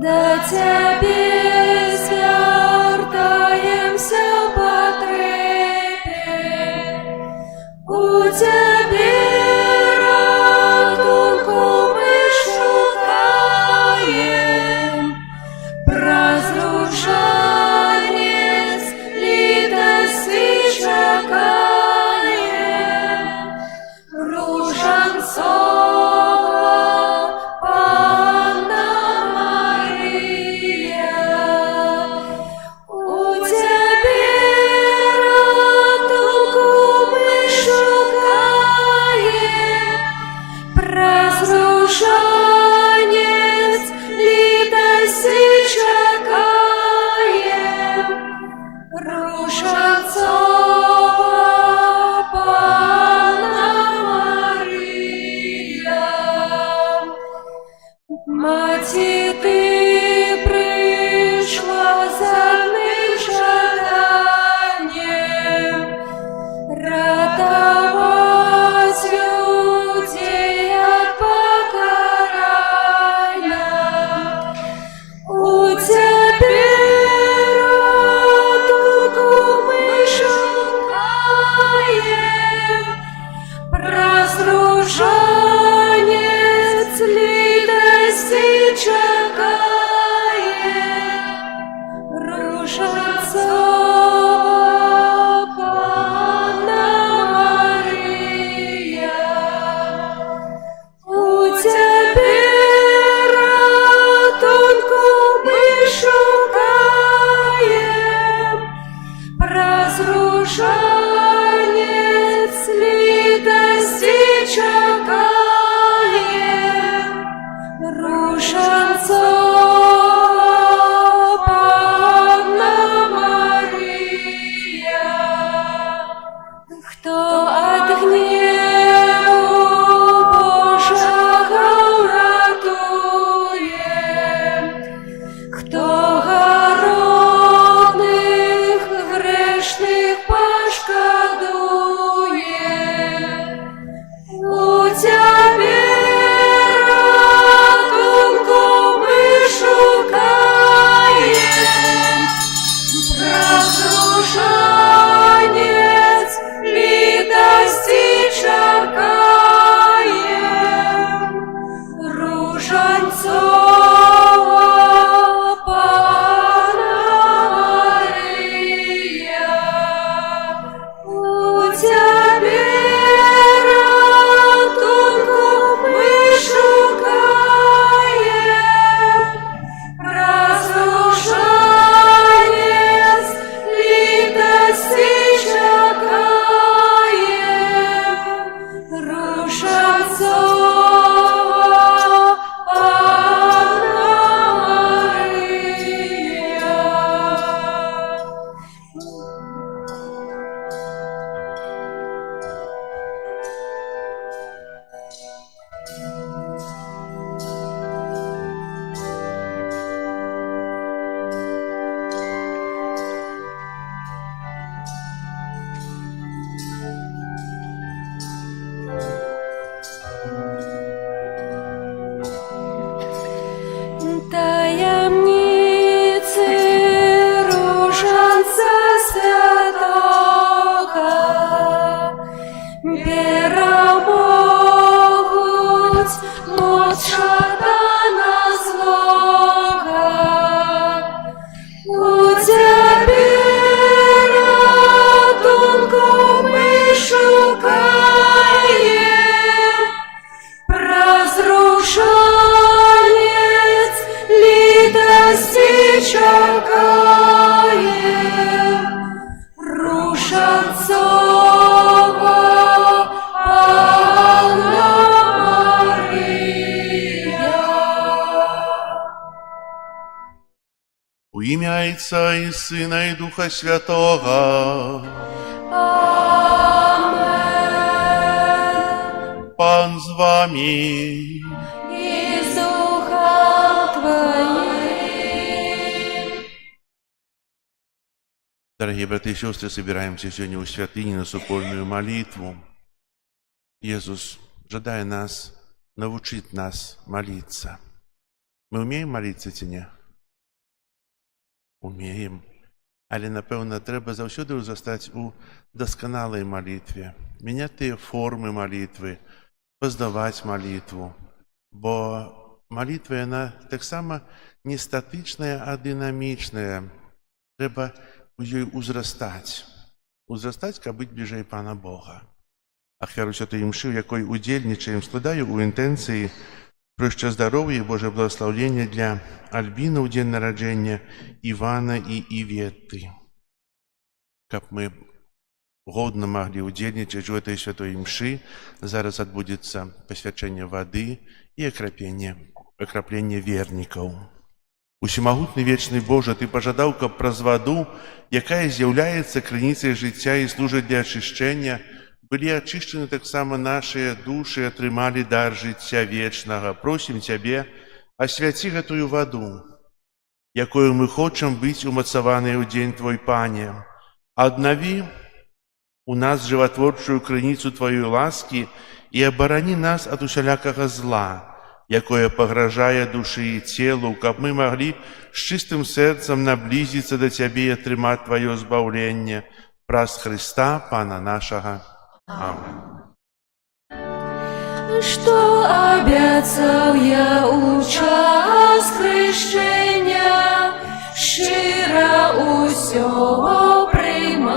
До Тебе звертаємся в потребі, у Тебе ратунку ми шукаєм, прозрушанець літості чекаєм, ружанцова Панна Марія, у Тебе ратунку ми шукаєм, прозрушанець літості чекаєм, ружанцова Панна Марія. Маті, Ти прийшла за ним жаданням рятовать людей от покарання. У Тебе ратунку ми шукаєм, прозрушанець літості чекаєм, ружанцова Панна Марія. У Тебе ратунку ми шукаєм, прозрушанець літості чекаєм, ружанцова Панна Марія. Хто от гневу Божого врятує, хто городних грешних пошкодує, у Тебе ратунку ми шукаєм, прозрушанець літості чекаєм, ружанцова Панна Марія. У Тебе ратунку ми шукаєм, прозрушанець літості чекаєм, ружанцова Панна Марія. Таємниці ружанця святого перемогуть моць шатана злого. У Тебе ратунку ми шукаєм, прозрушанець літості чекаєм, ружанцова Панна Марія. У ім'я Отця і Сина і Духа Святого. Амен. Пан з вами. І з Духом Твоїм. Дорогие братья и сестры, собираемся сегодня у святыни на сокольную молитву. Иисус, жадая нас, научить нас молиться. Ми вміємо молитися чи ні? Уміємо. Але, напевно, треба завжди застати у досконалій молитві, міняти форми молитви, познавати молитву. Бо молитва, вона так само не статична, а динамічна. Треба у їй узростати. Узростати, як бути ближче Пана Бога. Ахвяру Святої Мши, в якої удільничаємо, складаю у інтенції про ще здоров'я і Боже благословення для Альбіна у день народження, Івана і Івети. Щоб ми годно могли удільничати в цій Святої Мши, зараз відбудеться посвячення води і окроплення вірників. Усімогутний вічний Боже, Ти пожадав, щоб праз воду, яка з'являється криницею життя і служить для очищення, были очищены так само наши души, отримали дар життя вечного. Просим Тебе, освяти эту воду, якою мы хочем быть умацованы у день Твой, Пане. Обнови у нас животворчую криницу Твоей ласки и оборони нас от усялякого зла, якое погрожає душі і тілу, щоб ми могли з чистим серцем наблизиться до Тебе і отримати Твоє збавлення. Праз Христа, Пана нашого. Аминь. Что обяцав я у час хрещення, щиро усього приймаю,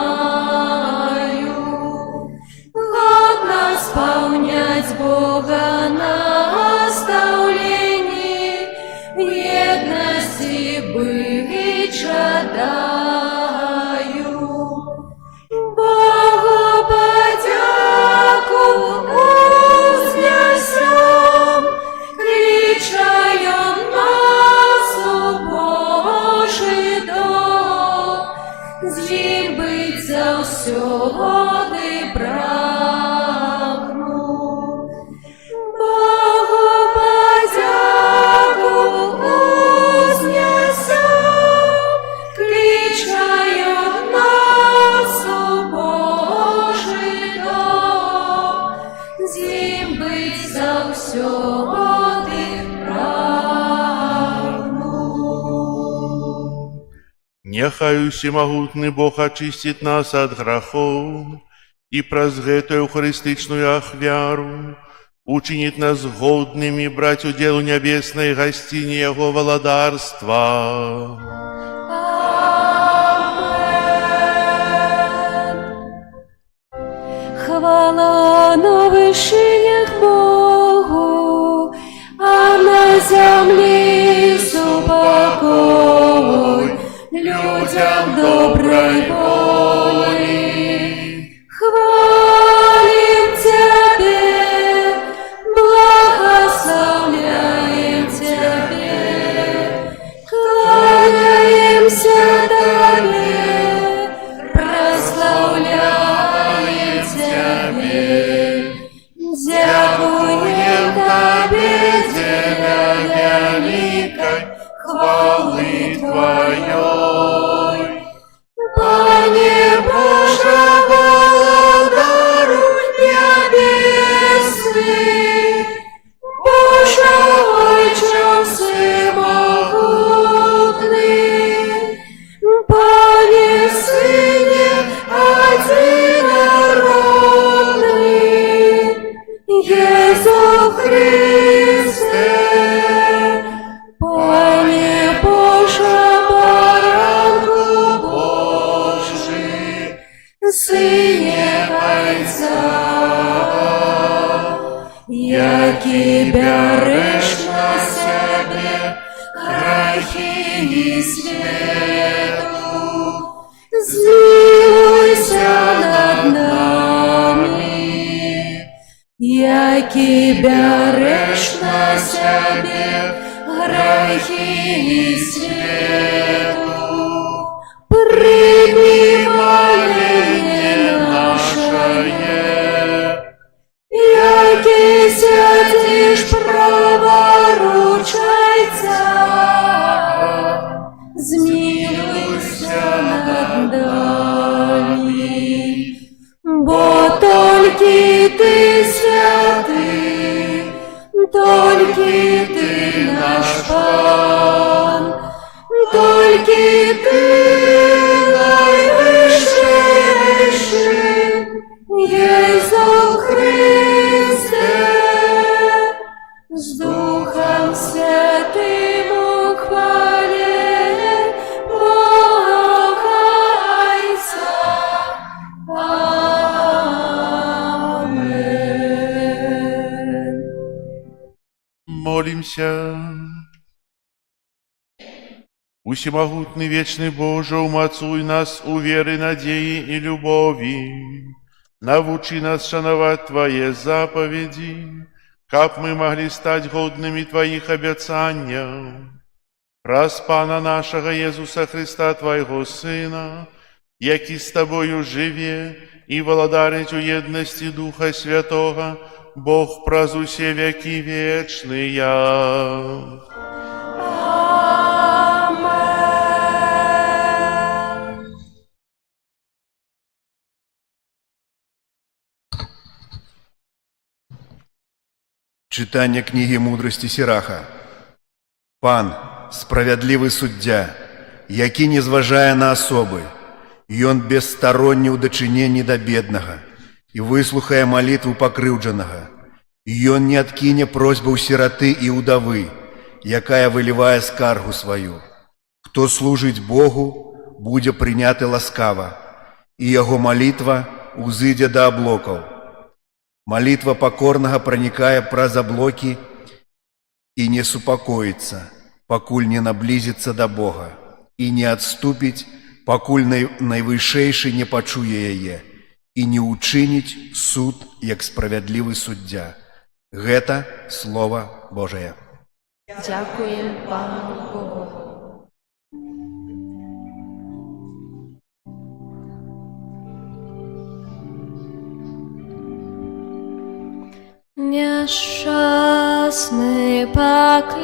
годно сповнять Бога наставлені, в єдності бить жадаю. Богу подяку узнесем, кличаем нас у Божий дом, з ним быть завсёды прагну. Богу подяку узнесем, кличаем нас у Божий дом, з ним быть завсёды прагну. Нехай усемогутний Бог очистить нас от грехов и праз гэту евхаристичную ахвяру учинит нас годными брать удел у небесной гостине Его владарства. Хвала на вышинях Богу, а на земле супокой людям доброй воли. Хвалим Тебе, благословляем Тебе, кланяемся Тебе, прославляем Тебе, дякуем Тебе, Деля великой хвалы Твоей. Пане Боже, благодару небесный, Боже, Отче всемогутный, Пане Сыне одинородный, Иису Христе, Пане Боже, баранку Божий, Сыне Отца, який береш на себе грехи і світу, змилуйся над нами, який береш на себе грехи і світу, прийми моління наше, який сядеш праворучайця, змилуйся над нами, бо тільки ти святий, тільки ти наш Пан. Ти найвищий, Єсу Христе, з Духом Святим у хвалі Бога Отця. Амен. Молимся. Усемогутный, вечный Боже, умацуй нас у веры, надеи и любови. Научи нас шановать Твои заповеди, как мы могли стать годными Твоих обетований. Раз Пана нашего Иисуса Христа, Твоего Сына, який с Тобою живе и владарить у едности Духа Святого, Бог празу все веки вечные. Амен. Читання книги мудрості Сіраха. Пан, справедливий суддя, який не зважає на особи, і он безсторонне ў дачыненні да беднага, і выслухае малітву пакрыўджанага, і он не адкіне просьбаў сіраты і ўдавы, якая вылівае скаргу сваю. Хто служыць Богу, будзе прыняты ласкава, і яго малітва узыдзе да аблокаў. Молитва покорного проникая праз облоки и не супокоится, покуль не наблизится до Бога, и не отступить, покуль найвышейший не почуе яе, и не учинить суд, як справедливый суддя. Гэта Слово Божие. Дякуємо Пану Богу. Нещасний покликав,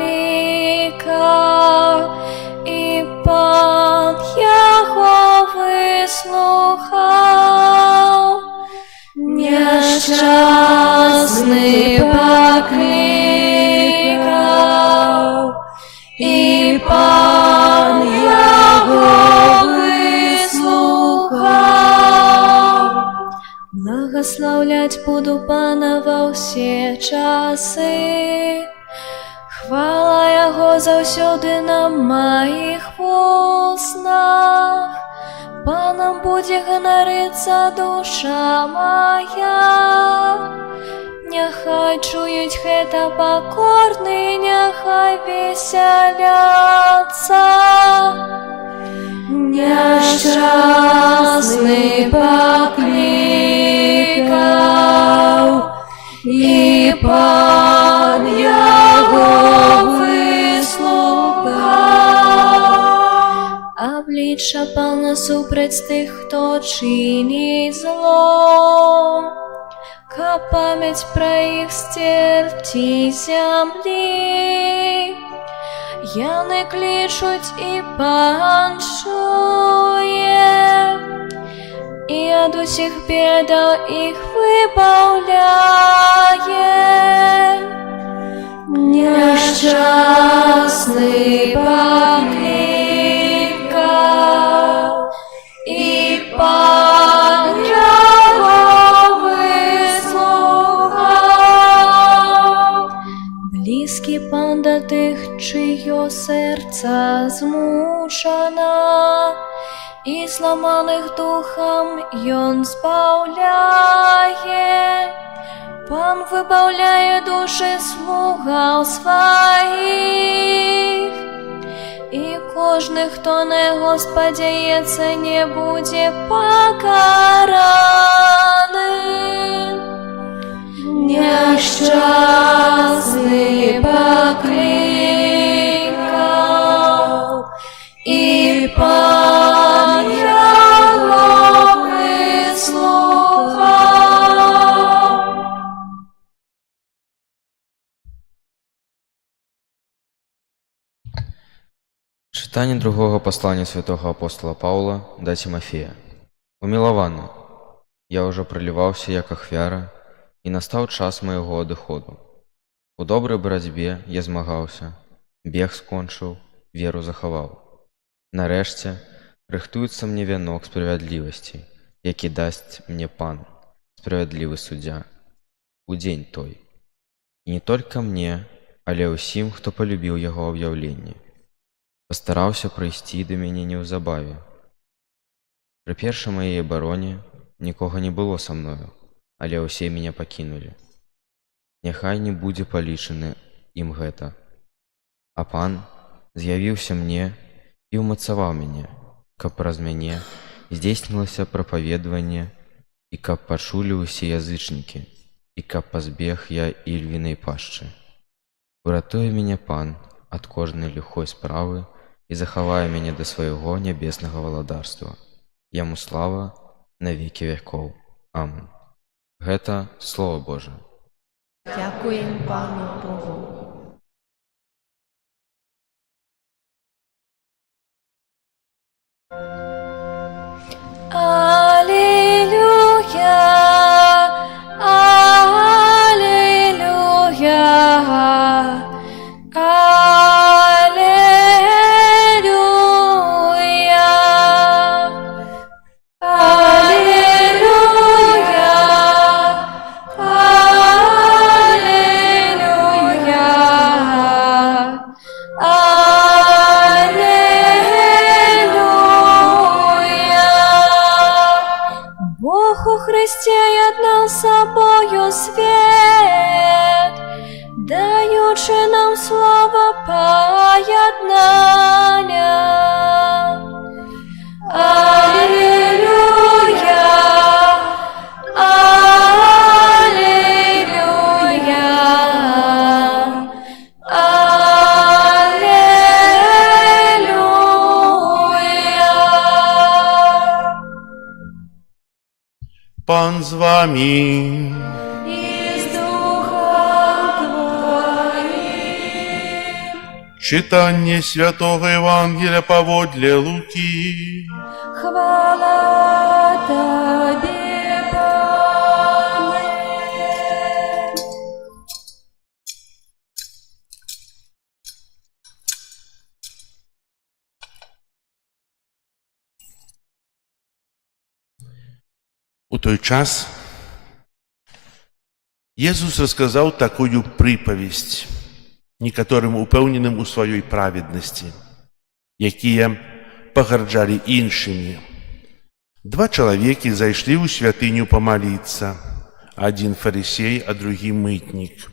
і Пан його вислухав. Нещасний покликав, і Пан його вислухав. Благословлять буду Пана во все часы, хвала Його завсёды на моих вуснах. Паном буде ганориться душа моя, нехай чують гэта покорні, нехай веселятся. Нещасний покликав, і Пан його вислухав. Обличчя Пана супроть тих, хто чинить зло, ка пам'ять про їх стерпті землі. Яни кличуть, і Пан чує, і од усіх бедаў їх вибавляє. Нещасний покликав, і Пан його вислухав. Близький Пан до тих, чиє серце змучено, і зламаних духом Ён збавляє. Пан вибавляє душі слугаў своїх, і кожний, хто на Його сподяється, не буде покараний. Нещасний покликав, і Пан його вислухав. Читание другого послания святого апостола Павла до Тимофея. Умилованы, я уже проливался, як ахвяра, и настал час моего одыходу. У доброй борьбе я змагаўся, бег скончыў, веру захаваў. Нарэшце, рыхтуецца мне вянок справядлівасці, які дасць мне пан, справядлівы суддзя, у дзень той. І не толькі мне, але ўсім, хто палюбіў яго аб'яўленне. Пастараўся прыйсці да мяне неўзабаве. Пры першай маёй абароне нікога не было са мною, але ўсе мяне пакінулі. Няхай не будзе палічаны ім гэта. А пан з'явіўся мне і ўмацаваў мяне, каб праз мяне здзейснілася прапаведванне і каб пачулі ўсе язычнікі, і каб пазбег я ільвінай пашчы. Уратуе мяне пан ад кожнай ліхой справы і захавае мяне да свайго нябеснага валадарства. Яму слава на векі вякоў. Амэн. Гэта Слово Божае. Дякуємо Пану Богу. Алілюя, алілюя, алілюя, Бог у Христе єднав з собою світ, даючи нам слово поєднання. Алілюя, алілюя, алілюя. Пан з вами. І з Духом Твоїм. Читання Святого Євангелія поводле Луки. Хвала Тобі, Пане. У той час Jesús рассказаў такую прыпавесць некаторым упэўненым у сваёй праведнасці, якія пагарджалі іншымі. Два чалавекі зайшлі ў святыню памаліцца, адзін фарысей, а другі мытнік.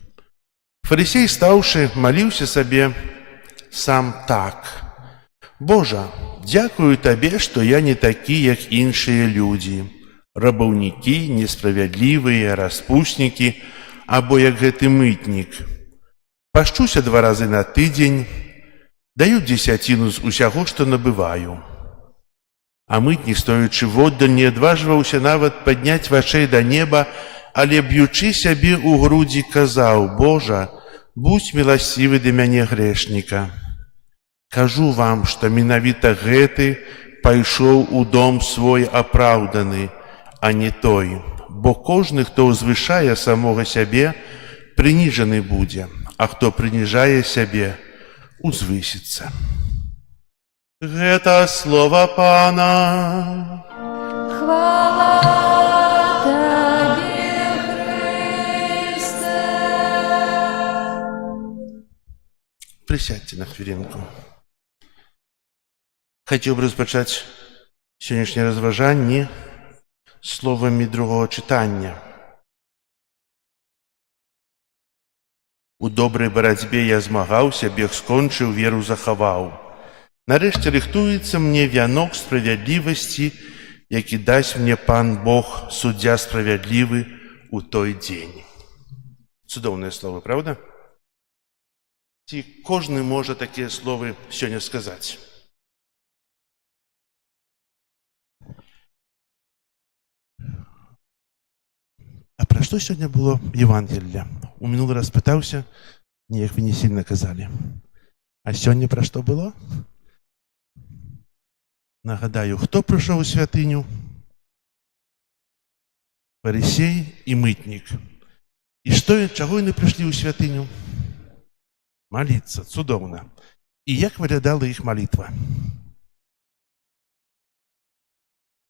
Фарысей, стаўшы, маліўся сабе сам так: «Божа, дзякую Табе, што я не такі, як іншыя людзі, рабаўнікі, несправядлівыя, распуснікі, або як гэты мытнік. Пашчуся 2 разы на тыдзень, даю дзесяціну з усяго, што набываю». А мытнік, стоячы воддаль, не адважваўся нават падняць вачэй да неба, але, б'ючы сябе ў грудзі, казаў: «Божа, будзь міласцівы да мяне, грэшніка. Кажу вам, што менавіта гэты пайшоў у дом свой апраўданы, а не той, бо кожны, хто ўзвышае самога сябе, прыніжаны будзе, а хто прыніжае сябе, узвысіцца». Гэта слова Пана. Хвала Тобі, Христе. Присядьте на хвилинку. Хотел бы распачаць сённяшняе разважанне словамі другого чытання. У добрай барацьбе я змагаўся, бег скончыў, веру захаваў. Нарэшце рыхтуецца мне вянок справядлівасці, які дасць мне Пан Бог, суддзя справядлівы, у той дзень. Цудоўныя словы, правда? Ці кожны можа такія словы сёння сказаць? А пра што сёння было Евангелле? У мінулы раз пытаўся, неяк вы не сильно казалі. А сёння пра што было? Нагадаю, хто прыйшоў у святыню? Фарысей і мытнік. І чаго яны прыйшлі ў святыню? Маліцца, цудоўна. І як выглядала іх малітва?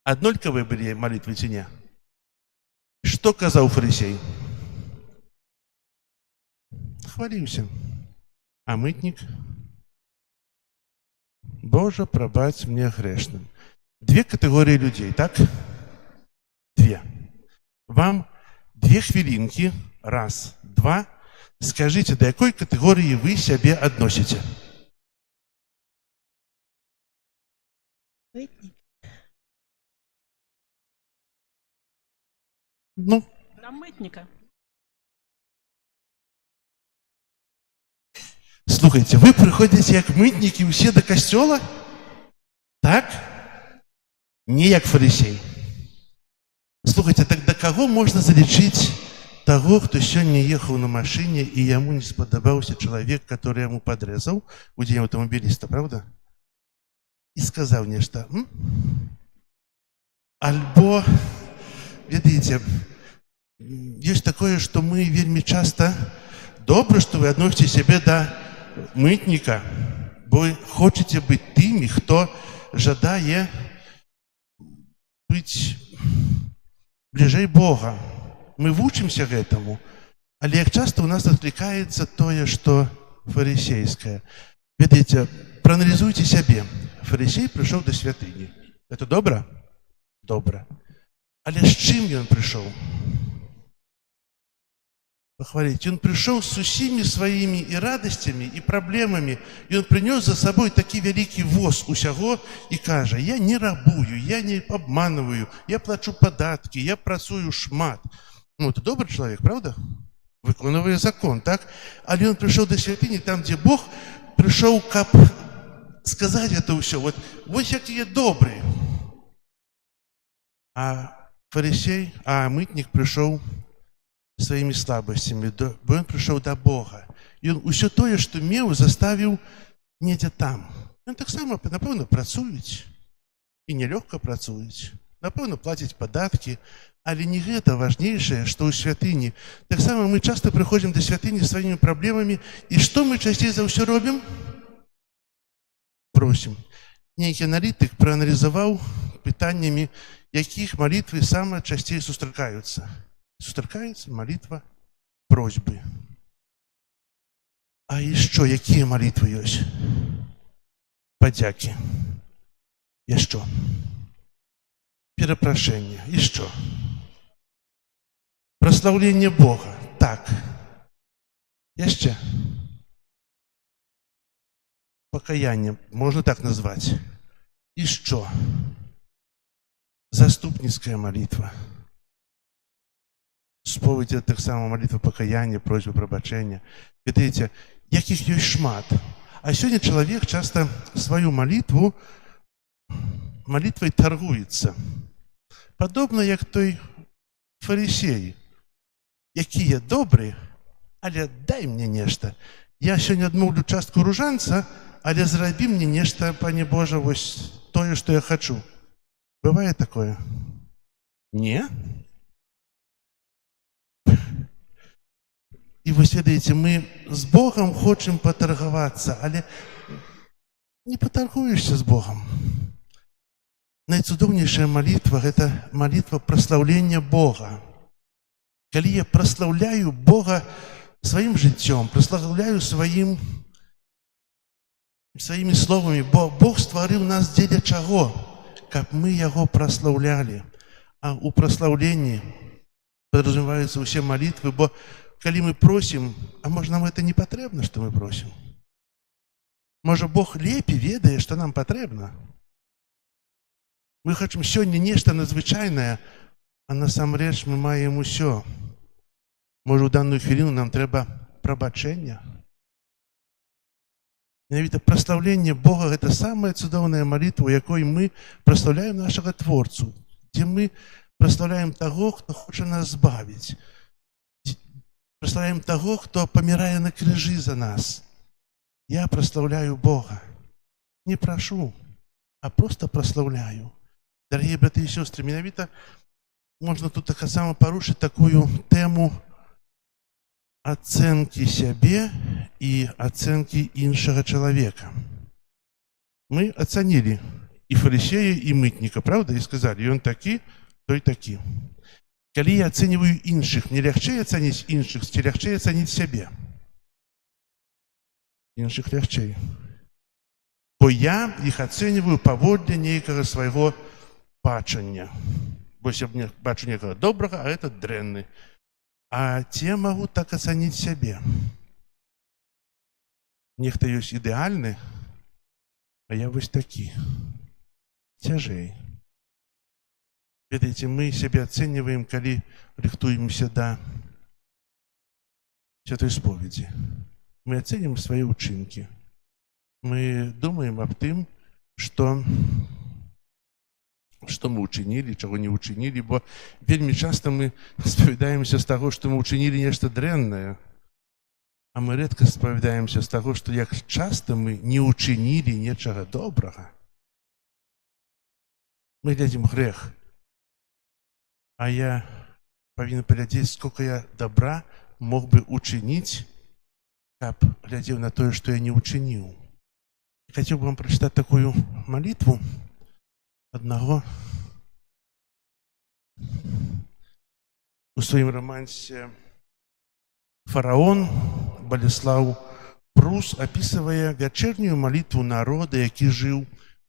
Аднолькавыя былі малітвы ці не? Што казаў фарысей? Хваліўся. А мытнік? Божа, прабач мне грэшным. Две катэгорыі людзей, так? Две. Вам 2 хвілінкі, раз, два, скажыце, да якой катэгорыі вы сябе адносіце? Ну, Да мытника. слухайте, вы прыходзіце як мытнікі ўсе да касцёла? Так? Не як фарысей. Слухайте, так да каго можна залічыць таго, хто сёння ехаў на машыне і яму не спадабаўся чалавек, который яму падрэзаў у дзень аўтамабіліста, правда? І сказаў нешта. Альбо, ведаеце, ёсць такое, што мы вельмі часта добра, што вы адносіце сябе да мытніка, бо хочаце быць тымі, хто жадае быць бліжэй Бога. Мы вучымся гэтаму, але як часта ў нас адклікаецца тое, што фарысейскае. Ведаеце, прааналізуйце сябе. Фарысей прыйшоў да святыні. Это добра? Добра. Але з чым ён прыйшоў? Пахваліць. Ён прыйшоў з усімі сваімі і радасцямі, і праблемамі. Ён прынёс за сабой такі вялікі воз усяго і кажа, я не рабую, я не абманываю, я плачу падаткі, я працую шмат. Ну, это добрый человек, правда? Выконывая закон, так? Але ён прыйшоў да святыні, там, дзе Бог прыйшоў, каб сказаць это ўсё. Вот якія добрыя. А фарысей, мытнік прыйшоў сваімі слабасцямі, бо ён прыйшоў да Бога. Ён усё тое, што меў, заставіў недзе там. Ён таксама, напэўна, працуюць. І нелёгка працуюць. Напэўна, плаціць падаткі. Але не гэта важнейшае, што ў святыні. Таксама мы часта прыходзім да святыні сваімі праблемамі. І што мы часцей за ўсё робім? Просім. Нейкі аналітык прааналізаваў пытаннямі, якіх малітвы самыя часцей сустракаюцца. Сустракаецца малітва просьбы. А яшчэ якія малітвы ёсць? Падзякі. Яшчэ. Перапрашэнне. Яшчэ. Праслаўленне Бога. Так. Яшчэ. Пакаянне. Можна так назваць. Яшчэ. Заступніцкая малітва. Споведь таксама малітва пакаяння, просьба прабачэння. Ведаеце, якіх ёсць шмат. А сёння чалавек часта сваю малітву малітвай таргуецца. Падобна як той фарысей, якія добрыя, але дай мне нешта. Я сёння адмоўлю частку ружанца, але зрабі мне нешта, пане Божа, вось тое, што я хачу. Бывае такое? Не? І вось, ведаеце, мы з Богам хочам патаргавацца, але не патаргуешся з Богам. Найцудоўнейшая малітва – гэта малітва праслаўлення Бога. Калі я праслаўляю Бога сваім жыццём, праслаўляю сваімі словамі, бо Бог стварыў нас дзеля чаго? Каб мы яго праслаўлялі. А ў праслаўленні падразумяваюцца ўсе малітвы, бо калі мы просім, а можа нам гэта не патрэбна, што мы просім? Можа Бог лепей ведае, што нам патрэбна? Мы хочам сёння нешта надзвычайнае, а насамрэч мы маем усё. Можа, у данную хвіліну нам трэба прабачэння? Менавіта праслаўленне Бога – гэта самая цудоўная малітва, у якой мы праслаўляем нашага Творцу, дзе мы праслаўляем таго, хто хоча нас збавіць. Праслаўляем таго, хто памірае на крыжы за нас. Я праслаўляю Бога. Не прашу, а проста праслаўляю. Дарагія браты і сёстры, менавіта можна тут таксама парушыць такую тэму ацэнкі сябе і ацэнкі іншага чалавека. Мы ацанілі і фарысея, і мытніка, правда? І сказалі, ён такі, той такі. Калі я ацэньваю іншых, мне лягчэй ацаніць іншых, ці лягчэй ацаніць сябе? Іншых лягчэй. Бо я іх ацэньваю паводле нейкага свайго бачання. Вось я бачу некага добрага, а этот дрэнны. А ці я магу так ацаніць сябе? Нехта ёсць ідэальны, а я вось такі. Цяжэй. Ведаеце, мы сябе ацэньваем, калі рыхтуемся да святой споведзі. Мы ацэнім свае ўчынкі. Мы думаем аб тым, што мы учынілі, чаго не учынілі, бо вельмі часта мы спавядаемся з таго, што мы учынілі нешта дрэннае, а мы рэдка спавядаемся з таго, што як часта мы не учынілі нечага добрага. Мы глядзім грэх, а я павінен паглядзець, сколько я добра мог бы учыніць, каб глядзеў на тое, што я не учыніў. Хацеў бы вам прачытаць такую малітву аднаго у сваім рамансе «Фараон» Балеслаў Прус апісвае вячэрнюю малітву народа, які жыў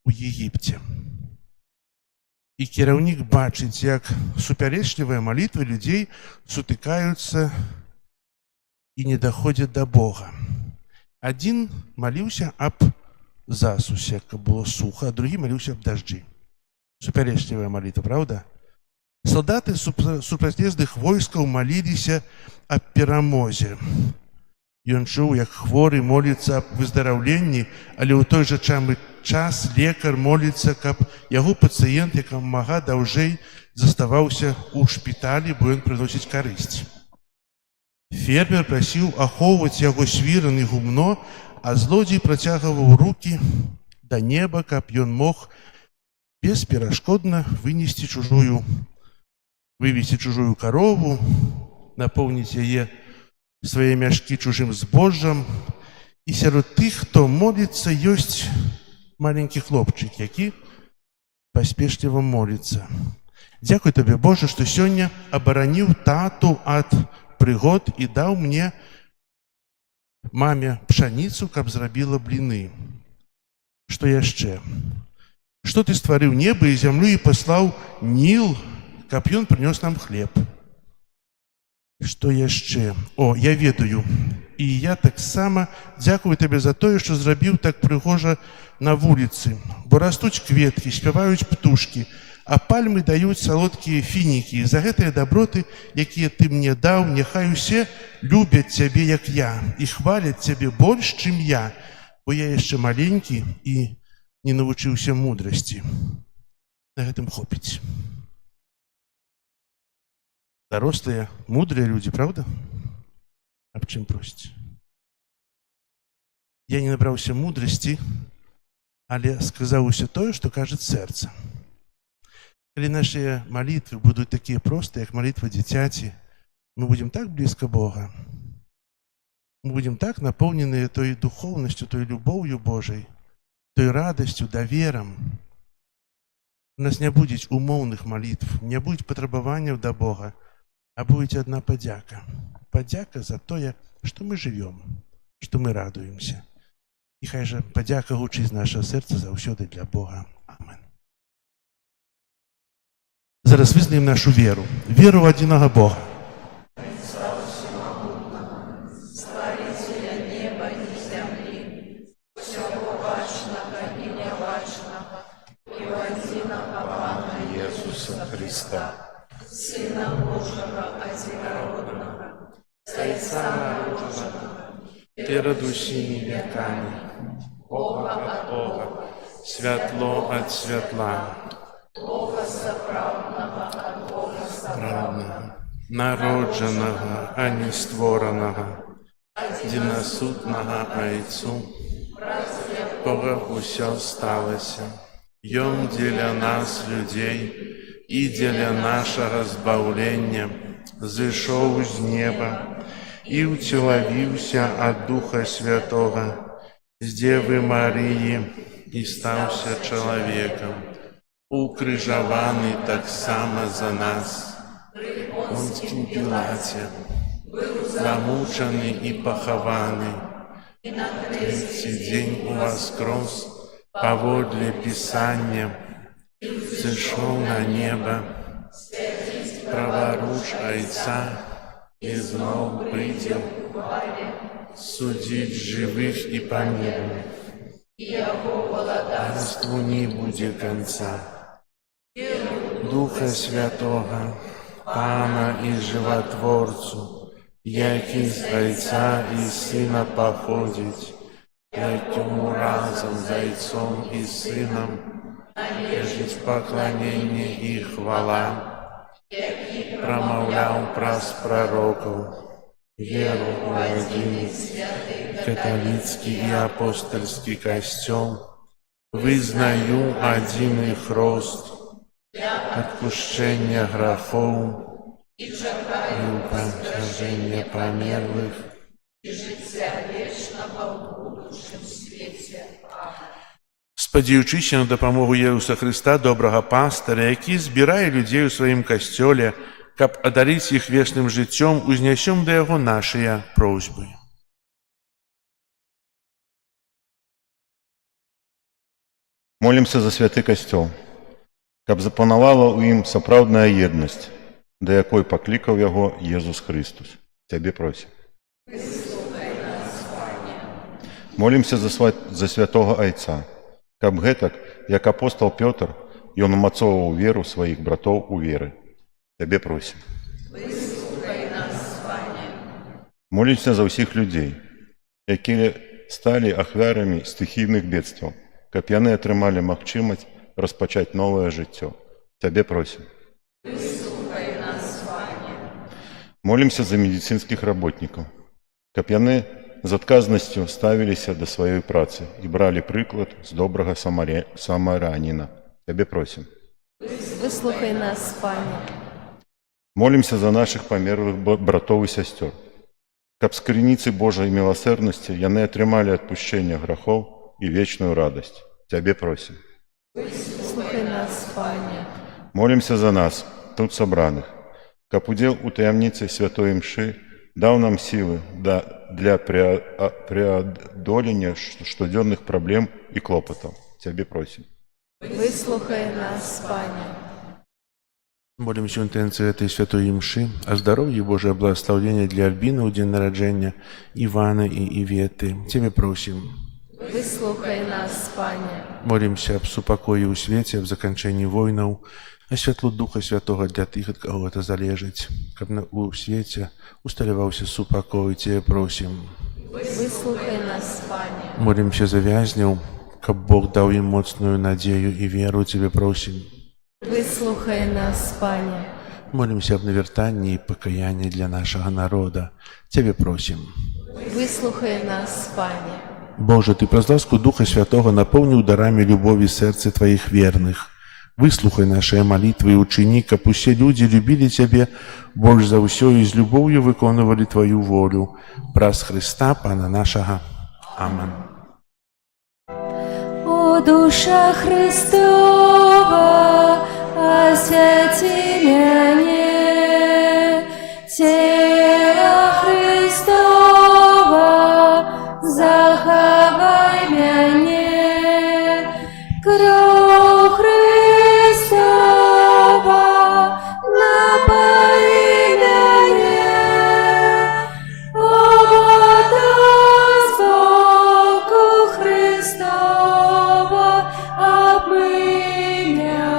у Егіпце. І кіраўнік бачыць, як супярэчлівыя малітвы людзей сутыкаюцца і не даходзяць да Бога. Адзін маліўся аб засусе, каб было суха, а другі маліўся аб дажджы. Супярэчлівая малітва, правда? Салдаты супрацьлезных войскаў маліліся аб перамозе. Ён чуў, як хворы моліцца аб выздараўленні, але ў той жа час лекар моліцца, каб яго пацыент як мага даўжэй заставаўся ў шпіталі, бо ён прыносіць карысць. Фермер прасіў ахоўваць яго свіран і гумно, а злодзей працягваў рукі да неба, каб ён мог бесперашкодна вывесці чужую карову, напоўніць яе свае мяшкі чужым збожжам. І сярод тых, хто моліцца, ёсць маленькі хлопчык, які паспешліва моліцца. Дзякуй табе, Божа, што сёння абараніў тату ад прыгод і даў мне маме пшаніцу, каб зрабіла бліны. Што яшчэ? Што ты стварыў неба і зямлю і паслаў Ніл, каб ён прынёс нам хлеб. Што яшчэ? О, я ведаю. І я таксама дзякую табе за тое, што зрабіў так прыгожа на вуліцы, бо растуць кветкі, спяваюць птушкі, а пальмы даюць салодкія фінікі. За гэтыя даброты, якія ты мне даў, няхай усе любяць цябе, як я, і хваляць цябе больш, чым я, бо я яшчэ маленькі і не навучыўся мудрасці. На гэтым хопіць. Дарослыя, мудрыя людзі, правда? Аб чым просіць? Я не набраўся мудрасці, але сказаў усё тое, што кажа сэрца. Калі нашыя малітвы будуць такія простыя, як малітва дзіцяці, мы будзем так блізка Бога. Мы будзем так напоўненыя той духоўнасцю, той любоўю Божай, той радасцю, даверам. У нас не будзе умоўных малітв, не будзе патрабаванняў да Бога, а будзе адна падзяка. Падзяка за тое, што мы жывём, што мы радуемся. І хай жа падзяка гучыць з нашага сэрца заўсёды для Бога. Амен. Зараз вызнаем нашу веру. Веру ў адзінага Бога. Христа, Сына Божьего Одинородного, Отца народного, перед усіми веками, Бога от Бога, святло от святла, Бога соправдного от Бога соправдного, народженого, а не створеного, єдиносутного Айцу, кого усё сталося, Ён для нас, людей, і для нашого збавлення зійшов з неба і втілавівся ад Духа Святого з Девы Марії, і стався чоловіком, укрижований так само за нас, при Понтскім Пілаті, замучений і похований, і на третій день воскрес, поводле Писання, зійшов на небо, праворуч Отця, і знов прийде судить живих і померлих. Царству не буде конца. Духа Святого, Пана і Животворцу, який з Отця і Сина походить, якому разом з Отцом і Сином належить поклонення і хвала, промовляв праз пророків, віру у один католицький і апостольський костел, визнаю один их рост, отпущення грехов і упомноження померлих, і життя вічного в будущем світі. Сподіваючись на допомогу Ісуса Христа, доброго пастиря, який збирає людей у своїм костьолі, каб одарить їх вічним життям, узнесем до Його наші просьби. Молимся за святий костьол, каб запанувала у ім сапраўдная єдність, до якої покликав його Єсус Христос. Тебе просим. Молимся за святого Отця, каб гэтак, як апостол Петр, ён умацовываў веру сваіх братоў у веры. Тебе просим. Молимся за ўсіх людзей, якія сталі ахвярамі стыхійных бедстваў, каб яны атрымалі магчымасць распачаць новае жыццё. Тебе просим. Молимся за медицинских работников, каб яны з адказнасцю ставіліся да сваёй працы і бралі прыклад з добрага самаряніна. Тебе просим. Вислухай нас, Пане. Молимся за наших памерлых братоў і сясцёр, каб з крыніцы Божай міласэрнасці яны атрымалі адпушчэнне грахоў і вечную радасць. Тебе просим. Вислухай нас, Пане. Молимся за нас, тут собраных, каб удзел у таямніцы святой імшы даў нам сілы для преодолення штодзённых праблем і клопатаў. Тебе просим. Выслухай нас, Пане. Молимся в интенции этой святой имши о здоровье и Божие благословение для Альбины в день рождения Ивана и Иветы. Тебе просим. Выслухай нас, Пане. Молимся об супокоі ў свеце, аб заканчэнні войнаў, а святлу Духа Святого для тых, ад каго гэта залежыць, каб у свеце усталяваўся супакой. Тебе просим. Выслухай нас, Пане. Молимся за вязняў, каб Бог даў ім моцную надзею і веру. Тебе просим. Выслухай нас, Пане. Молимся об навертанні і пакаянні для нашага народа. Тебе просим. Выслухай нас, Пане. Боже, Ты праз ласку Духа Святого наполнил дарами любови сердце Твоих верных. Выслухай наши молитвы и учини, каб усе люди любили Тебе больше за все и с любовью выконывали Твою волю. Праз Христа, Пана нашего. Амин. О душа Христова, освяти меня, тело Христова, заховай меня, кров Христова, напои меня, вода сбоку Христова, обмый меня.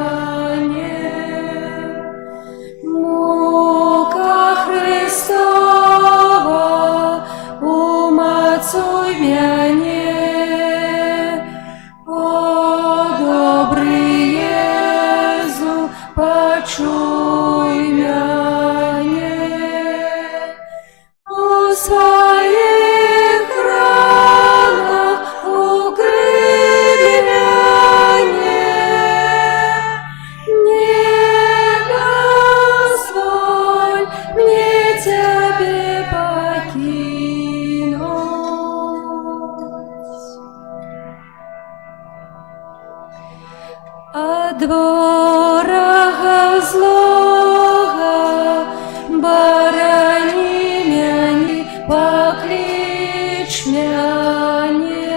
От ворога злого борони мяне, поклич мяне,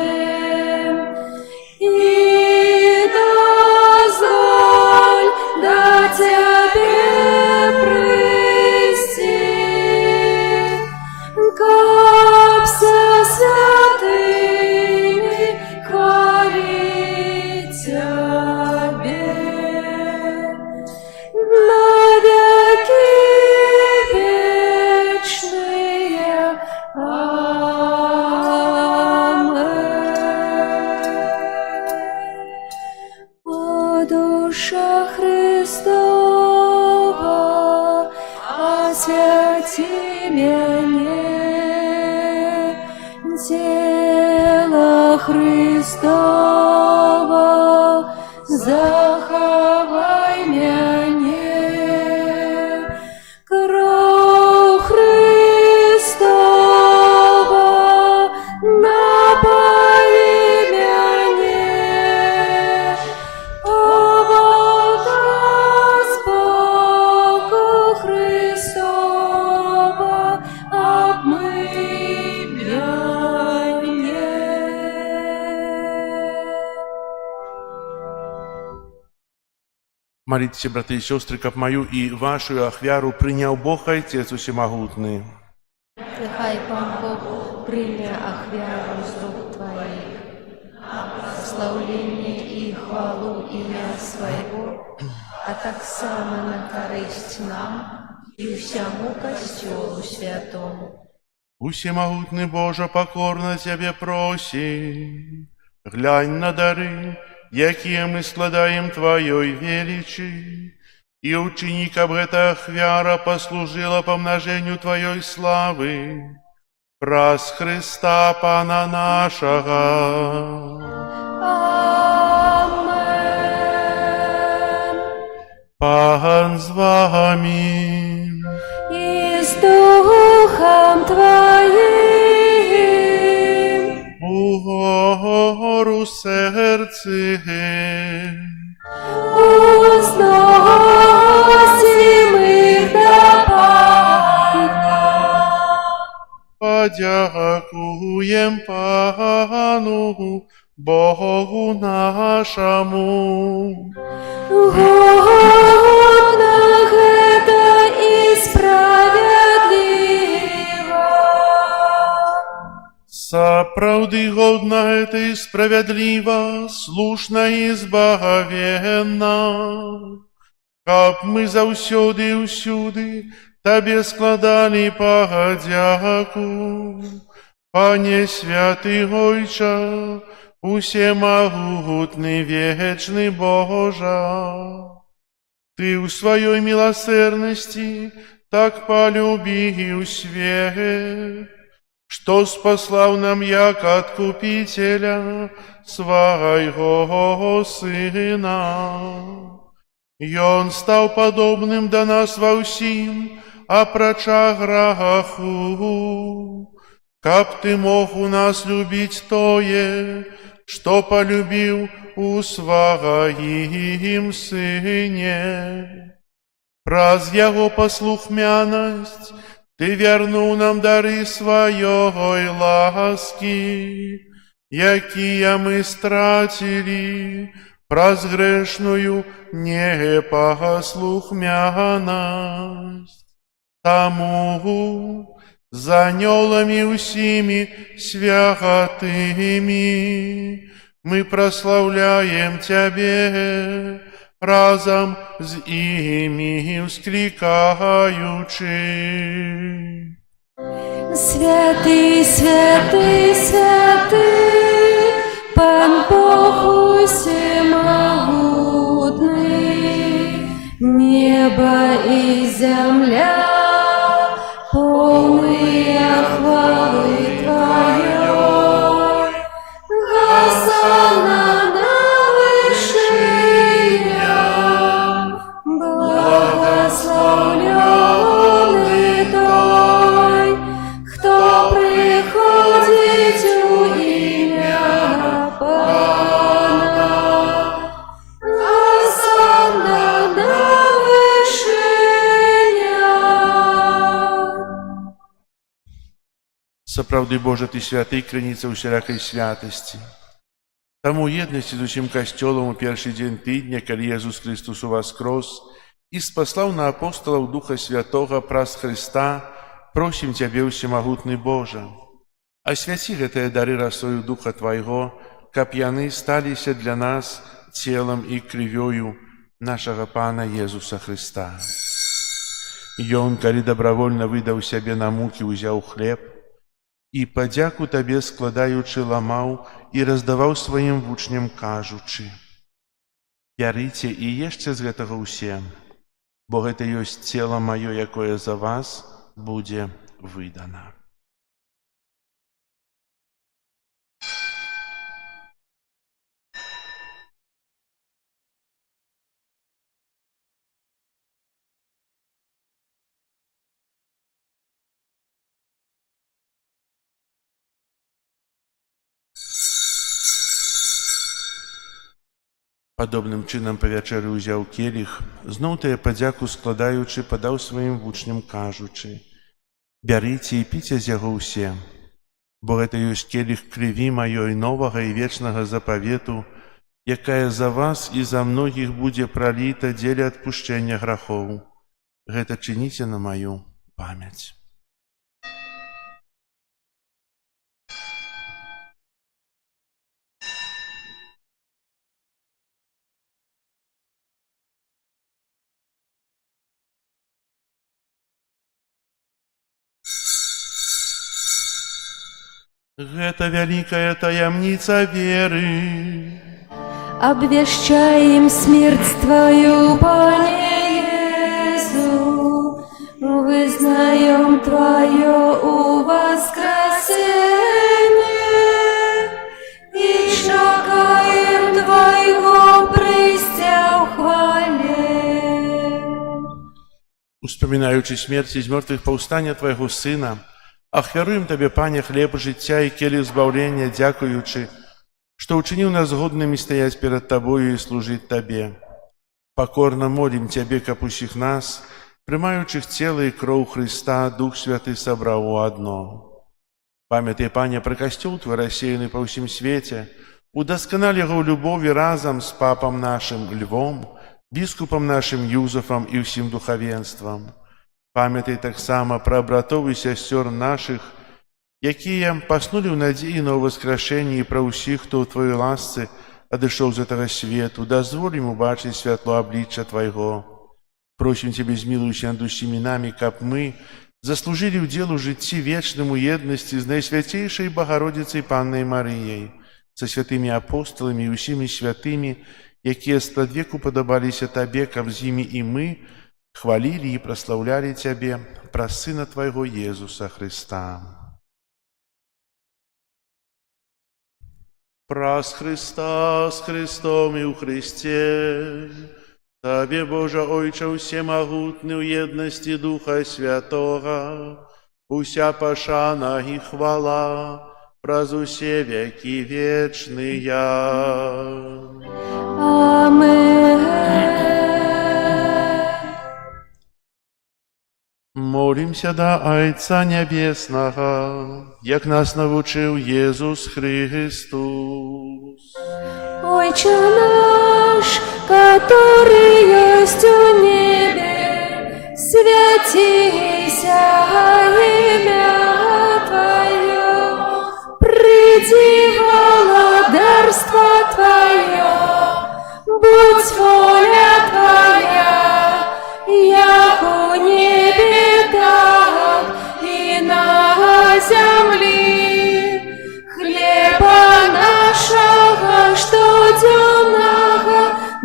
и дозволь да тебе прийти, каб со святыми хвалить тебе на веки вечные. Амен. О душа Христова, освяти мяне, тело Христово, заховай мяне, кровь Христова, напои мяне, о вода с боку Христова, обмый мяне. Молитесь, браты и сестры, как мою и вашу ахвяру принял Бог Отец Всемогутный. Нехай Пан Бог прийме ахвяру з рук Твоих, славление и хвалу ім'я Своего, а так само на користь нам и всему Костелу Святому. Всемогутный Боже, покорно Тебе просим, глянь на дары, якие мы складаем Твоей величи, и учини, каб эта ахвяра послужила помножению Твоей славы, праз Христа Пана нашего. Амен. Пан з вами. И с Духом Твоим. Угору серце, Возносим их до Пана. подякуем Пану Богу нашему. Годно это и справедливо. Сапраўды годна это и справедливо, слушна и збагавенна, каб мы заўсёды і ўсюды Табе складалі падзяку. Пане святы Ойча, усемагутны вечны Божа, Ты у сваёй милосердности так полюбил свет, что спаслал нам як откупителя своего Сына. И Он стал подобным до нас во всем, апрача граху, каб Ты мог у нас любить тое, что полюбил у своим Сыне. Праз Его послухмяность Ты вернул нам дары своей ласки, якие мы стратили праз грешную непослухмяность. Тому за анёлами усими святыми мы прославляем Тебе, разом с ими вскликаючи. Святый, святый, святый, Пан Бог всемогутный, небо и земля полные хвалы Твоей. Госанна на вышиях, благословленный Той, кто приходит у Сапраўды, Божа, Ты святы, крыніца ўсялякай святасці. Таму ў еднасці з усім касцёлам у першы дзень тыдня, калі Езус Христус уваскрос і спаслаў на апосталаў Духа Святога праз Христа, просім Цябе, усемагутны Божа, асвяці гэтыя дары расою Духа Твайго, каб яны сталіся для нас целам і крывёю нашага Пана Езуса Христа. Ён, калі дабравольна выдаў сябе на мукі, узяў хлеб і, падзяку Табе складаючы, ламаў і раздаваў сваім вучням, кажучы: «Бярыце і ешце з гэтага ўсе, бо гэта ёсць цела маё, якое за вас будзе выдана». Падобным чынам па вячэры ўзяў келіх, зноў тыя, падзяку складаючы, падаў сваім вучням, кажучы: «Бярыце і піце з яго ўсе, бо гэта ёсць келіх крыві маёй новага і вечнага запавету, якая за вас і за многіх будзе праліта дзеля адпушчэння грахоў. Гэта чыніце на маю памяць». Гэта вялікая таямніца веры. Обвещаем смерть Твою, Пане Иисус, вызнаем Твое воскресение и шагаем Твоего прыстя в хвале. Успамінаючы смерці з мёртвых паўстання Твайго Сына, ахвяруем Табе, Пане, хлеб жыцця і келіх збаўлення, дзякуючы, што ўчыніў нас годнымі стаяць перад Табою і служыць Табе. Пакорна молім Цябе, каб усіх нас, прымаючых цела і кроў Христа, Дух Святы сабраў у адно. Памятай, Пане, пра касцёл Твой рассеяны па ўсім свеце, удасканалі яго ў любові разам з папам нашым Львом, біскупам нашым Юзафам і ўсім духавенствам. Памятай таксама пра братоў і сясцёр нашых, якія паснулі ў надзеі на ўваскрашэнні, і пра ўсіх, хто ў Твоёй ласцы адышоў з гэтага свету. Дазволь ім убачыць святло аблічча Твайго. Просім Цябе, змілуйся над усімі намі, каб мы заслужылі ўдзел у жыцці вечным у еднасці з Найсвяцейшай Багародзіцай Паннай Марыяй, са святымі апосталамі і ўсімі святымі, якія спрадвеку падабаліся Табе, каб з імі і мы хвалілі і праслаўлялі Цябе праз Сына Твайго Езуса Христа. Праз Христа, з Христом і ў Христе, Табе, Божа Ойча, усемагутны ў еднасці Духа Святога, уся пашана і хвала праз усе векі вечныя. Амен. Молімся да Айца Нябеснага, як нас навучыў Езус Христус. Отче наш, который есть в небе, святейся имя Твое, приди владарство Твое, будь воля Твоя, як у небе, так и на земли. Хлеба нашего штоденного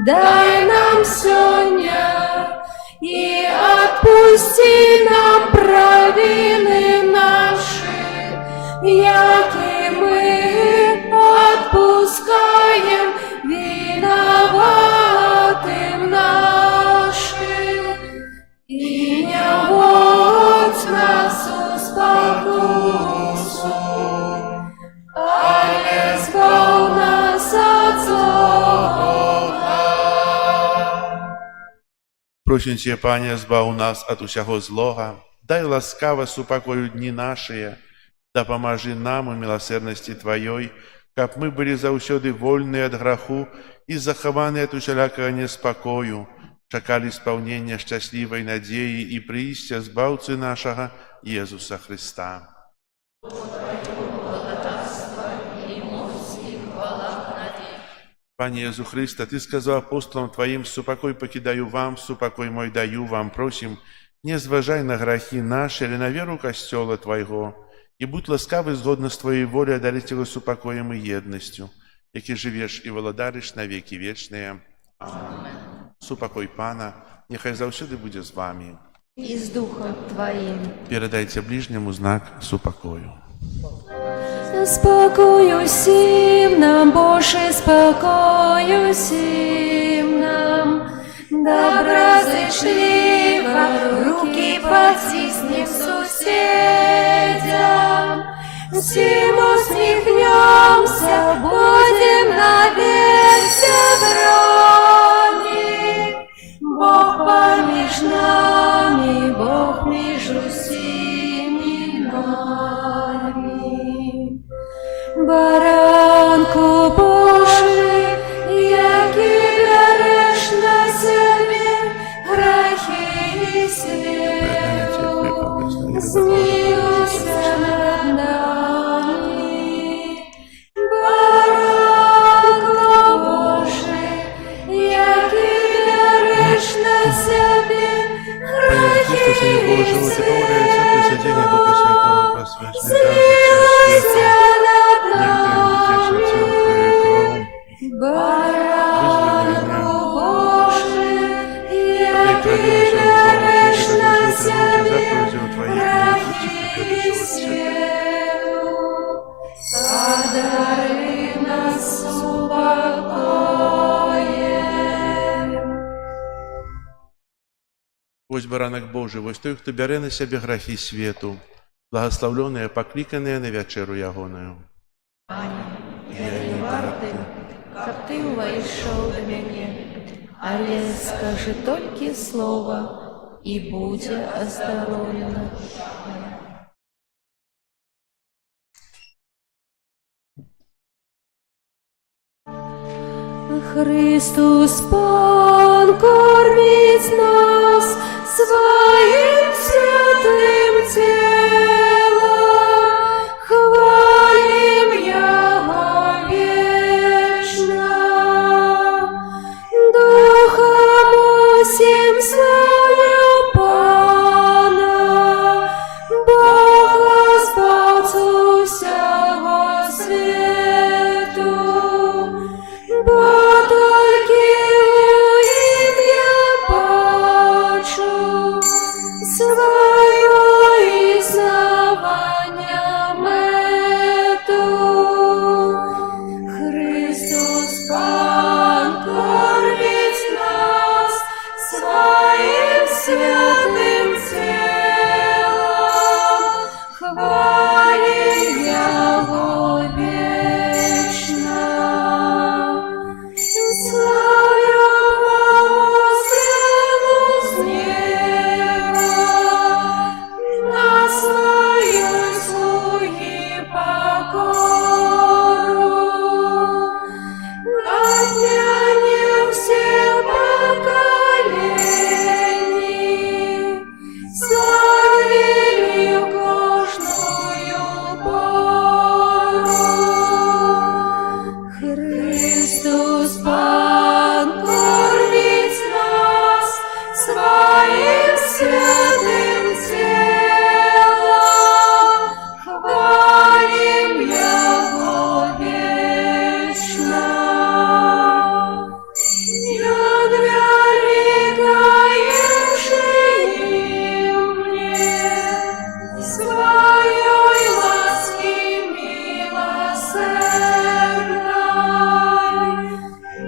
дай нам сегодня, и отпусти нам провины наши, яки мы отпускаем виноватым нашим. И не вводь нас в спокусу, але збав нас от злого. Просім Цябе, Пане, збаў нас ад усяго злога, дай ласкава супакою дні нашыя, Дапамажы нам у милосердности Твоей, каб мы были заўсёды вольныя ад граху і захаваныя ад усялякага неспакою, чакалі спаўнення шчаслівай надзеі і прыйсця збаўцы нашага Езуса Христа. Пане Езу Христа, Ты сказаў апостолам Твоим: «Супакой покидаю вам, супакой мой даю вам». Просим, не зважай на грахи наши, или на веру Костёла Твоего, и будь ласкавы згодно с Твоей волей одарить его супакоем и едностью, які живеш и владариш на веки вечные. Аминь. Супакой Пана, нехай заўсёды буде з вами. И с Духом Твоим. Передайте ближнему знак супакою. Спокою всім нам, Боже, спокою всім нам. Доброзичливо руки потиснем сусідям. Всім усміхнемся, будем навек сябрами. Бог поміж нами, Бог між усіми нами. Баранку Божий, який береш на себе грехи і світу, змилуйся над нами. Баранку Божий, який береш на себе грехи і світу, змилуйся над нами. Баранку Божий, який береш на себе грехи і світу, одари нас упокоєм. Вось баранак Божий, вось той, хто бярэ на сябе грахі свету, благословленыя, пакліканыя на вячэру ягоную. Я не варты, каб ты увайшоў да мяне, але скажы толькі слова, і будзе аздароўлена. Христос Пан кормить нас своим святым телом, хвалим Его вечно. Духом усім славлю Пана, Бога Збавцу всього світу. Бо тільки у ім'я бачу свою існування мету. Христос Пан кормить нас своїм святим тілом, хвалим Його вічно. Славлю Богу з неба, на свою слуги покору. Отмянем все поколений, славили кожную пору. Христос Пан кормить нас своим святым телом, хвалим Его вечно. Над великою мне своей ласки милосердной.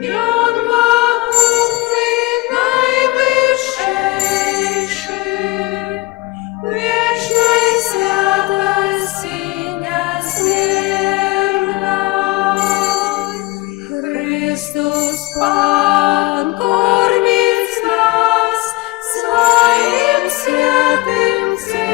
Он могутный, наивысший, вечной святости несмертной. Христос Пан кормит нас своим святым телом,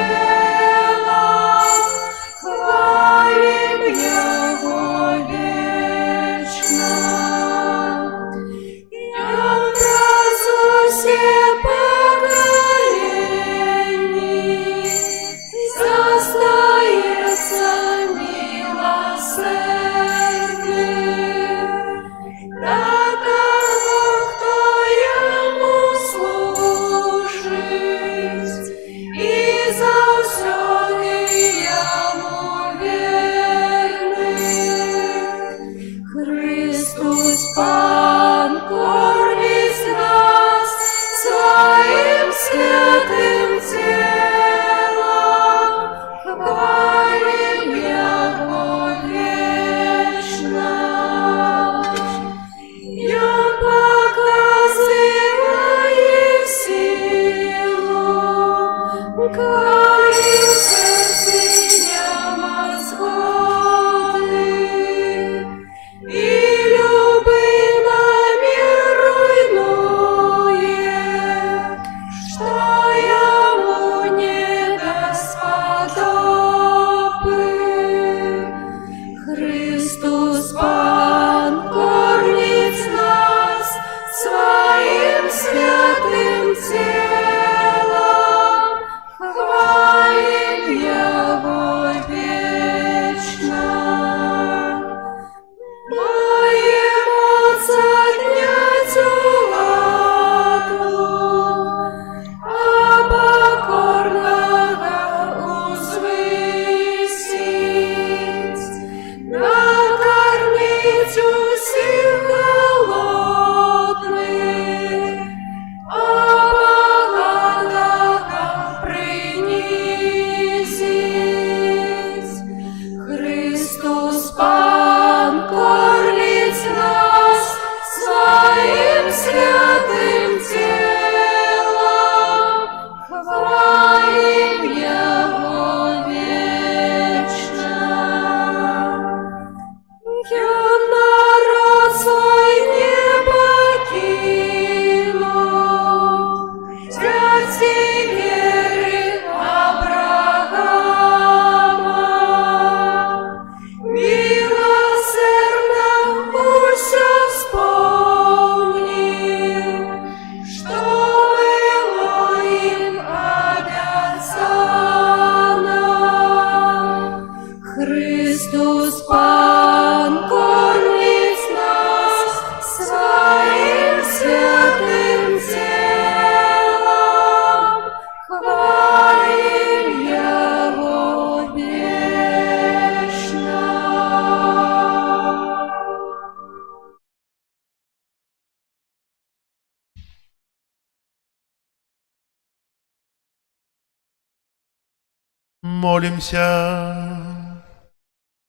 Молимся.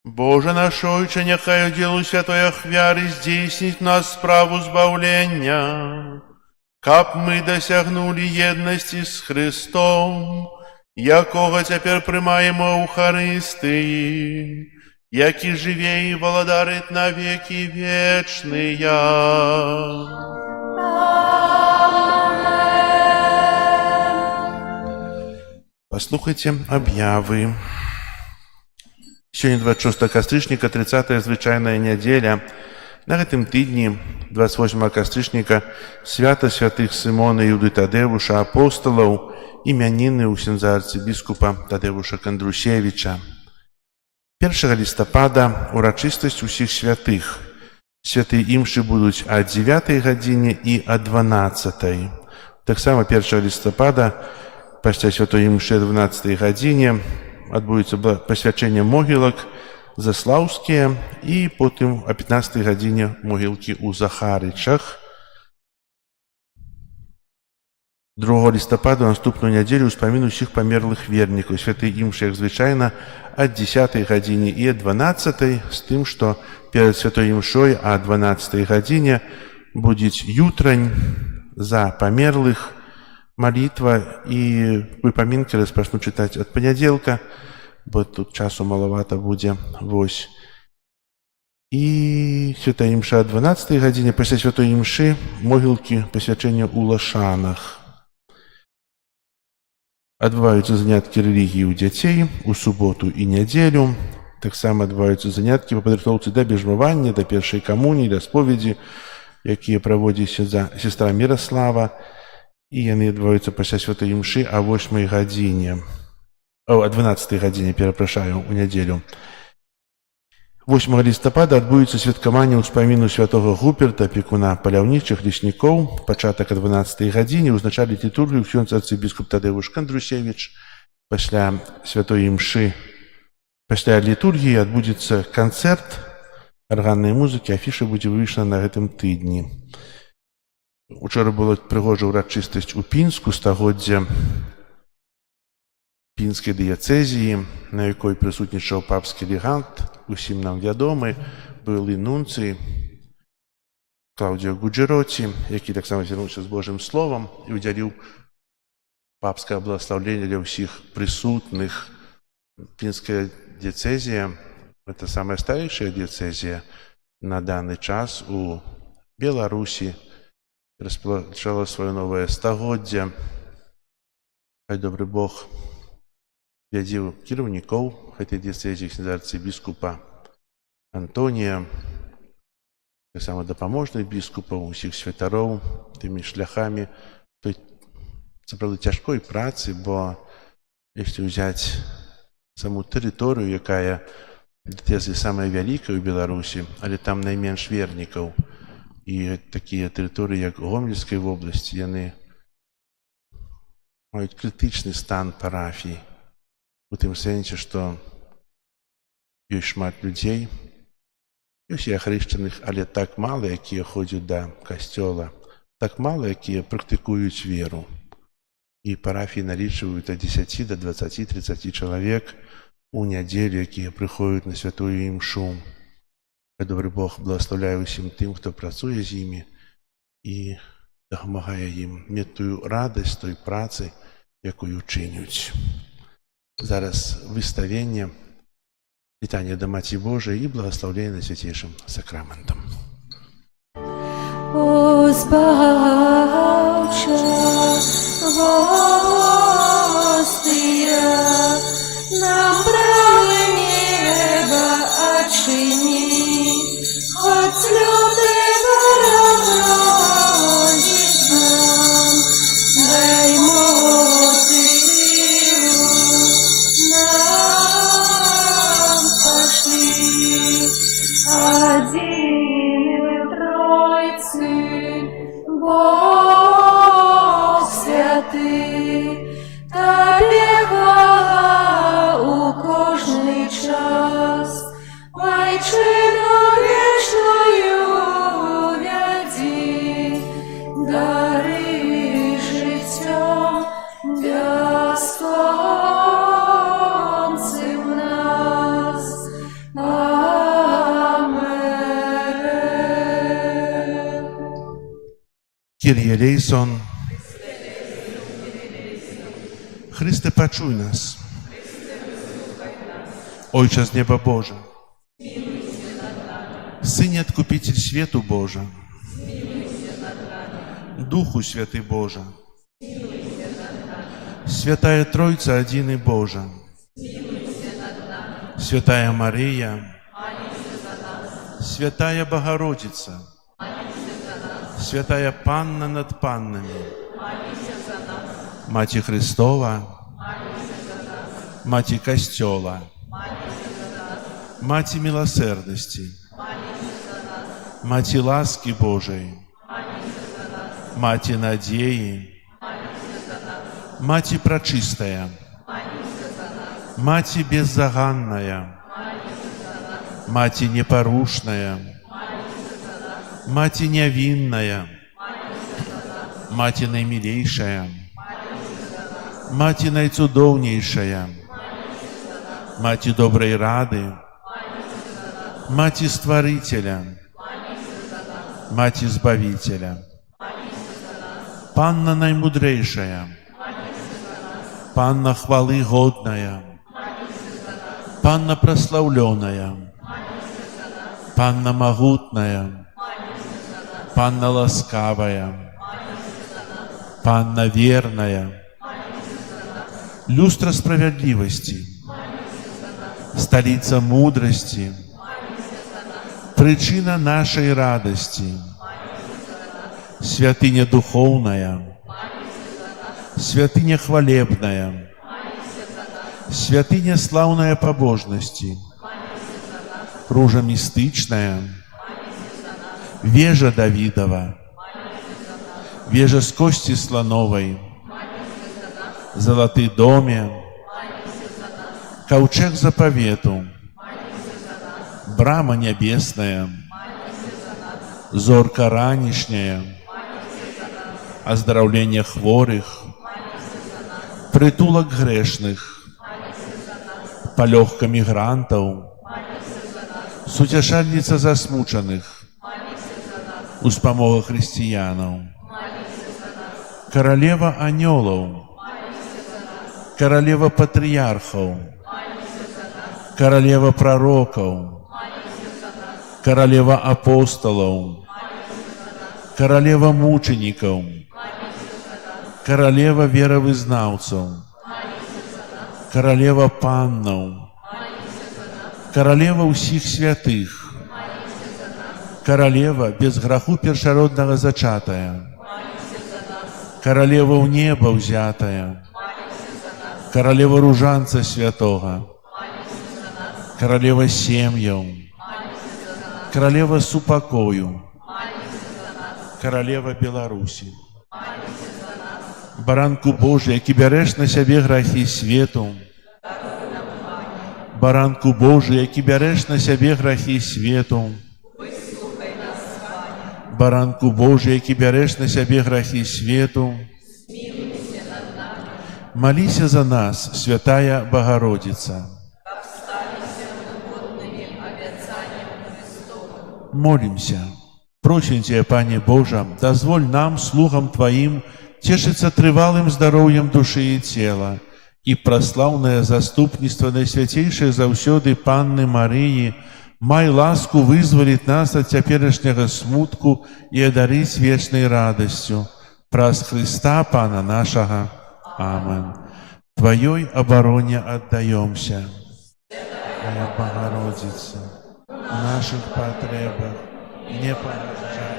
Боже наш Отче, нехай уділу святої ахвяри здійснить нас справу збавлення, каб ми досягнули єдності з Христом, якого тепер приймаємо у Харистії, який живе і володарить на віки вічния. Послухайте об'яви. Сьогодні 26 кастрычніка, 30-я звычайная нядзеля. На гэтым тыдні, 28 кастрычніка, свята святых Сымона і Юды Тадеуша, апостолаў, імяніны ў ксяндза арцыбіскупа Тадеуша Кандрусевіча. 1 лістапада урачыстасць усіх святых. Святыя імшы будуць о 9 гадзіне і о 12. Таксама 1 лістапада пасля святой імшы о 12 гадзіне адбудецца пасвячэнне могілак заслаўскія і потым о 15 гадзіне могілкі ў Захарычах. 2 лістапада наступную нядзелю ўспамін усіх памерлых вернікаў. Святы імшы, як звычайна, о 10 гадзіне і о 12, з тым, што перад святой імшой о 12 гадзіне будзе ютрань за памерлых, молитва і выпамінкі распачну чытаць ад панядзелка, бо тут часу малавата будзе. Вось. І святая імша о 12 гадзіне, пасля святой імшы могілкі пасвячэння ў Лашанах. Адбываюцца заняткі рэлігіі ў дзяцей у суботу і нядзелю. Таксама адбываюцца заняткі па падрыхтоўцы да бяжмавання, да першай камуніі, да споведзі, якія праводзіць сестра Міраслава. І яны адбываюцца пасля святой імшы о 8 гадзіне. О 12 гадзіне, перапрашаю, у нядзелю. 8 лістапада адбудзецца святкаванне ўспаміну святога Гуперта, апекуна паляўнічых леснікоў. Пачатак о 12 гадзіне узначаліць літургію ксёндз арцыбіскуп Тадеуш Кандрусевіч. Пасля святой імшы, пасля літургіі адбудзецца канцэрт арганнай музыкі, афіша будзе вывешана на гэтым тыдні. Учора была прыгожая урачыстасць у Пінску, стагоддзя Пінскай дыяцэзіі, на якой прысутнічаў папскі легант, усім нам вядомы, былы нунцый Клаўдзіо Гуджэроці, які таксама звярнуўся з Божым словам і удзяліў папскае благаслаўленне для ўсіх прысутных. Пінская дыяцэзія – гэта самая старэйшая дыяцэзія на даны час у Беларусі, распачала сваё новае стагоддзе. Хай добры Бог вядзе кіраўнікоў гэтай дыяцэзіі, ксяндза арцыбіскупа Антонія, таксама дапаможных біскупаў, усіх святароў тымі шляхамі той сапраўды цяжкой працы, бо якщо ўзяць саму тэрыторыю, якая дыяцэзія самая вялікая ў Беларусі, але там найменш вернікаў, і такія тэрыторыі, як Гомельскай вобласці, яны маюць крытычны стан парафій, у тым сэнсе, што ёсць шмат людзей, ёсць і ахрышчаных, але так мала, якія ходзяць да касцёла, так мала, якія практыкуюць веру. І парафіі налічваюць ад 10 до 20-30 чалавек у нядзелю, якія прыходзяць на святую імшу. Хай добры Бог благаслаўляе ўсім тым, хто працуе з імі і дапамагае ім мець тую радасць той працы, якую чыняць. Зараз выставенне, вітанне да Маці Божай і благаслаўленне свяцейшым сакраментам. О, Збавча, Гостия, нам брамы неба отчини, хоть слёты морозит нам, дай моцы нам пошли. Один Тройцы, Бог святый, Табе хвала у кожный час, Майчину вечную вяди, дары життя безконечне. Kyrie eleison. Chryste, почуй нас. Ojcze z nieba Boże, Synie Odkupiciel światu Boże, Duchu Święty Boże, Святая Троица, один и Божа, Святая Мария, Святая Богородица, Святая Панна над паннами, Маті Христова, Маті Костьола, Маті милосердности, Маті ласки Божией, Маті надеи, Маті пречистая, Маті беззаганная, Маті непорушная, Маті невинная, Маті наимилейшая, Маті найцудовнейшая, Маті доброй рады, Маті Створителя, Маті Збавителя, Панна наимудрейшая, Панна хвалы годная, Панна прославленная, Панна могутная, Панна ласкавая, Панна верная, люстра справедливости, столица мудрости, причина нашей радости, святыня духовная, святыня хвалебная, святыня славная побожности, ружа мистычная, вежа Давидова, вежа с кости слоновой, золотый доме, ковчег заповету, брама небесная, зорка ранішняя, оздоровление хворых, притулок грешных, полегка мигрантов, сутешальница засмученных, успомога християнов, королева анgelов, королева патриархов, королева пророков, королева апостолов, королева мучеников, королева веровызнавцев, королева паннов, королева усіх святых, королева без граху першародного зачатая, королева у неба взятая, королева ружанца святого, королева сем'яў, королева супокою, королева Беларусі, баранку Божий, які бяреш на сябе грахі свету, баранку Божий, які бяреш на сябе грахі свету, баранку Божий, які бяреш на сябе грахі свету, молися за нас, святая Богородица. Молимся. Просим Тебя, Пане Божа, дозволь нам, слугам Твоим, тешиться трывалым здоровьем души и тела, и прославное заступництво Найсвятейшей заўсёды Панны Марии, май ласку вызволить нас от цяперашняга смутку и одарить вечной радостью. Праз Христа, Пана нашего. Амин. Твоей обороне отдаемся. Твоя Богородица, в наших потребах не поражай.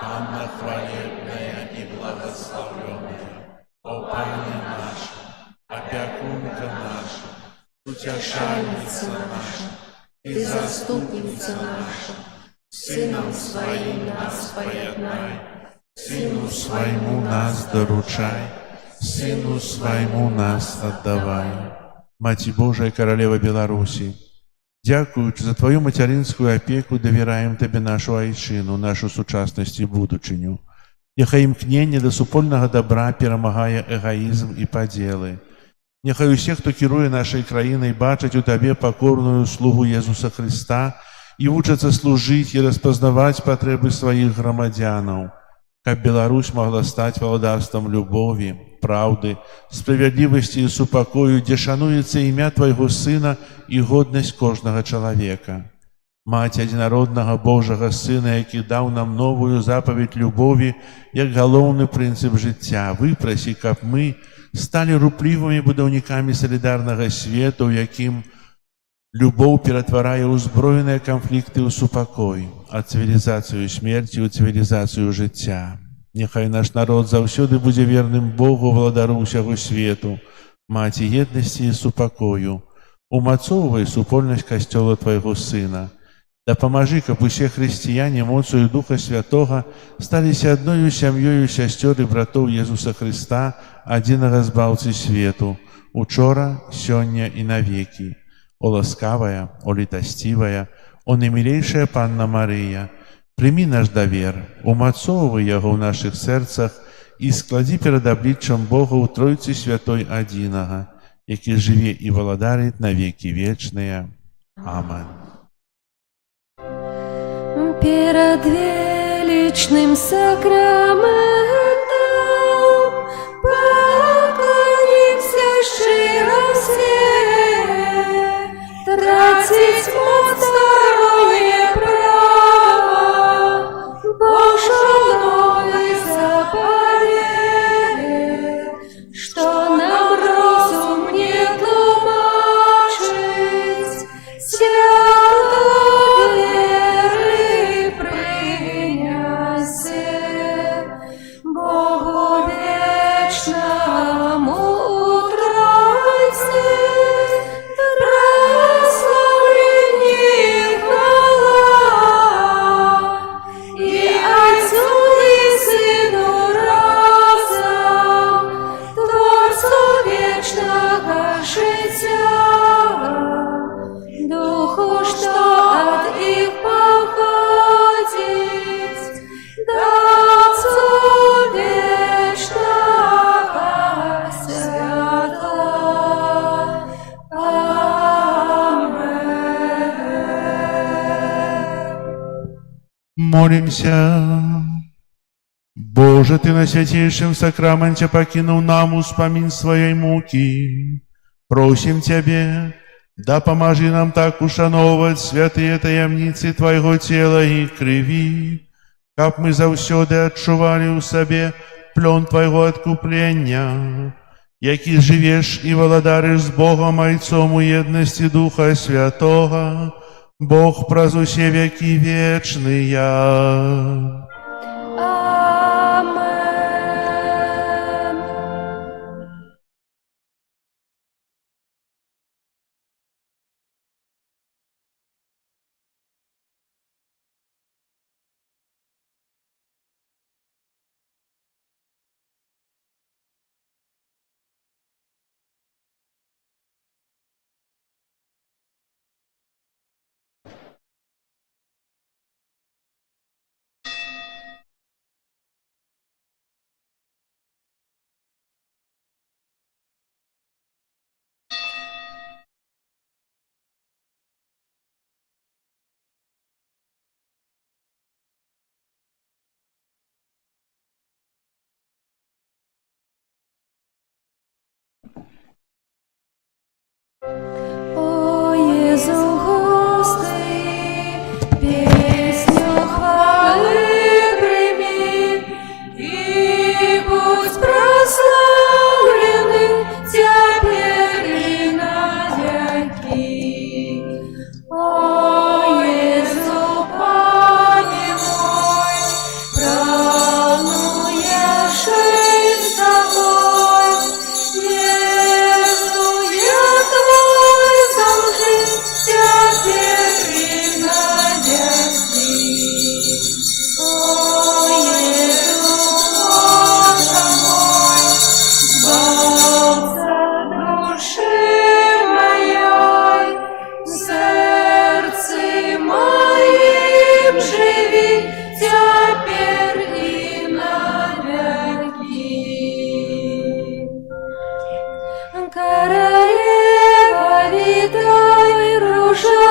Панна хвалебная и благословленная, о Пане наша, опекунка наша, утешальница наша и заступница наша, Сыном Своим нас поеднай, Сыну Своему нас доручай, Сыну Своему нас отдавай. Маті Божия, Королева Беларуси, дякуючи за Твою материнскую опеку, довираем Тебе нашу айчину, нашу сучасность и будучыню. Няхай імкнення до супольного добра перемагає эгоизм и поделы. Няхай усе, хто кіруе нашай краінай, бачаць у Табе пакорную слугу Езуса Христа і вучацца служыць і распазнаваць патрэбы сваіх грамадзянаў, каб Беларусь могла стаць валадарствам любові, праўды, справядлівасці і супакою, дзе шануецца імя Твайго Сына і годнасць кожнага чалавека. Маці адзінароднага Божага Сына, які даў нам новую запаведь любові як галоўны прынцып жыцця, выпрасі, каб мы сталі руплівымі будаўнікамі салідарнага свету, у якім любоў ператварае ўзброеныя канфлікты ў супакой, а цывілізацыю смерці ў цывілізацыю жыцця. Няхай наш народ заўсёды будзе верным Богу, владару ўсяго свету, маці еднасці і супакою. Умацоўвай супольнасць касцёла Твайго Сына. Дапамажы, каб усе хрысціяне моцою Духа Святога сталіся адною сям'ёю сясцёр і братоў Езуса Христа, адзінага збаўцы свету, учора, сёння і навекі. О ласкавая, о літасцівая, о немілейшая Панна Марыя, прымі наш давер, умацоўвай яго ў нашых сэрцах і складзі перад абліччам Бога ў Тройцы Святой адзінага, які жыве і валадарыць навекі вечныя. Амэн. Перед величным сакраментом поклонимся щиро все, тратить второе право, Божий заповедь, что нам розум не тлумачить, Богу вечному Тройце, прославление хвала, и Отцу и Сыну разом, Творцу вечного життя, Духу, что от их походит, да Отцу вечного святла. Амен. Молимся. Боже, Ты на святейшем сакраменте покинул нам успомин своей муки. Просим Тебе, да поможи нам так ушановывать святые таямницы Твоего тела и крови, каб мы заўсёды адчували у сабе плён Твайго адкуплення, які жывеш і валадарыш з Богом Айцом у еднасці Духа Святога, Бог праз усе векі вечныя. Амен.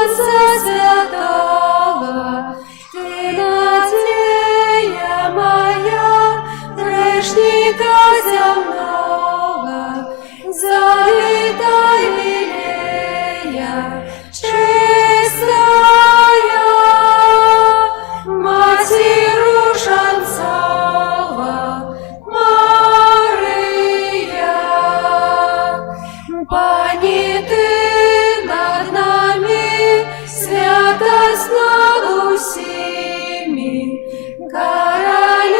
Отца Святого, Ты надея моя, грешника земного, завитай милея, чистая, Матерь Рушанцова, Мария, Пани Ты над нами, святость над усими, королева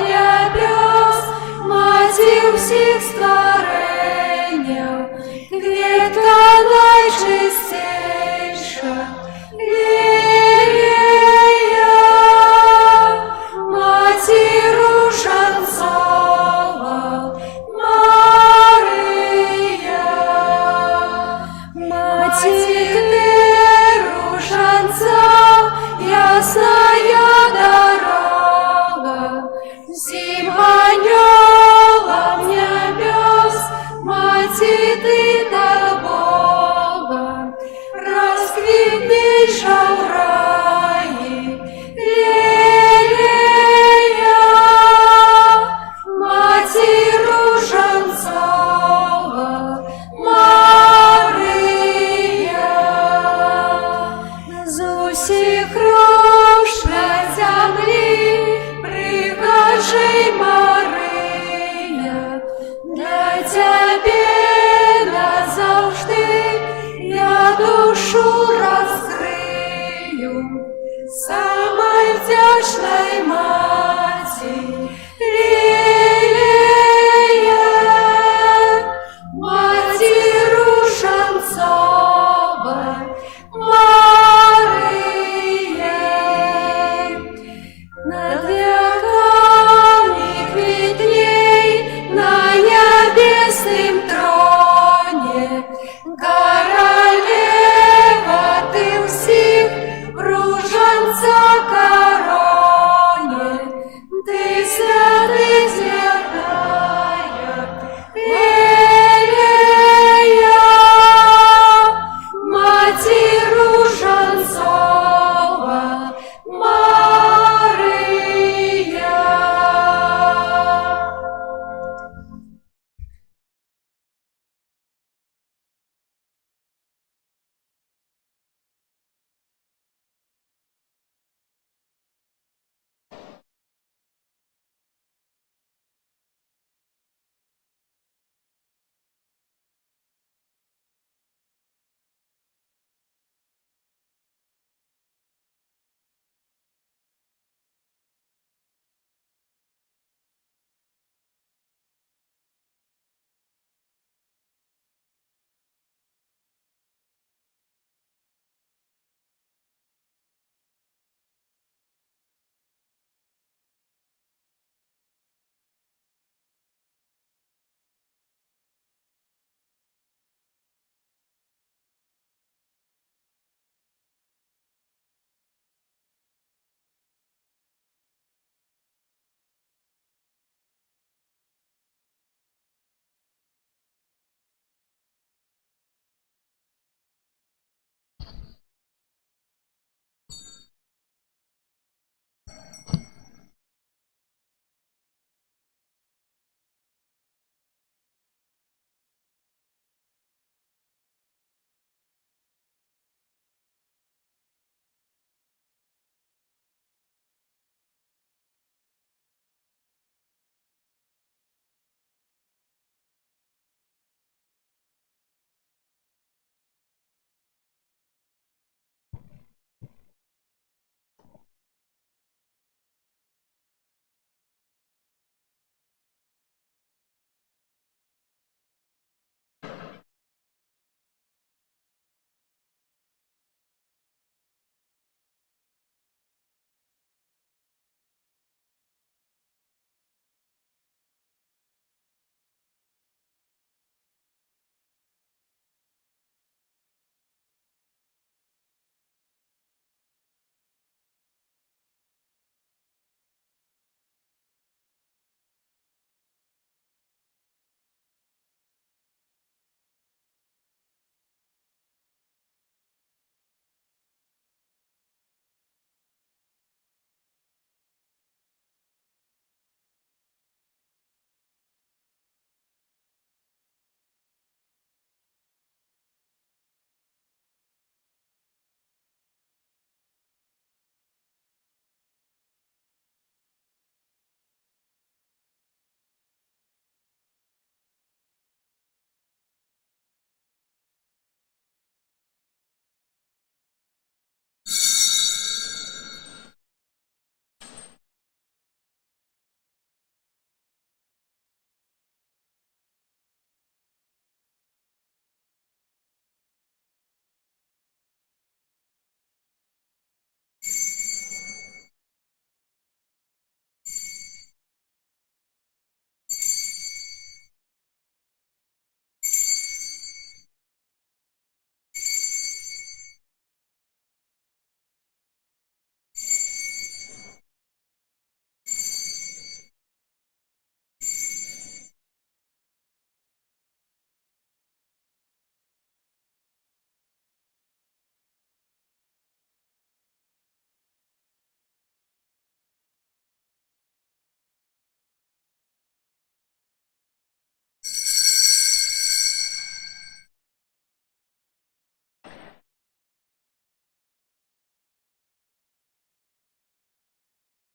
небес, Матерь всех створеньев, кветка найчистейшая,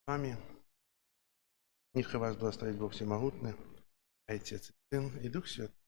вами. Нехай вас благословит Бог Всемогутный, Отец и Сын и Дух Святой.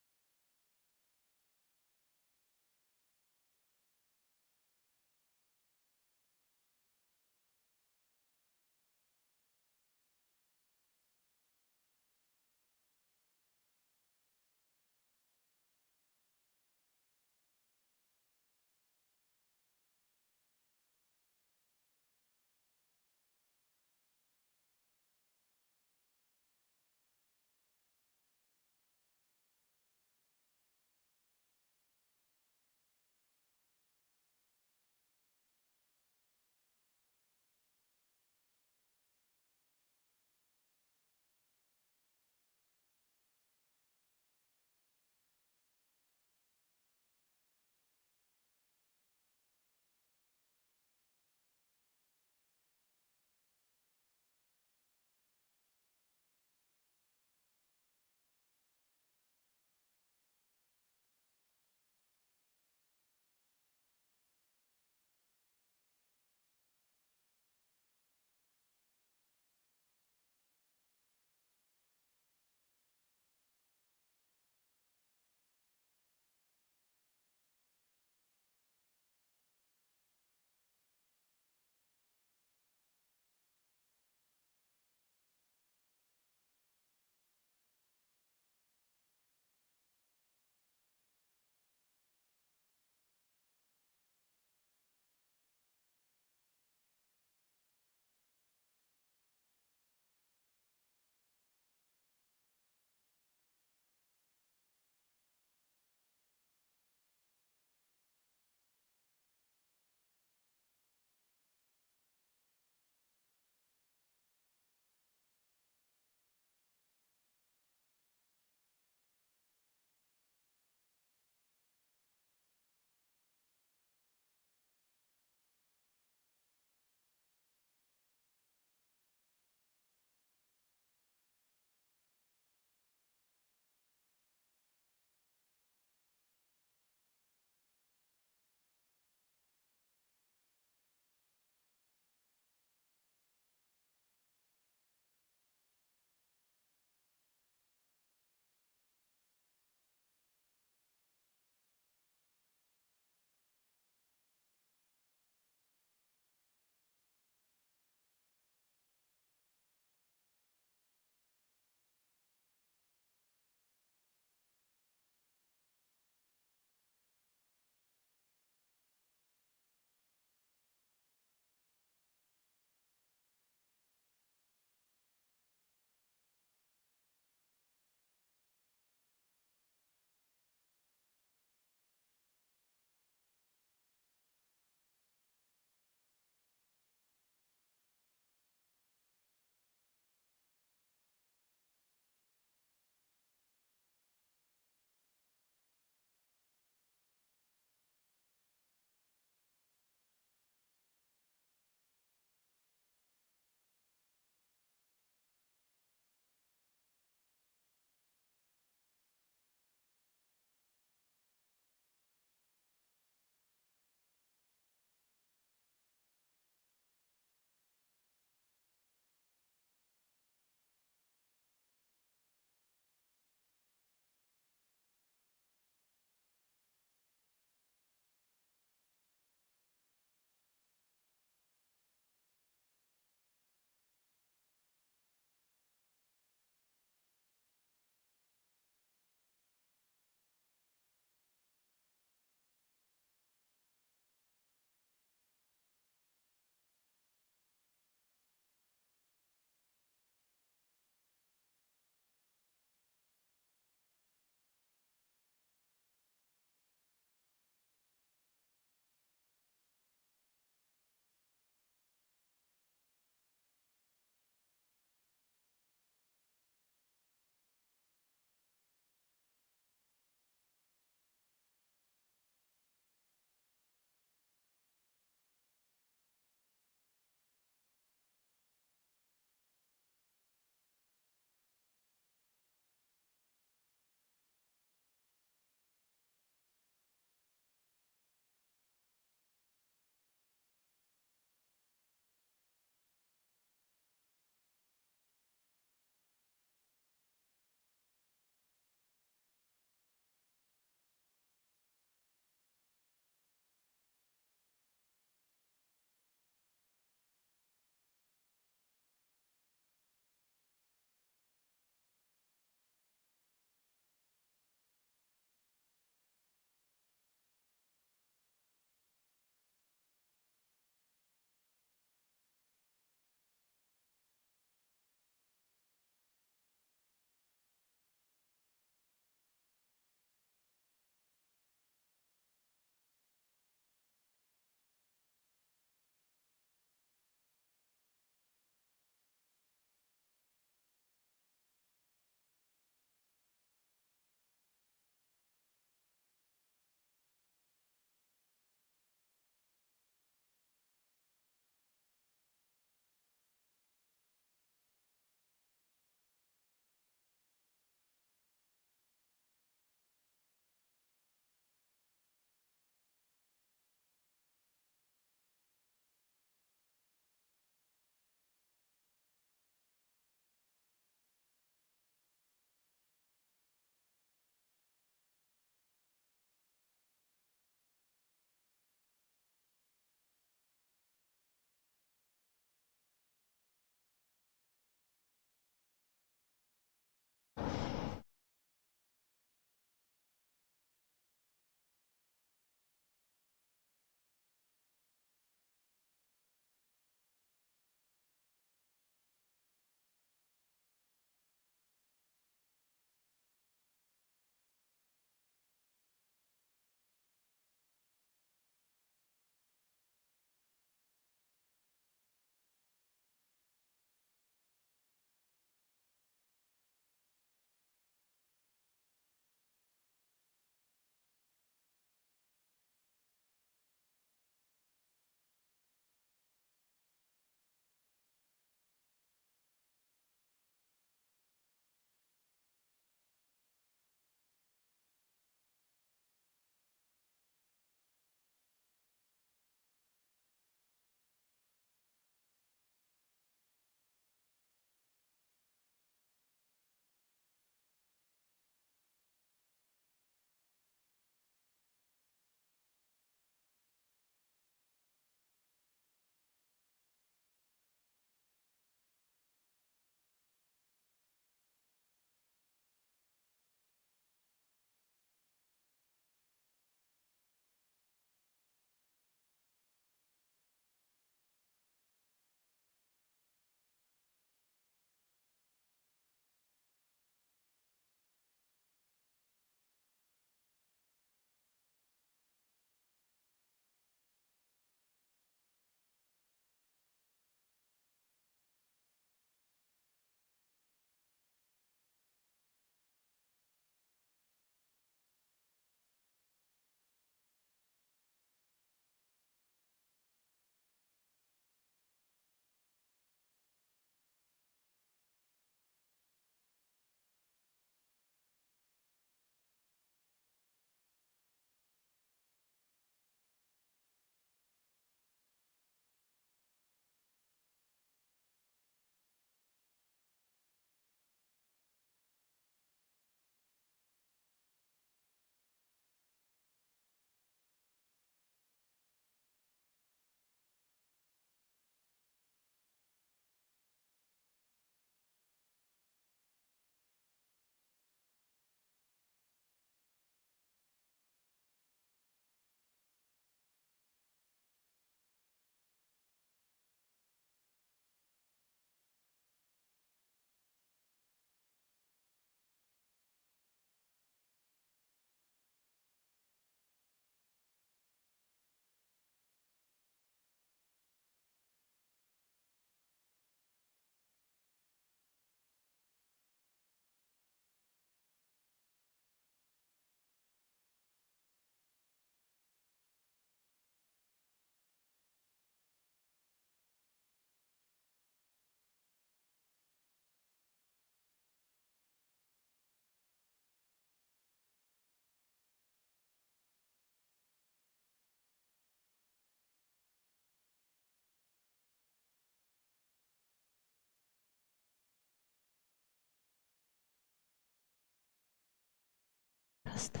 пожалуйста.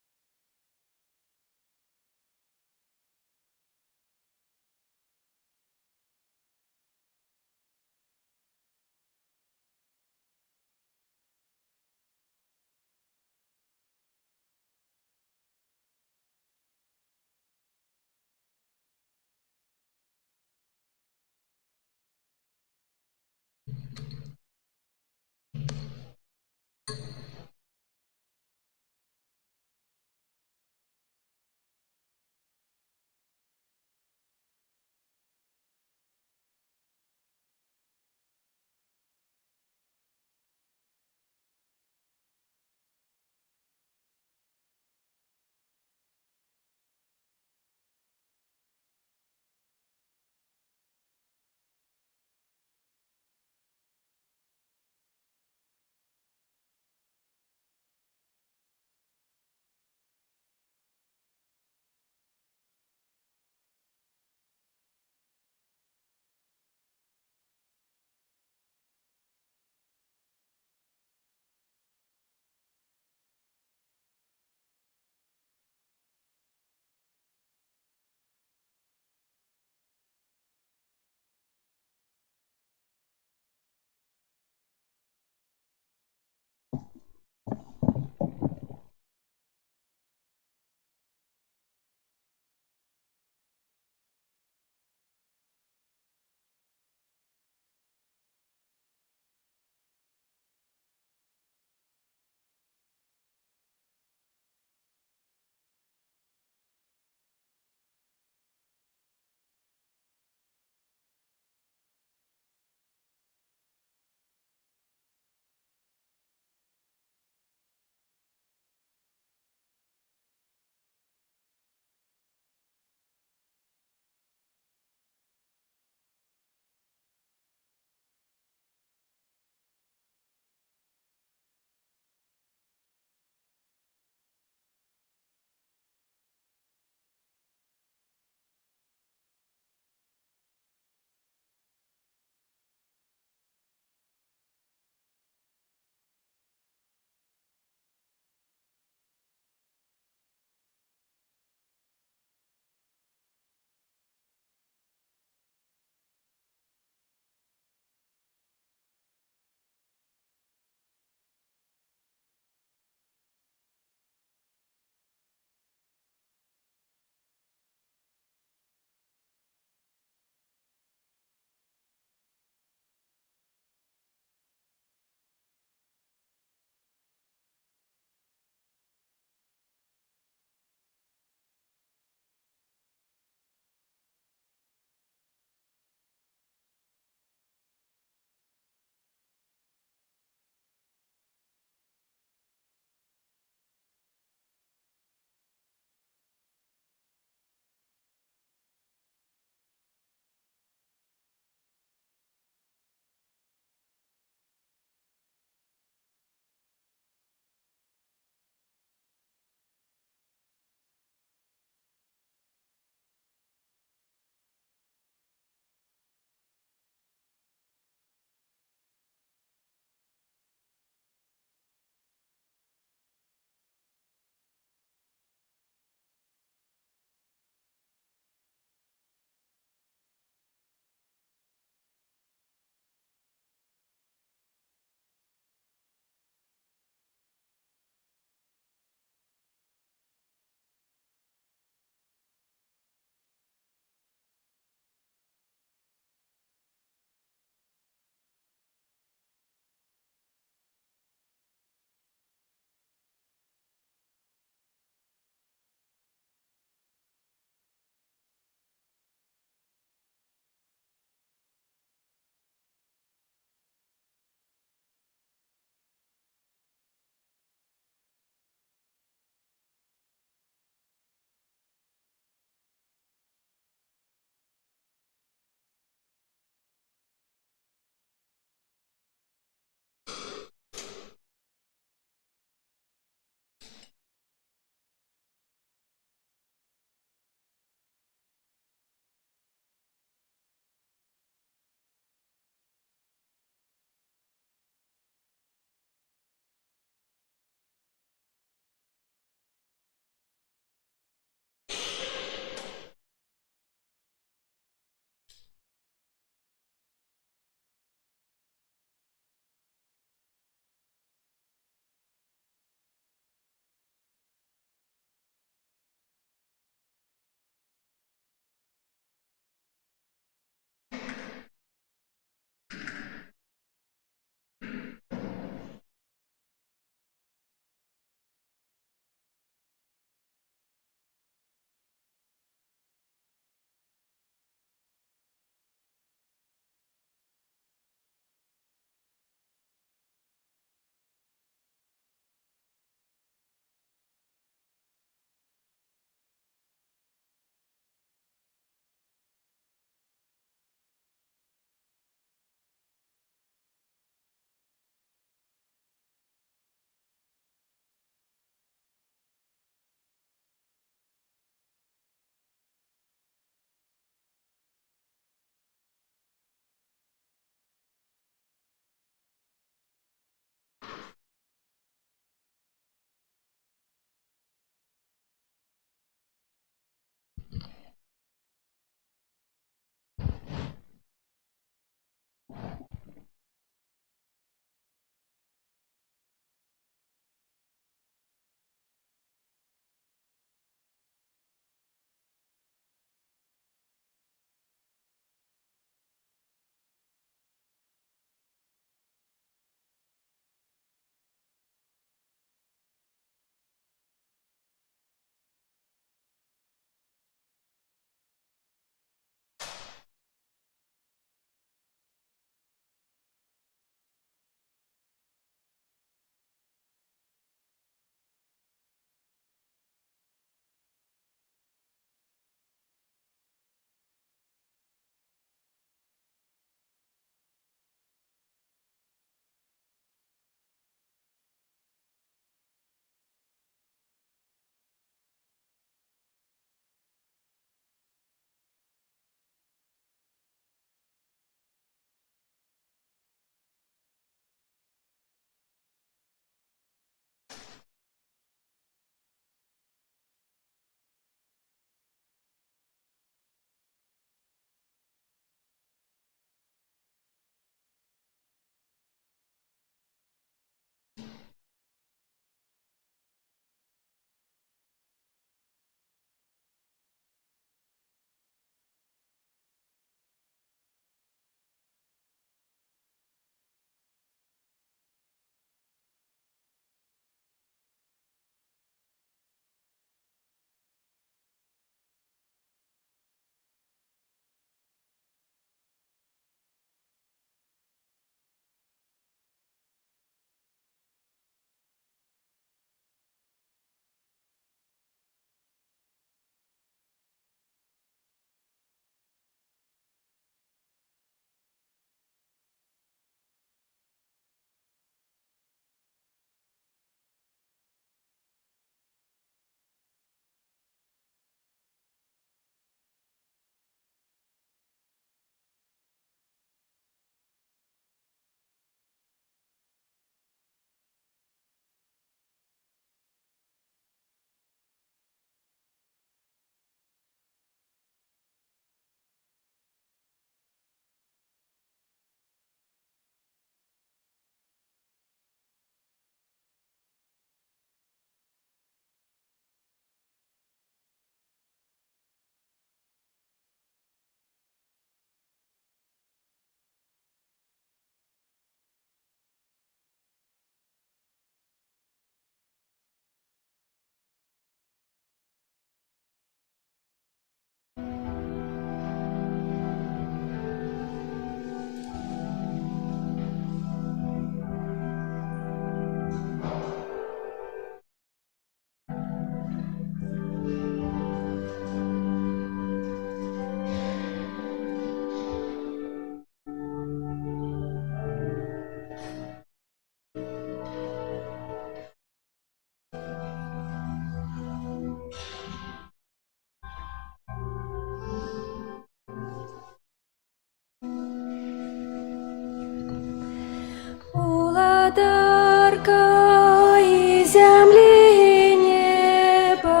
господарка і землі, і неба,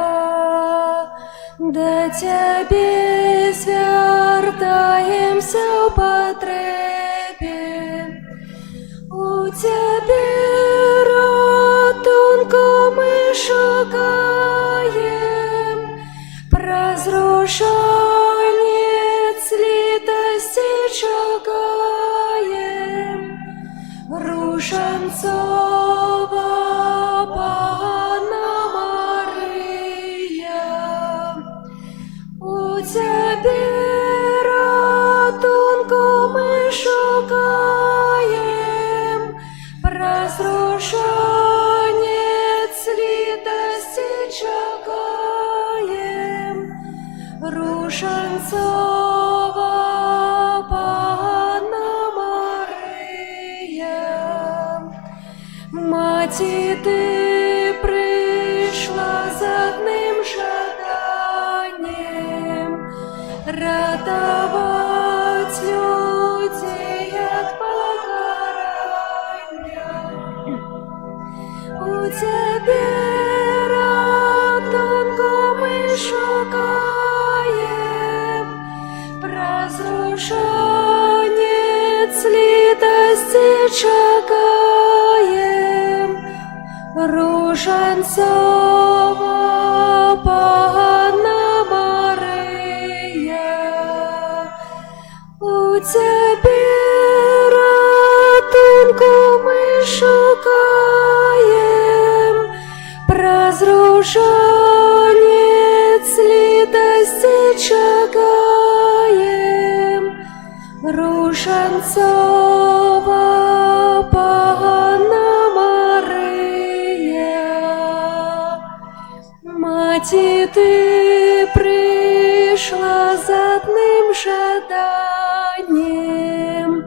до Тебе звертаємся в потребі. У Тебе ратунку ми шукаєм, разрушенец литости чекаем, Рушенцова Панна Мария. У Тебе ратунку ми шукаєм, разрушенец литости чекаем, Рушенцова Панна Мария. Маті, Ти прийшла з одним жаданням рятувати людей від покарання. У Тебе ратунку ми шукаєм, разрушенец литости чекаем, Рушенцова Панна Мария. У Тебе ратунку ми шукаєм, разрушенец литости чекаем, Рушенцова Панна Мария. Маті, Ти прийшла з одним жаданням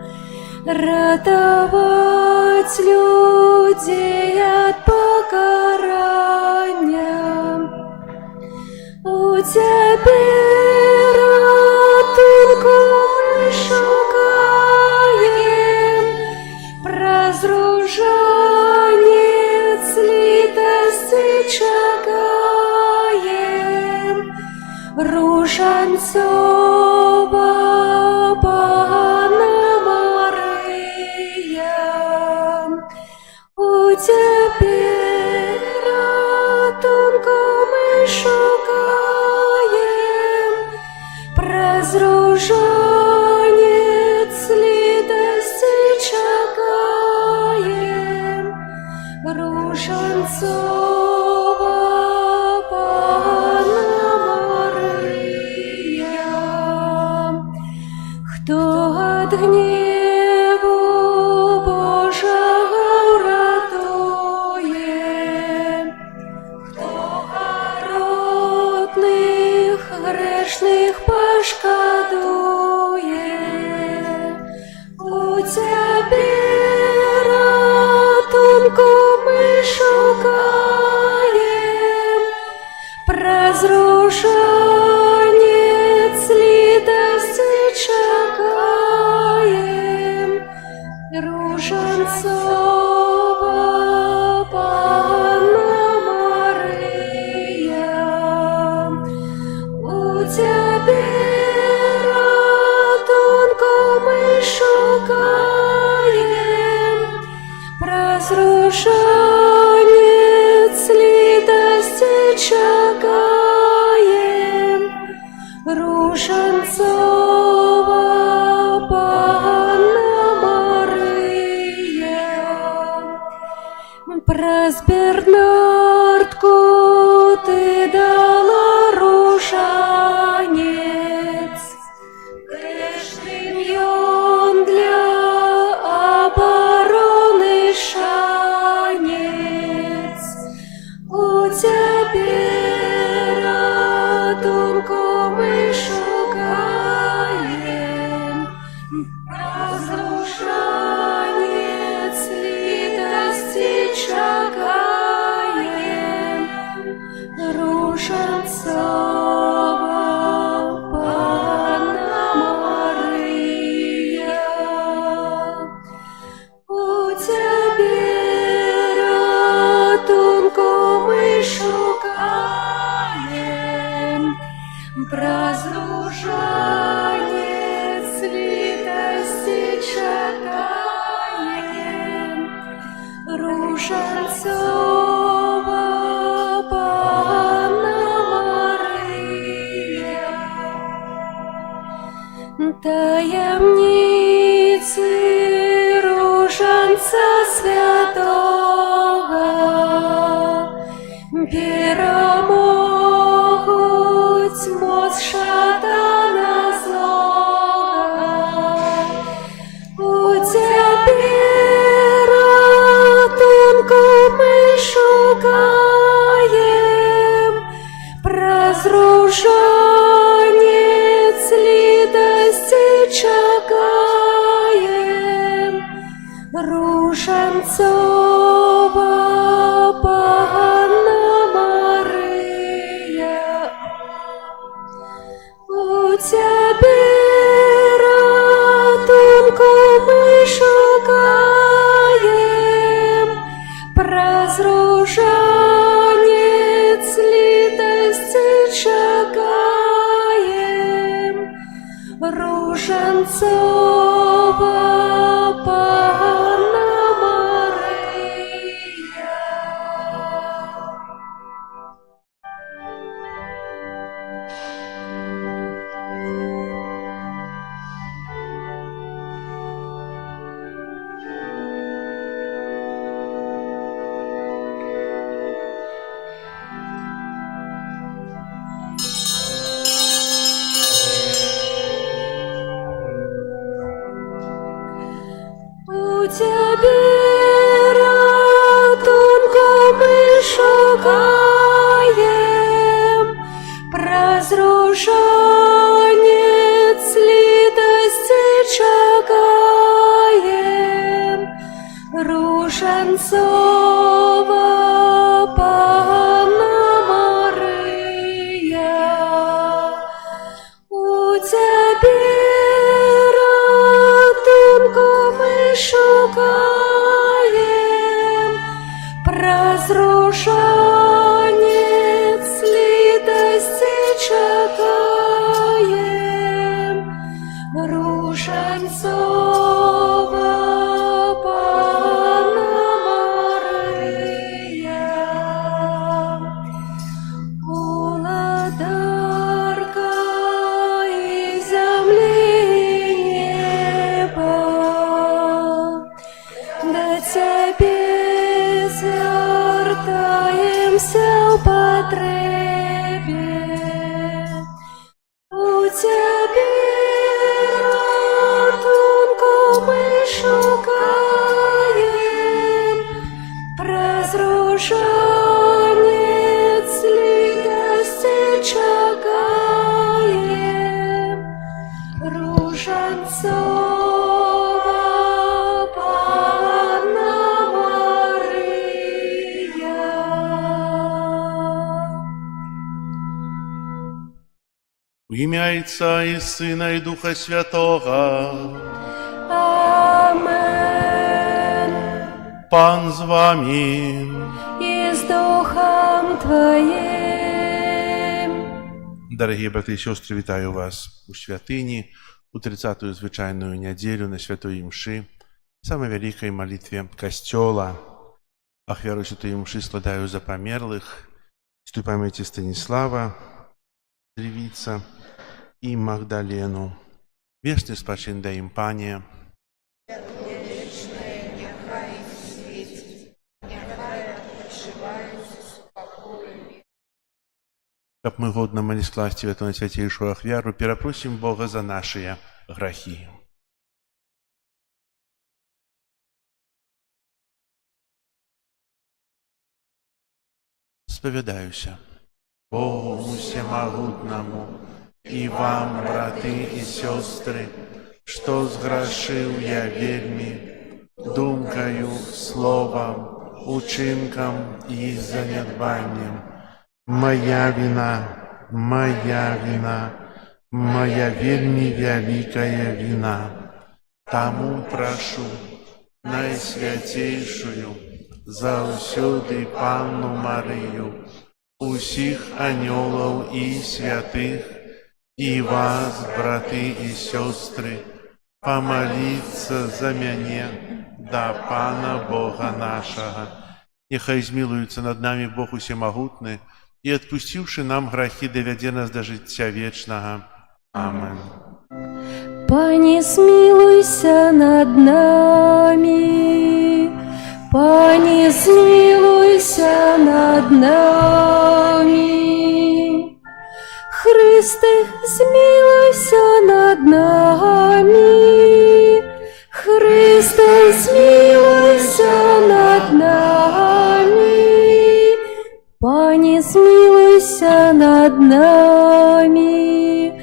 рятувати людей від покарання. У Тебе ратунку ми шукаєм, разрушенец литости чекаем, Рушенцова Панна Мария. У Тебе ратунку ми шукаєм, разрушенец литости чекаем, Рушенцова Панна Мария. Хто від гніву Божого врятує, хто городних грешних пошкодує. У Тебе ратунку ми шукаєм, разрушенец литости чекаем, Рушенцова Панна Мария. У Тебе ратунку ми шукаєм, разрушенец литости чекаем, Рушенцова Панна Мария. Праз Бернардку Ти дала рушанець, грешним ён для обороны шанец. У Тебе ратунку ми шукаєм, разрушенец литости чекаем, руженця святого, перемогу тьму шатана злого. У тебе ратунку мы шукаем, прозруженец литости чекаем, руженцова Панна Мария. У тебе ратунку мы шукаем, прозруженец литости чекаем, руженцова Панна Мария. У тебе ратунку мы шукаем, прозруженец литости чекаем, руженцова Панна Мария. У тебе ратунку мы шукаем, прозруженец литости чекаем, руженцова Панна Мария. Уладарка и земли и неба, до тебе звертаемся в потребе. У тебе ратунку мы шукаем, прозруженец литости чекаем, руженцова Панна Мария. В ім'я Отця і Сина і Духа Святого. Амен. Пан з вами. И с Духом Твоим. Дорогі брати і сестри, вітаю вас у святині, у 30-ю звичайную неділю на Святой Мши, самой великой молитве Костела. Ахвяру Святой Мши складаю за померлых, святой памяти Станислава, Девица и Магдалену. Вечный спачин да им, Пане. Как мы годно молились класти в эту святейшую ахвяру, перепросим Бога за наши грехи. Споведаюся Богу всемогутному и вам, браты и сестры, что сгрешил я вельми, думкою, словом, учинком и занедбанием. Моя вина, моя вельми великая вина. Тому прошу найсвятейшую, заусюди Панну Марию, усіх анёлов и святых, и вас, браты и сестры, помолиться за меня, да Пана Бога нашего. Нехай змилуется над нами Бог усемогутный, и, отпустивши нам грехи, доведе нас до життя вечного. Амен. Пане, смилуйся над нами. над нами. Христе, змилуйся над нами. Христе, змилуйся над нами. Пане, змилуйся над нами.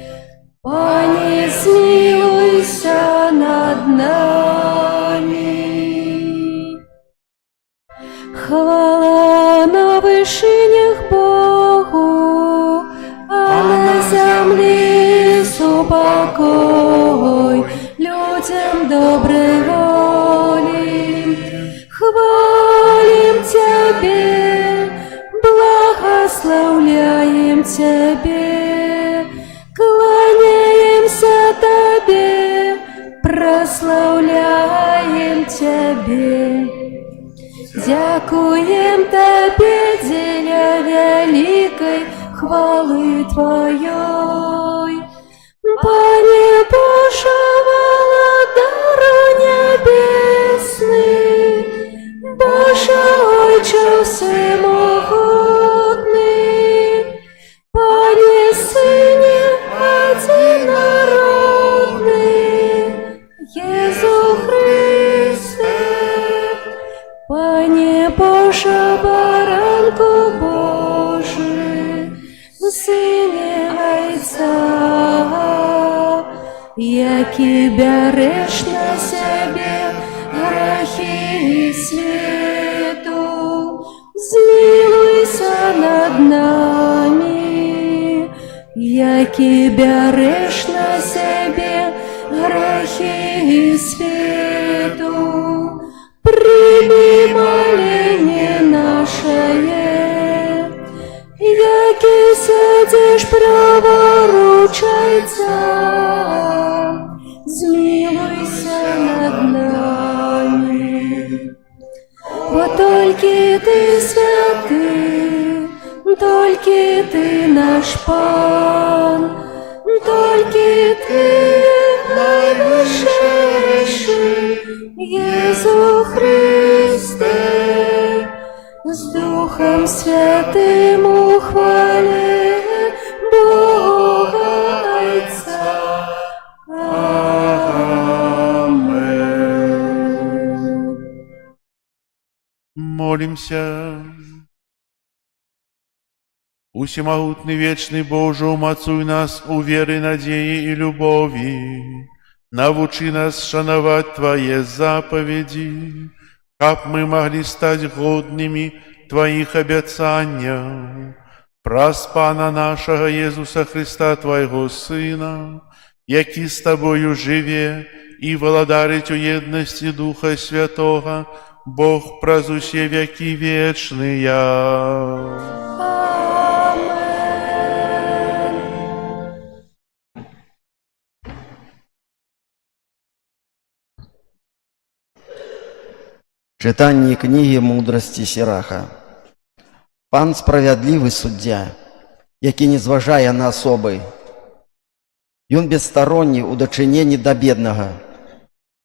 Пане, змилуйся над нами. Хвала на вишинях Богу, а на землі супокой людям доброй воли. Хвалим Тебе, благословляем Тебе, кланяемся Тебе, прославляем Тебе. Дякуем Тебе, деля великой хвалы Твоей. Пане Боже, владару небесный, Боже Отче всемогутный, Пане Сыне одинородный, Иису Христе, Пане Боже, баранку Божий, Сыне Отца, який береш на себе грехи світу, змилуйся над нами, який береш на себе грехи світу. Прими моление наше, яке сидиш праворучайця, змилуйся над нами. Бо тільки Ти святий, тільки Ти наш Пан, тільки Ти найвищий, Єсу Христе, з Духом Святим у хвалі Бога Отця. Амен. Молимся. Усемогутный вечный Боже, умацуй нас у веры, надеи и любови. Научи нас шановать Твои заповеди, как мы могли стать годными Твоих обетований. Праз Пана нашего Иисуса Христа, Твоего Сына, який с Тобою живе и владарить у едности Духа Святого, Бог праз усе веки вечные. Читание книги мудрости Сираха. Пан справедливый суддя, який не зважає на особи. Ён бессторонний у дачыненні да беднага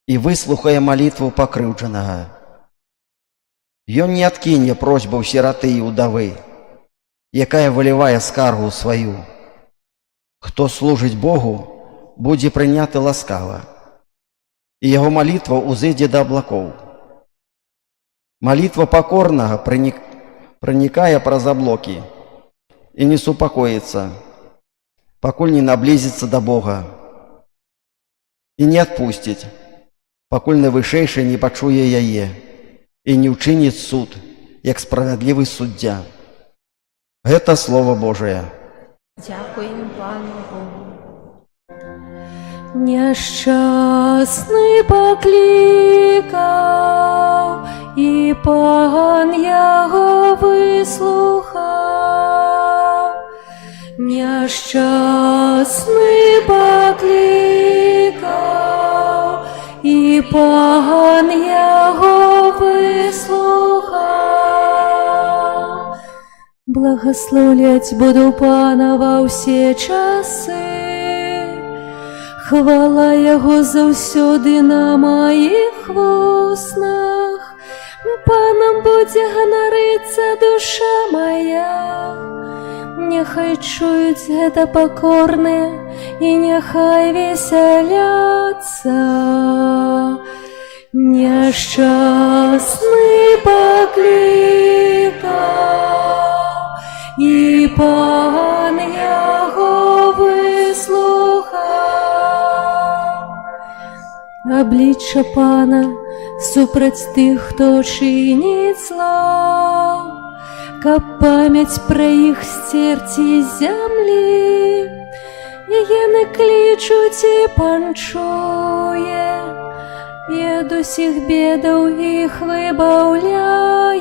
і выслухае малітву пакрыўджанага. Ён не адкіне просьбу сіраты і удавы, якая вылівае скаргу сваю. Хто служыць Богу, будзе прыняты ласкава, і яго малітва ўзыдзе да аблакоў. Молитва покорного проникая праз облаки и не супокоится, покуль не наблизится до Бога, и не отпустить, покуль Найвышэйшы не пачуе яе и не учинит суд, як справедливый суддя. Это Слово Божие. Дякуємо Пану Богу. Нещасний покликав, і Пан його вислухав. Нещасний покликав, і Пан його вислухав. Благословлять буду Пана во всі часи, хвала Його завсюди на моїх вуснах. Панам будзе ганарыцца душа моя. Няхай чуюць гэта пакорныя і няхай весяляцца. Няшчасны паклікаў, і Пан яго выслухаў. Аблічча Пана супраць тых, хто чыніць зло, каб памяць пра іх сцерці з зямлі. І яны клічуць, і Пан чуе, і ад усіх бедаў іх выбаўляе.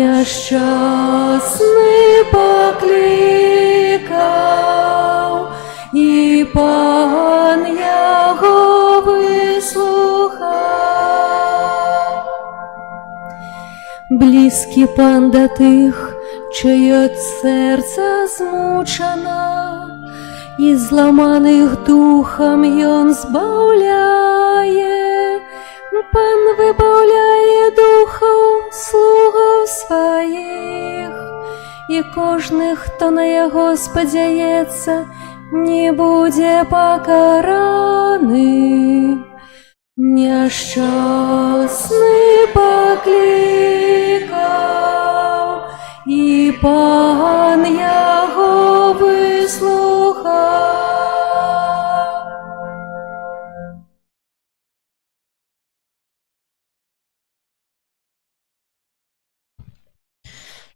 Няшчасны паклікаў, і Пан яго выслухаў. Блізкі Пан да тых, чыё сэрца змучана, і зламаных духам ён збаўляе. Пан выбаўляе духаў слугаў сваіх, і кожны, хто на яго спадзяецца, не будзе пакараны. Няшчасны паклікаў, і Пан яго выслухаў.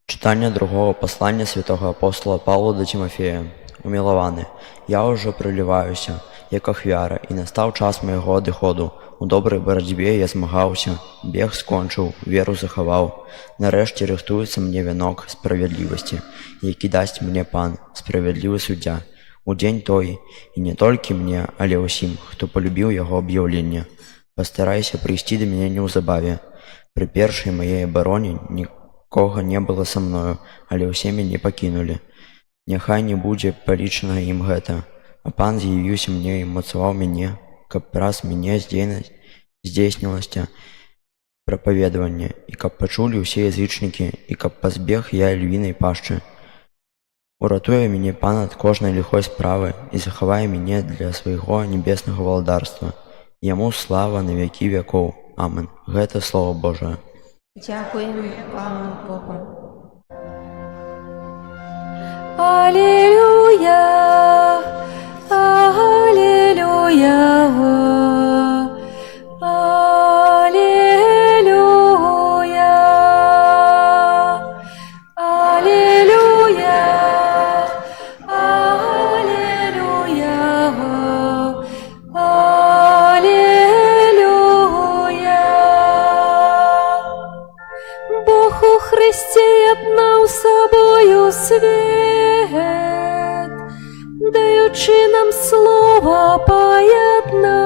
Читание другого послания святого апостола Павла до Тимофея. Умилованы, я уже проливаюся, як ахвяра, і настав час моєго одиходу. У добрій боротьбі я змагався, бег скончив, віру заховав. Нарешті рихтується мені вінок справедливості, який дасть мені Пан, справедливий суддя. У день той, і не тільки мені, але усім, хто полюбив його об'явлення. Постарайся прийти до мене неузабаві. При першій моєї обороні нікого не було со мною, але усі мене покинули. Няхай не будзе палічана ім гэта, а Пан з'явіўся мне і мацаваў мяне, каб праз мяне здзейснілася прапаведаванне, і каб пачулі ўсе язычнікі, і каб пазбег я львінай пашчы. Уратуе мяне Пан ад кожнай ліхой справы і захавае мяне для свайго небеснага валадарства. Яму слава на вякі вякоў. Амен. Гэта Слово Божае. Дякуємо Пану Богу. Аллилуйя, аллилуйя, аллилуйя, аллилуйя, аллилуйя, аллилуйя. Бог у Христі єднав собою світ, даючи нам слово поєднання.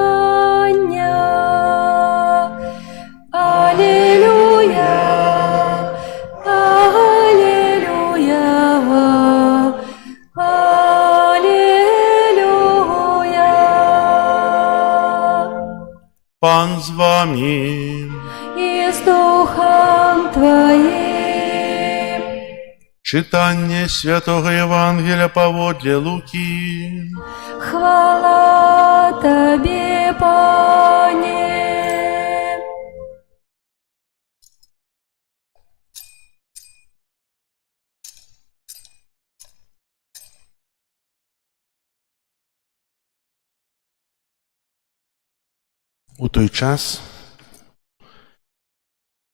Аллилуйя, аллилуйя, аллилуйя. Пан з вами. І з Духом Твоїм. Читання Святого Євангелія паводле Луки. Хвала Тобі, Пане. У той час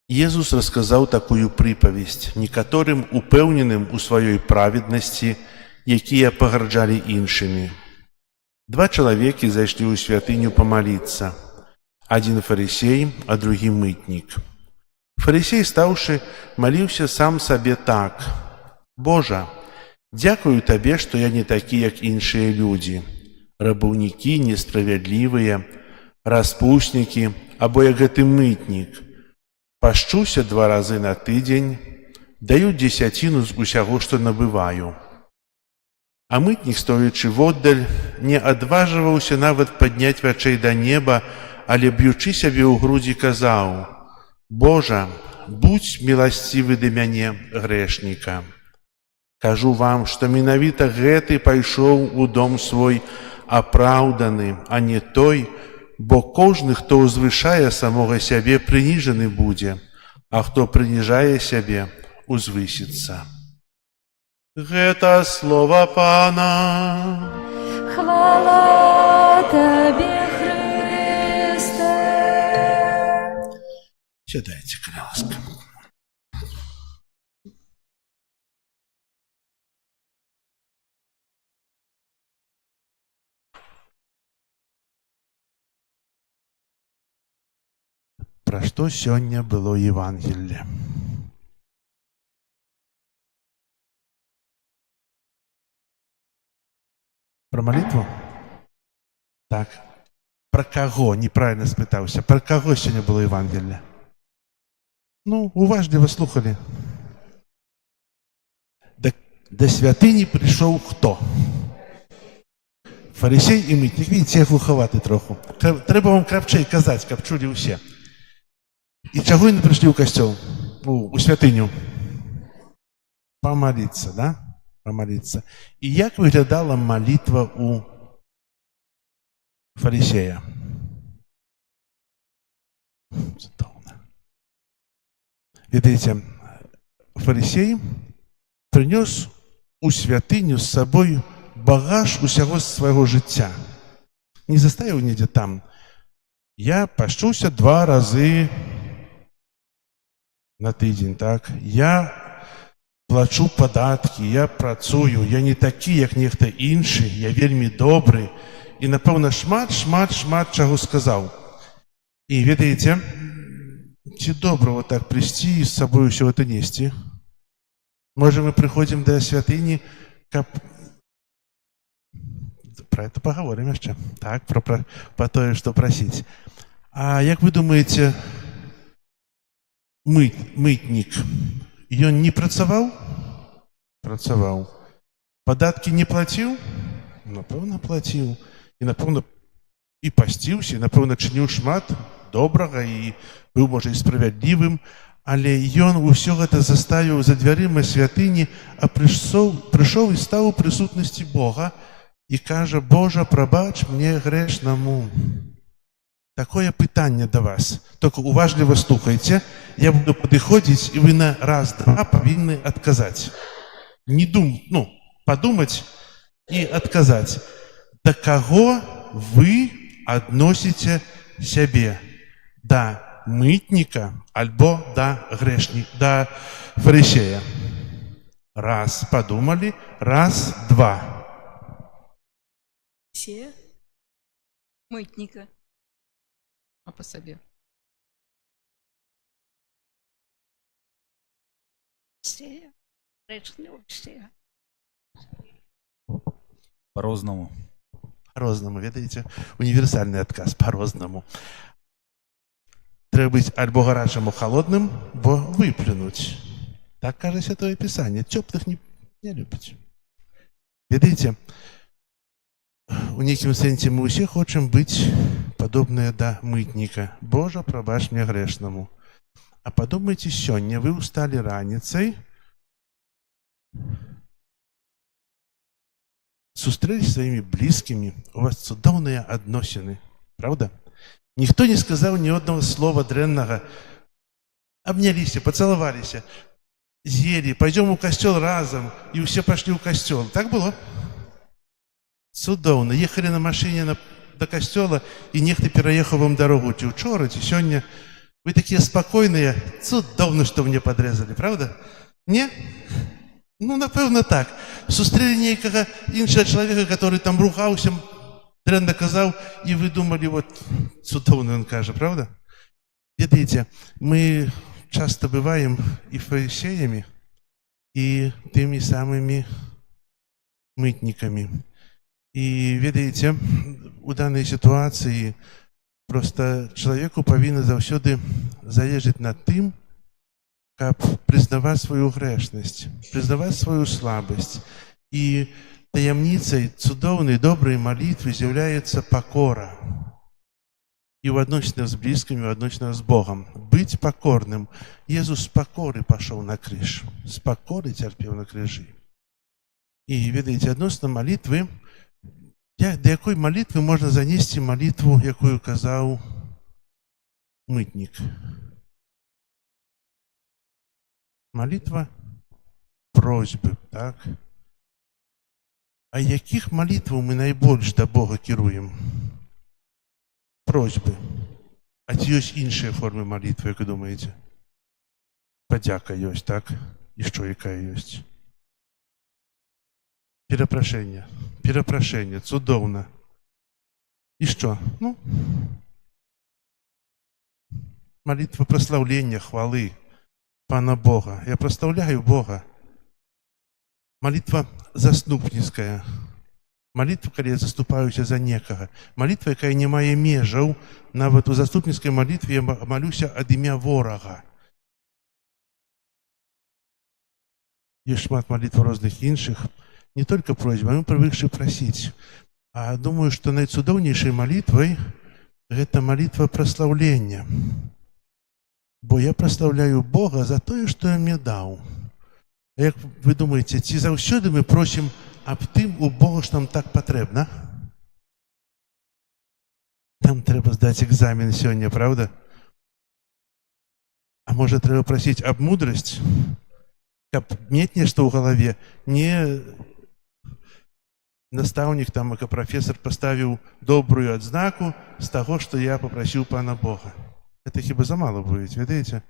Езус расказаў такую прыпавесць некаторым упэўненым у сваёй праведнасці, якія пагарджалі іншымі. Два чалавекі зайшлі ў святыню памаліцца. Адзін фарысей, а другі мытнік. Фарысей, стаўшы, маліўся сам сабе так: «Божа, дзякую Табе, што я не такі, як іншыя людзі, рабаўнікі несправядлівыя, распуснікі, або як гэты мытнік. Пашчуся 2 разы на тыдзень, даю дзесяціну з усяго, што набываю». А мытнік, стоячы воддаль, не адважваўся нават падняць вачэй да неба, але, б'ючы сябе ў грудзі, казаў: Божа, будь міласцівы да мяне, грэшніка. Кажу вам, што менавіта гэты пайшоў у дом свой апраўданы, а не той, бо кожны, хто ўзвышае самога сябе, прыніжаны будзе, а хто прыніжае сябе, узвысіцца. Гэта слова Пана. Хвала Тебе, Христе. Сядайце, калі ласка. Пра што сёння было Евангелле? Пра малітву? Так. Пра каго? Неправільна спытаўся. Пра каго сёння было Евангелле? Ну, уважліва слухалі. Да святыні прыйшоў хто? Фарысей і мытнік. Видите, я глухаваты троху. Трэба вам крапчэй казаць, каб чулі ўсе. І чаго яны прыйшлі ў касцёл? У святыню? Памаліцца, да? Памаліцца. І як выглядала малітва у фарысея? Цудоўна. Ведаеце, фарысей прынёс у святыню з сабой багаж усяго свайго жыцця. Не заставіў недзе там. Я пашчуся 2 разы на тыдзень, так? Я плачу падаткі, я працую, я не такі, як нехта іншы, я вельмі добры. І, напэўна, шмат чаго сказаў. І ведаеце, ці добра вот так прыйсці і з сабой усё гэта несці? Можа, мы прыходзім да святыні, каб... Пра это пагаворым яшчэ. Так, пра тое, што прасіць. А як вы думаеце, мытнік, ён не працаваў? Працаваў. Падаткі не плаціў? Напэўна, плаціў. І, напэўна, і пасціўся, і, напэўна, чыніў шмат добрага і быў, можа, і справядлівым, але ён усё гэта заставіў за дзвярыма святыні, а прыйшоў і стаў у прысутнасці Бога і кажа: Божа, прабач мне грэшнаму. Такое пытанне да вас. Только уважліва слухайце, я буду падыходзіць, і вы на раз-два павінны адказаць. Не падумаць і адказаць. Да каго вы адносіце сябе? Да мытніка альбо да да фарысея? Раз падумалі, раз, два. Все мытника. А по себе? Все грешные, все. По-рознаму. По-рознаму, ведаеце? Універсальны адказ, по-рознаму. Трэба быць альбо гарачым, холодным, бо выплюнуць. Так кажа Святое Пісанне. Цёплых не любіць. Ведаеце, у нейкім сэнсе мы ўсе хочам быць падобныя да мытніка. Божа, прабач мне грэшнаму. А падумайце, сёння вы ўсталі раніцай, сустрэліся сваімі блізкімі, у вас цудоўныя адносіны, правда? Ніхто не сказаў ні одного слова дрэннага. Абняліся, пацалаваліся, з'елі, пойдём у касцёл разам, і ўсе пашлі ў касцёл. Так было? Цудоўна. Ехалі на машыне да касцёла, і нехта пераехаў вам дарогу, ці ўчора, ці сёння. Вы такія спакойныя, цудоўна, што мне падрэзалі, правда? Не? Ну, напэўна, так. Сустрэлі нейкага іншага чалавека, который там ругаўся, дрэнна казаў, і вы думалі, вот, цудоўна ён кажа, правда? Ведаеце, мы часто бываем і фарысеямі, і тымі самымі мытнікамі. І, ведаеце, у данай сітуацыі проста чалавеку павінна заўсёды залежыць над тым, каб прызнаваць сваю грэшнасць, прызнаваць сваю слабасць. І таямніцай цудоўнай добрай малітвы з'яўляецца пакора. і ў адносінах з блізкімі, у адносінах з Богам. Быць пакорным. Езус з пакоры пашоў на крыж. З пакоры цярпеў на крыжы. І ведаеце, адносна малітвы, да якой малітвы можна занесці малітву, якую казаў мытнік? Малітва просьбы, так? А якіх малітваў мы найбольш да Бога кіруем? Просьбы. А ці ёсць іншыя формы малітвы, як вы думаеце? Падзяка ёсць, так? І што якая ёсць? Перапрашэнне. Перапрашэнне. Цудоўна. І што? Ну, малітва праслаўлення, хвалы Пана Бога. Я праслаўляю Бога. Малітва заступніцкая. Малітва, калі я заступаюся за некага. Малітва, якая не мае межаў. Нават у заступніцкай малітве я малюся ад імя ворага. Ёсць шмат малітв розных іншых. Не только просьба, мы прывыкшы прасіць. А думаю, што найцудоўнейшай малітвай гэта малітва праслаўлення. Бо я праслаўляю Бога за тое, што ён мне даў. А як вы думаеце, ці заўсёды мы просім аб тым у Бога, што нам так патрэбна? Нам трэба здаць экзамен сёння, правда? А можа, трэба прасіць аб мудрасць? Каб мець нешта ў галаве, не настаўнік там, як прафесор паставіў добрую адзнаку з таго, што я папрасіў Пана Бога. Это хіба замала будет, ведаеце?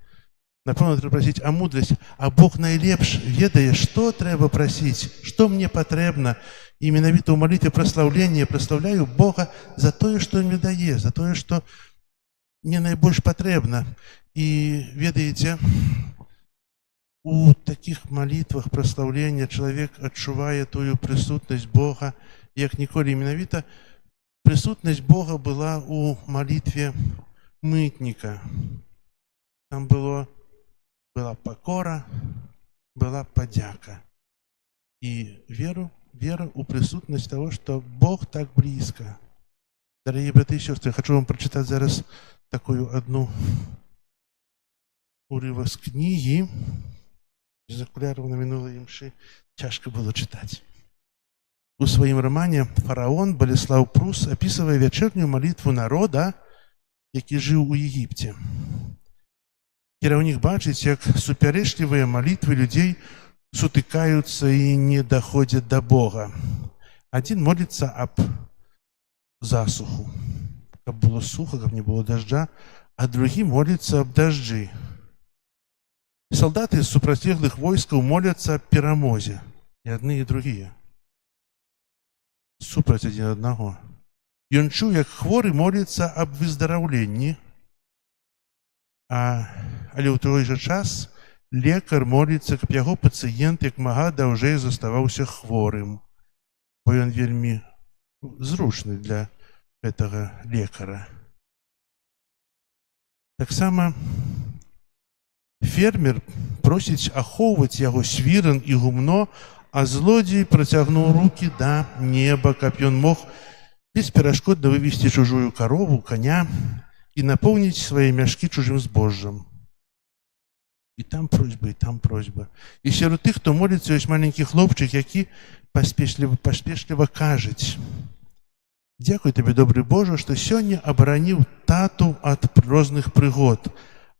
Напэўна, трэба прасіць а мудрасць, а Бог найлепш ведае, што трэба прасіць, што мне патрэбна. І менавіта ў малітве праслаўлення праслаўляю Бога за тое, што Ён мне дае, за тое, што мне найбольш патрэбна. І ведаеце, у такіх малітвах праслаўлення чалавек адчувае тую прысутнасць Бога, як ніколі. Менавіта прысутнасць Бога была у малітве мытніка. Там была пакора, была падзяка. І вера ў прысутнасць таго, што Бог так блізка. Дарагія браты і сёстры, хочу вам прачытаць зараз такую одну урывак з кнігі. Без акуляраў на мінулай імшы цяжка было чытаць. У сваім рамане «Фараон» Балеслаў Прус апісвае вячэрнюю малітву народа, які жыў у Егіпце. Кіраўнік бачыць, як супярэчлівыя малітвы людзей сутыкаюцца і не даходзяць да Бога. Адзін моліцца аб засуху, каб было суха, каб не было дажджа, а другі моліцца аб дажджы. Салдаты з супрацьлеглых войскаў моляцца аб перамозе, і адны, і другія. Супраць адзін аднаго. Ён чуў, як хворы моліцца аб выздараўленні, але ў той жа час лекар моліцца, каб яго пацыент як мага даўжэй заставаўся хворым, бо ён вельмі зручны для гэтага лекара. Таксама фермер просіць ахоўваць яго свіран і гумно, а злодзей працягнуў рукі да неба, каб ён мог бесперашкодна вывесці чужую карову, каня і напоўніць свае мяшкі чужым збожжам. І там просьба, і там просьба. І сярод тых, хто моліцца, ёсць маленькі хлопчык, які паспешліва кажуць: «Дзякуй табе, добры Божа, што сёння абараніў тату ад розных прыгод,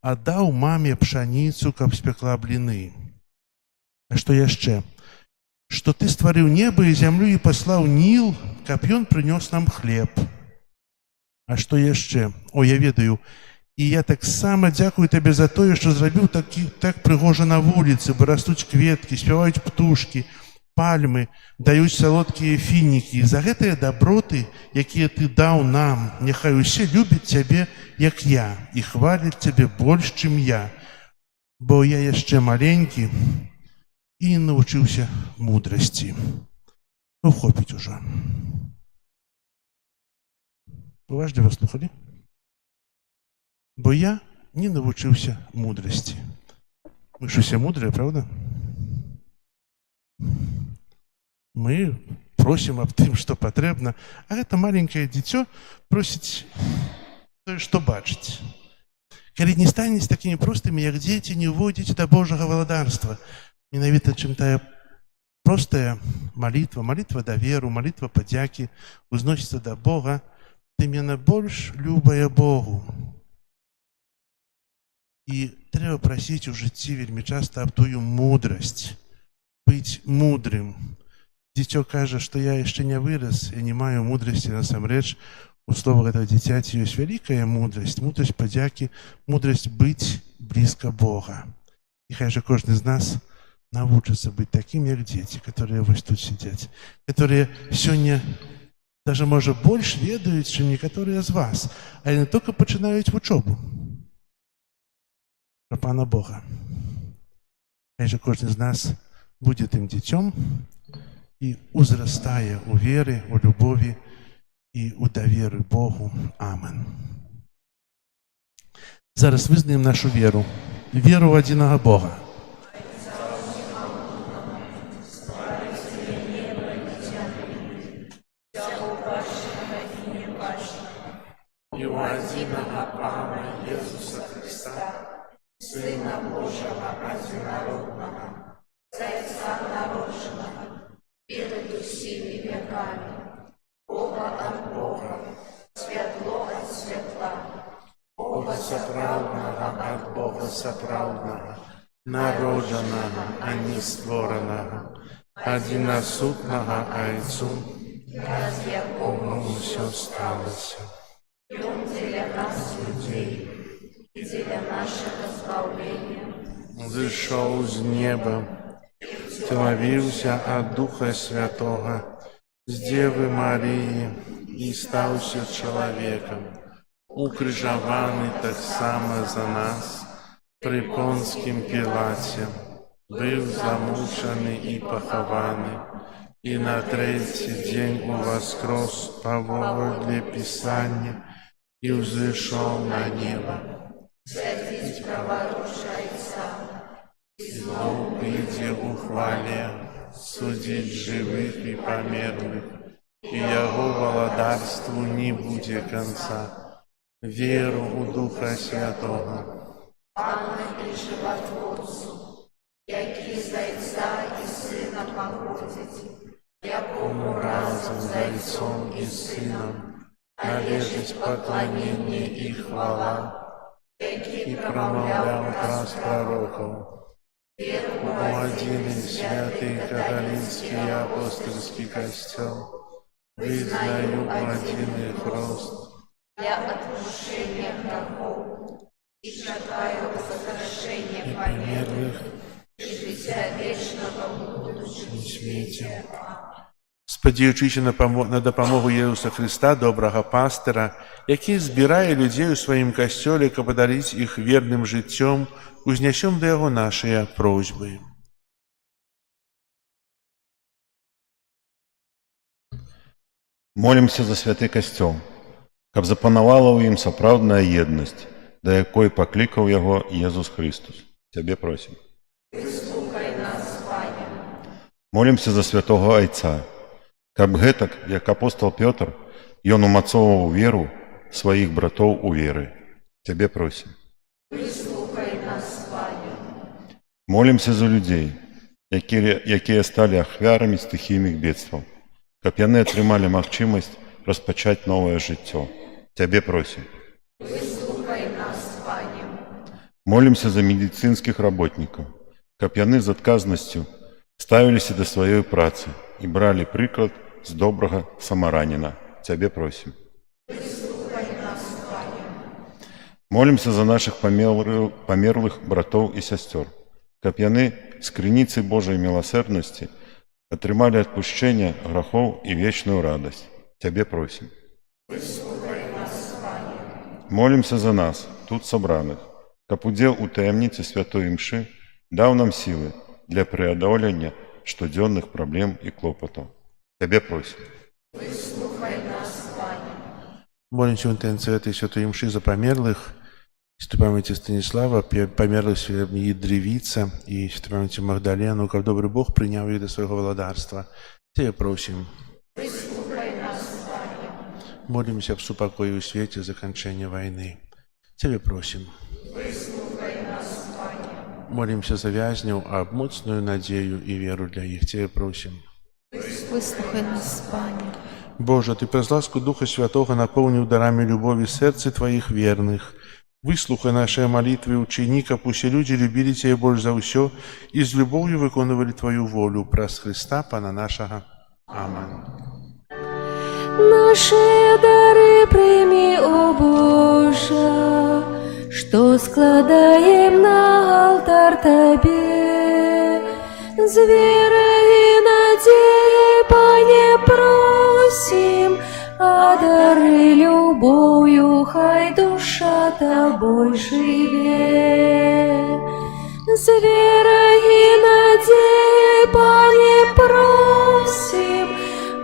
а даў маме пшаніцу, каб спякла бліны. А што яшчэ? Што ты стварыў неба і зямлю і паслаў Ніл, каб ён прынёс нам хлеб. А што яшчэ? О, я ведаю. І я таксама дзякую табе за тое, што зрабіў так прыгожа на вуліцы, бо растуць кветкі, спяваюць птушкі, пальмы, даюць салодкія фінікі. За гэтыя даброты, якія ты даў нам, няхай усе любяць цябе, як я, і хваляць цябе больш, чым я, бо я яшчэ маленькі і навучыўся мудрасці». Ну, хопіць ужо. Уважліва слухалі? Бо я не навучыўся мудрасці. Мы ж усе мудрыя, правда? Мы просім аб тым, што патрэбна, а гэта маленькае дзіцё просіць тое, што бачыць. Калі не станеце такімі простымі, як дзеці, не ўвойдзеце да Божага валадарства. Менавіта чым тая простая молитва даверу, молитва падзякі узносіцца да Бога, тым яна больш любая Богу. І трэба прасіць у жыцці вельмі часта аб тую мудрасць, быць мудрым. Дзіцё кажа, што я яшчэ не вырас, я не маю мудрасці, насамрэч, у словах гэтага дзіцяці ёсць вялікая мудрасць, мудрасць падзякі, мудрасць быць блізка Бога. І хай жа кожны з нас навучыцца быць такім, як дзеці, которые вось тут сядзяць, которые сёння даже, можа, больш ведаюць, чым некаторыя з вас, але не толькі пачынаюць вучобу пра Пана Бога. Хай жа кожны з нас будзе тым дзіцём і узрастае ў веры, у любові і у даверы Богу. Амен. Зараз вызнаем нашу веру. Веру в адзінага Бога. І у адзінага Пана Jesуса Христа, Сына Божага адзінароднага, Зайца народжанага, перед усімі веками, Бога от Бога, святло от святла, Бога сапраўднага от Бога сапраўднага, народжанага, а не створанага, адзінасутнага Айцу, праз якому ўсё сталася. Ён дзеля нас, людзей, і дзеля нашага збаўлення, зышоў з неба, целавіўся ад Духа Святога, з Девы Марии и стаўся чалавекам, укрыжаваны таксама за нас пры Понскім Пілаце, быў замучаны і пахаваны, і на трэці дзень уваскрос паводле Пісання і ўзышоў на неба. Сядзіць праварушаецца, зноў прыйдзе ў хвале, судзіць жывых і памерлых, і яго валадарству не будзе канца. Веру ў Духа Святога, Пана і Жыватворцу, які з Айца і Сына паходзіць, якому разам з Айцом і Сынам належыць пакланенне і хвала, які прамаўляў праз прарокаў. Веру у адзіны святы каталіцкі і апостольскі касцёл, вызнаю адзіны хрост для адпушчэння грахоў і чакаю воскрешэння памерлых і жыцця вечнага ў будучым свеце. Спадзяючыся на дапамогу Jesуса Христа, добрага пастыра, які збірае людзей у сваім касцёле, каб падарыць іх верным жыццём, узнясём да яго нашыя просьбы. Молімся за святы касцёл, каб запанавала ў ім сапраўдная еднасць, да якой паклікаў яго Jesús Христос. Цябе просім. Выслухай нас, Пане. Молімся за святого Айца, каб гэтак, як апостол Пётр, ён умацоўваў веру сваіх братоў у веры. Цябе просім. Выслухай нас, Пане. Молімся за людзей, якія сталі ахвярамі стыхійных бедстваў, каб яны атрымалі магчымасць распачаць новае жыццё. Цябе просім. Выслухай нас, Пане. Молімся за медыцынскіх работнікаў, каб яны з адказнасцю ставіліся да сваёй працы і бралі прыклад з добрага самараніна. Цябе просім. Выслухай нас, Пане. Молімся за нашых памерлых братоў і сясцёр, каб яны з крыніцы Божай міласэрнасці атрымалі адпушчэнне грахоў і вечную радасць. Цябе просім. Выслухай нас, Пане. Молімся за нас, тут сабраных, каб удзел у таямніцы святой імшы даў нам сілы для преадолення штодзённых праблем і клопатаў. Цябе просім. Выслухай нас, Пане. Молимся в интенции этой святой имши за померлых, святой памяти Станислава, померлых святої Древица и святой памяти Магдалену, как добрый Бог принял их до своего владарства. Тебе просим. Выслухай нас, Пане. Молимся об супокоі ў свеце заканчэння вайны. Цябе просім. Молимся за вязняў аб моцную надзею і веру для іх. Цябе просім. Выслухай нас, Пане. Боже, Ты праз ласку Духа Святого напоўніў дарамі любові сэрцы Тваіх верных. Выслухай нашыя малітвы, учыні, каб усе людзі любілі Цябе больш за ўсё і з любоўю выконвалі Тваю волю праз Хрыста, Пана нашага. Амин. Наши дары прими, о Боже, что складаем на алтарь Тебе. С верой и надеей, Пане, просим, а дары любовью, хай душа Тобой живет. С верой и надеей, Пане, просим,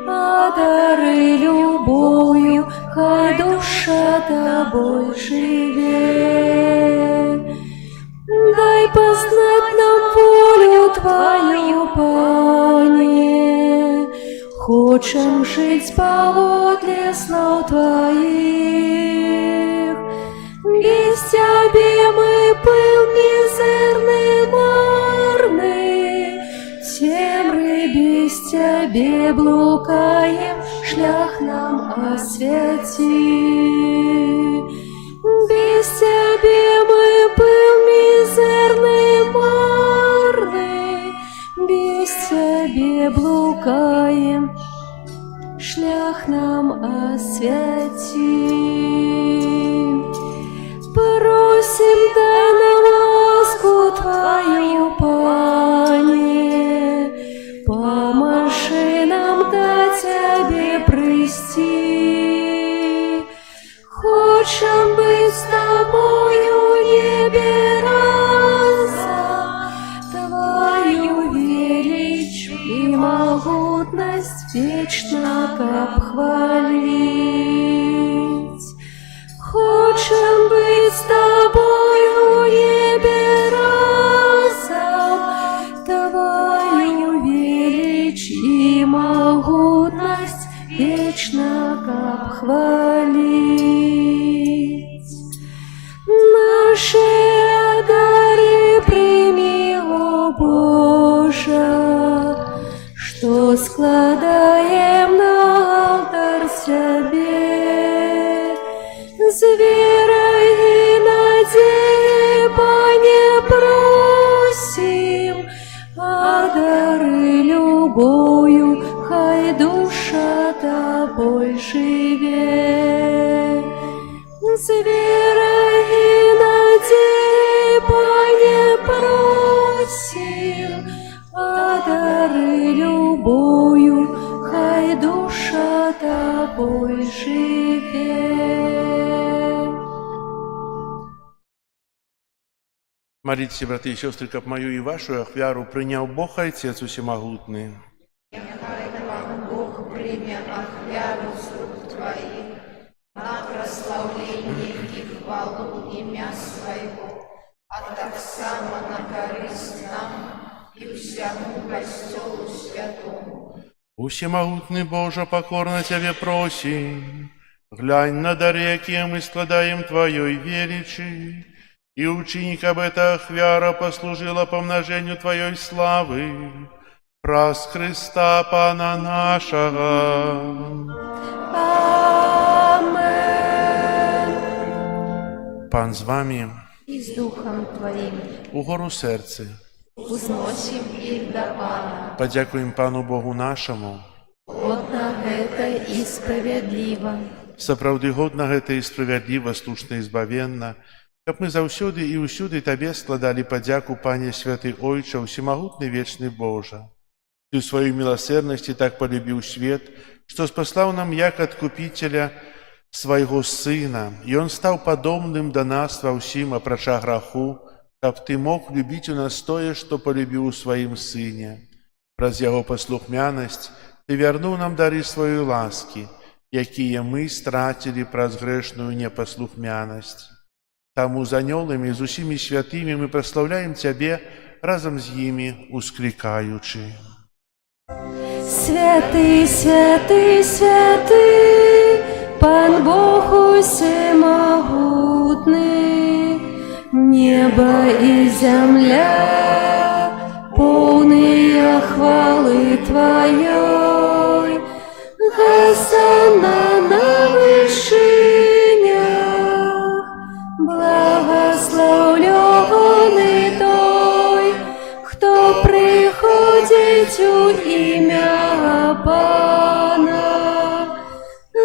а дары любовью, хай душа Тобой живет. Дай познать нам волю Твою, Пане, хочем жить поводле слов Твоих. Без Тебе мы пыл мизерный, марный, темры без Тебе блукаем, шлях нам освети. Без Тебе мы пыл мизерный, марный, без Тебе блукаем, шлях нам освети. Просим, дай нам ласку Твою, Пане, поможи нам до Тебе прийти. Хочем быть с Тобою небе разом, Твою величь и могутность вечно обхвалить. Хочем быть с Тобою небе разом, Твою величь и могутность вечно обхвалить. Наши дары прими, о Боже, что складаем на алтарь Тебе. С верой и надеей, Пане, просим, а дары любовью, хай душа Тобой живет. С верой и надеей, Пане, просим, а дары любовью, хай душа Тобой живет. Молитесь, браты и сестры, каб мою и вашу ахвяру принял Бог Отец Всемогутный. Бог примя ахвяру слуг Твоих на прославление и хвалу имя Своего, а так само на корысть нам и всему костелу святому. Всемогутный Боже, покорно Тебе просим, глянь на дары, якие мы складаем Твоей величи, и учини, каб эта ахвяра послужила помножению Твоей славы, праз Христа Пана нашего. Амен. Пан з вами, И с Духом Твоим угору серце. узносим их до Пана. Подякуем Пану Богу нашему. Годно это и справедливо. Сапраўды годна гэта і справядліва, слушна і збавенна, каб мы заўсёды і ўсюды Табе складалі падзяку, Пане святы Ойча, всемагутны вечны Божа. Ты ў сваёй міласэрнасці так полюбіў свет, што спаслаў нам як адкупіцеля свайго Сына, і Он стаў падобным да нас ва ўсім, апрача граху, каб Ты мог любіць у нас тое, што полюбіў у сваім Сыне. Праз Яго паслухмянасць Ты вярнуў нам дары сваёй ласкі, якія мы страцілі праз грэшную непаслухмянасць. Таму з анёламі, з усімі святымі мы праслаўляем Цябе разам з імі, усклікаючы. Святый, святый, святый, Пан Бог усемогутный, небо и земля, полные хвалы Твоей. Хосанна на вышинях, благословленный той, кто приходит у имя Пана.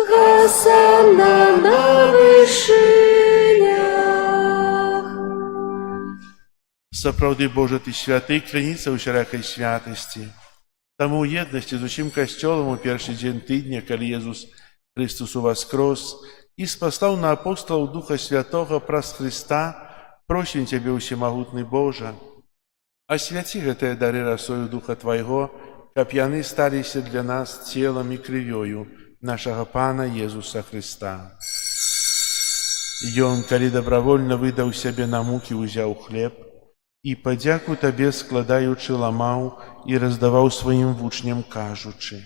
Хосанна на вышинях. Сапраўды, Боже, Ты святы, кляніца ўсялякай святасці. Таму ў єднасці з усім касцёлам у першы дзень тыдня, калі Езус Христос уваскрос і спаслаў на апостолаў Духа Святога праз Христа, просім Цябе, усемагутны Божа, асвяці гэтыя дары расою Духа Твайго, каб яны сталіся для нас целам і крывёю нашага Пана Езуса Христа. Ён, калі добравольна выдаў сябе на мукі, узяў хлеб і падзяку Табе складаючы ламаў і раздаваў сваім вучням, кажучы: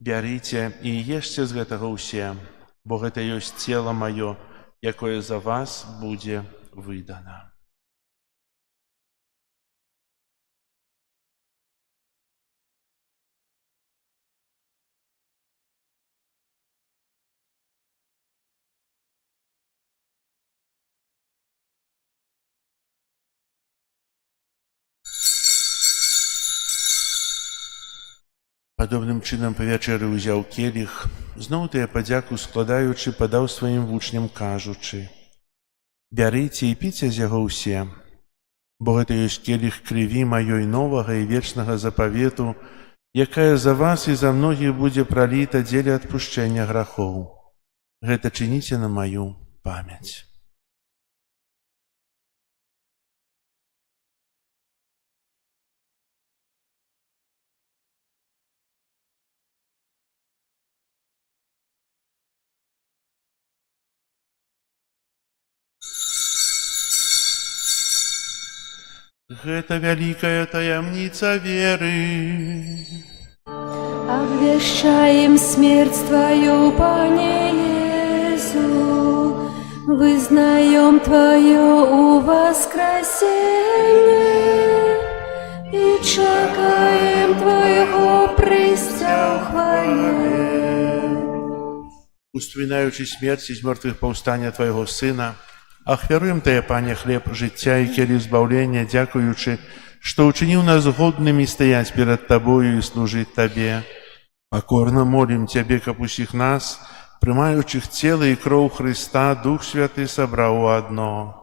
«Бярыце і ешце з гэтага ўсе, бо гэта ёсць цела маё, якое за вас будзе выдана». Падобным чынам па вячэры ўзяў келіх, зноў тыя падзяку складаючы, падаў сваім вучням, кажучы: «Бярыце і піце з яго ўсе, бо гэта ёсць келіх крыві маёй новага і вечнага запавету, якая за вас і за многіх будзе праліта дзеля адпушчэння грахоў. Гэта чыніце на маю памяць». Гэта вялікая таямніца веры. Обвещаем смерть Твою, Пане Иису, вызнаем Твое воскресение и чекаем Твоего прыся в хвале. Успоминаючи смерць і з мертвых паўстання Твайго Сына, ахвяруем Тае, Пане, хлеб жыцця і келіх збаўлення, дзякуючы, што ўчыніў нас годнымі стаяць перад Табою і служыць Табе. Пакорна молім Цябе, каб усіх нас, прымаючых цела і кроў Хрыста, Дух Святы сабраў у адно.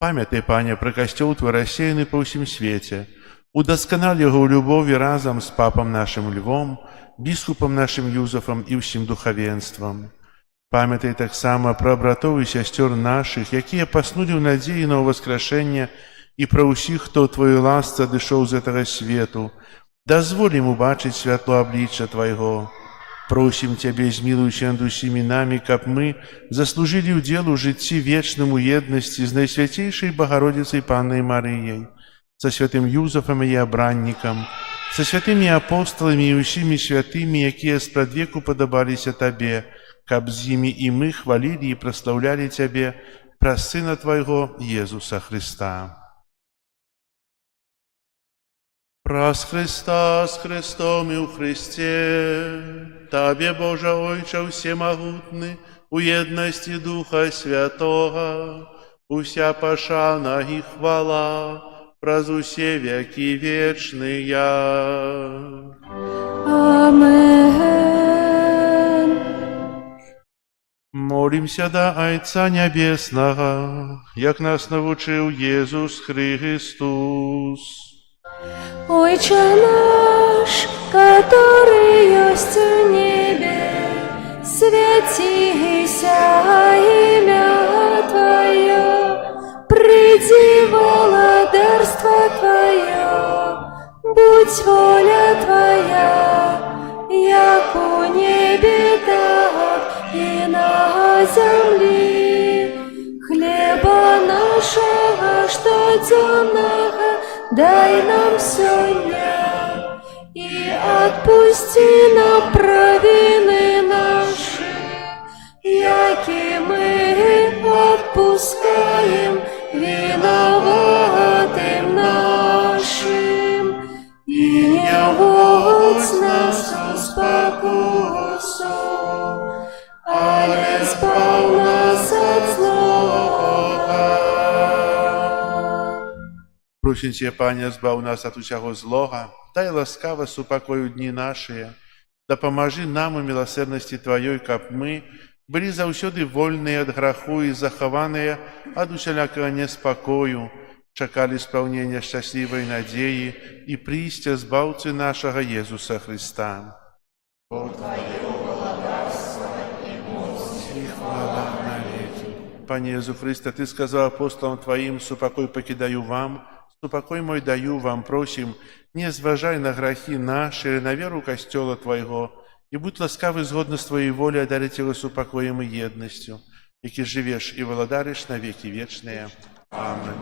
Памятай, Пане, пра касцёл Твой рассеяны па ўсім свеце. Удасканал яго ў любові разам з папам нашым Львом, біскупам нашым Юзафам і ўсім духавенствам. Памятай таксама пра братоў і сясцёр нашых, якія паснулі ў надзеі на ўваскрашэнне, і пра ўсіх, хто ў Твоёй ласцы адышоў з гэтага свету. Дазволь ім убачыць святло аблічча Твайго. Просім Цябе, змілуйся над усімі намі, каб мы заслужылі ўдзел у жыцці вечным у еднасці з Найсвяцейшай Багародзіцай Паннай Марыяй, са святым Юзафам і абраннікам, са святымі апосталамі і ўсімі святымі, якія спрадвеку падабаліся Табе, каб з імі і мы хвалілі і праслаўлялі Цябе праз Сына Твайго Езуса Христа. Праз Христа, з Христом і ў Христе, Табе, Божа Ойча всемагутны, у єдності Духа Святого, уся пашана і хвала, праз усе веки вечные. Амен. Молимся до Отца Небесного, як нас навучив Єсус Христос. Отче наш, который есть в небе, святися имя Твое, приди владарство Твое, будь воля Твоя, як у небе, так и на земле. Хлеба нашего штоденного дай нам сегодня, и отпусти нам провины наши, Просім Тя, Пане, збав нас от усяго злога, дай ласкаво супокою дні наші, дапоможи нам у милосердности Твоей, каб мы были заўсёды вольныя ад граху і захаваныя ад усялякага неспакою, чакалі спаўнення шчаслівай надзеі і прыйсця збаўцы нашага Езуса Христа. Пане Езу Христе, Ты сказал апостолам Твоим: «Супокой покидаю вам, супокой мой даю вам». Просим, не зважай на грахи наши, на веру Костела Твоего, и будь ласкавый згодно с Твоей волей одарить его супокоем и едностью, які живеш и владариш на веки вечные. Амин.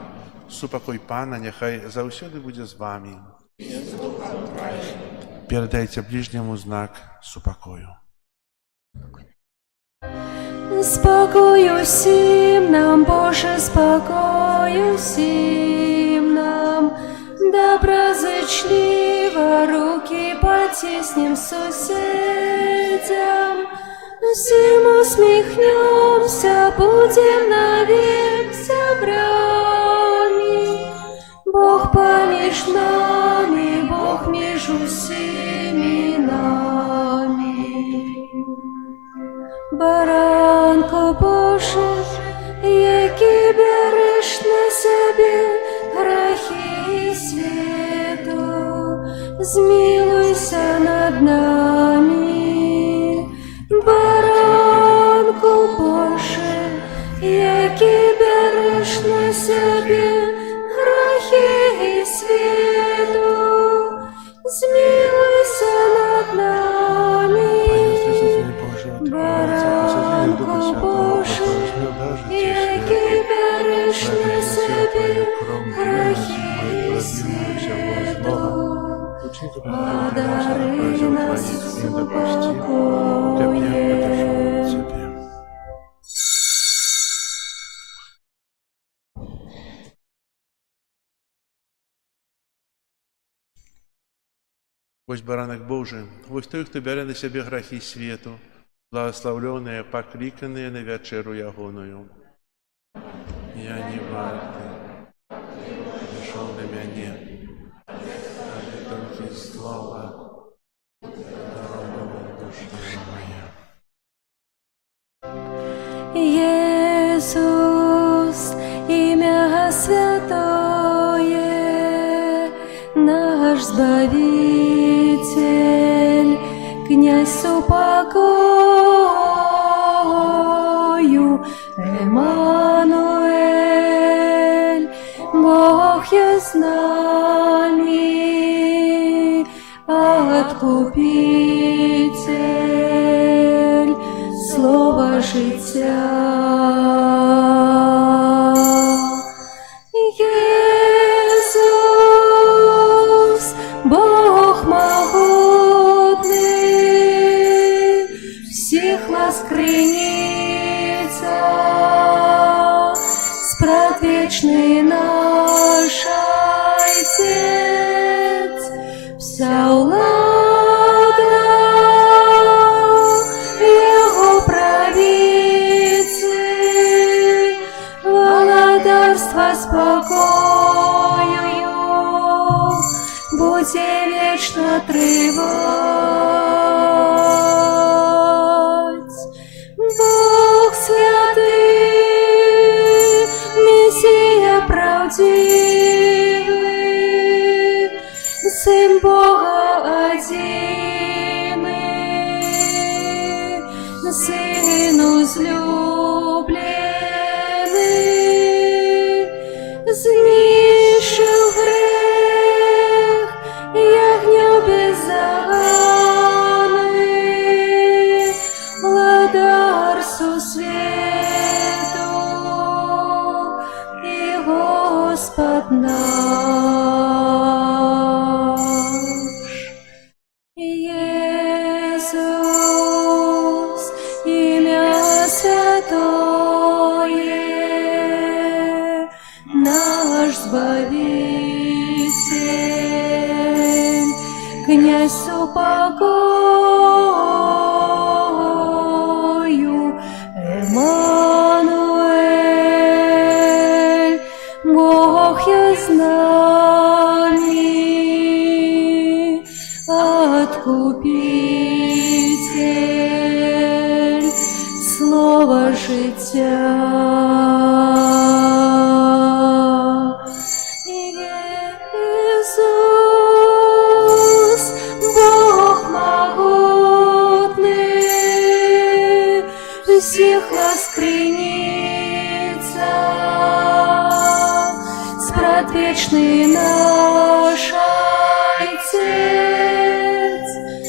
Супокой Пана нехай заўсёды буде з вами. Передайте ближнему знак супокою. Спокою всім нам, Боже, спокою всім нам, доброзичливо руки потиснем сусідям, всім усміхнемся, будем навек собрани. Бог поміж нами, Бог між усіми нами. Баранко Боже, який береш на себе грехи світу, змилуйся над нами. Баранко Боже, який береш на себе грехи світу, змилуйся над нами. Баранко Боже, який береш на себе грехи світу, подари нас спокоєм. Ось баранок Божий, ось той, хто бере на себе грехи світу, благословленные, покликанные на вечеру ягоною. Я не вартий, пришел на меня, а только слово, здоровая душа моя. Иисус, имя святое, наш Збавитель, князь упокою, Эммануэль, Бог есть с нами, Откупитель, слово життя. Иисус, Бог могутный, всех воскренится, спрадвечный наш Отец, вся влада Его правицы, владарство спокою, будьте вечно тривать. Бог святый, Мессия правдивый, Сын Бога одиный, Сын возлюбленный, знищил грех, ягню беззаганный, владарству свету и Господь наш. Иисус, имя святое, наш Збавитель, князь упокою, Эммануэль, Бог Бог есть с нами, Откупитель, Слово життя. Ісус, Бог могутний, всіх нас криниться, спрадвечный наш Отец,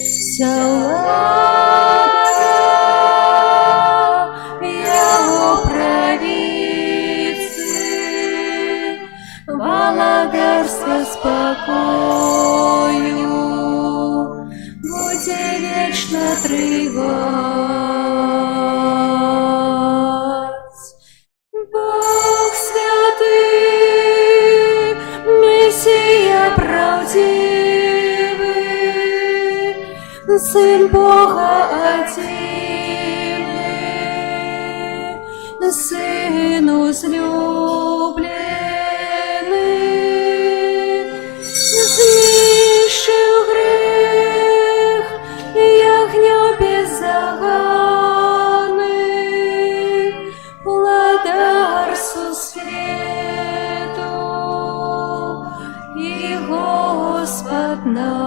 вся влада Его правицы, благодарство спокою, будьте вечно трывать. Бог святый, Мессия правдивый, Сын Бога один, Сын возлюбленный, знищив грех, ягнё беззаганный, владарству свету и Господь наш.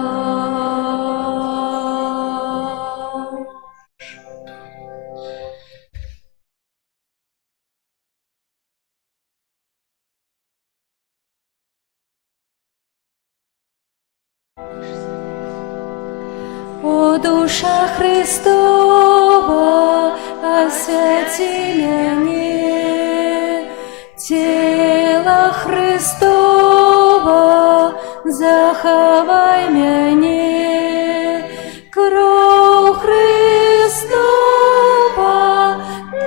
О душа Христова, освяти мяне, тело Христова, захавай мяне, кроў Христова,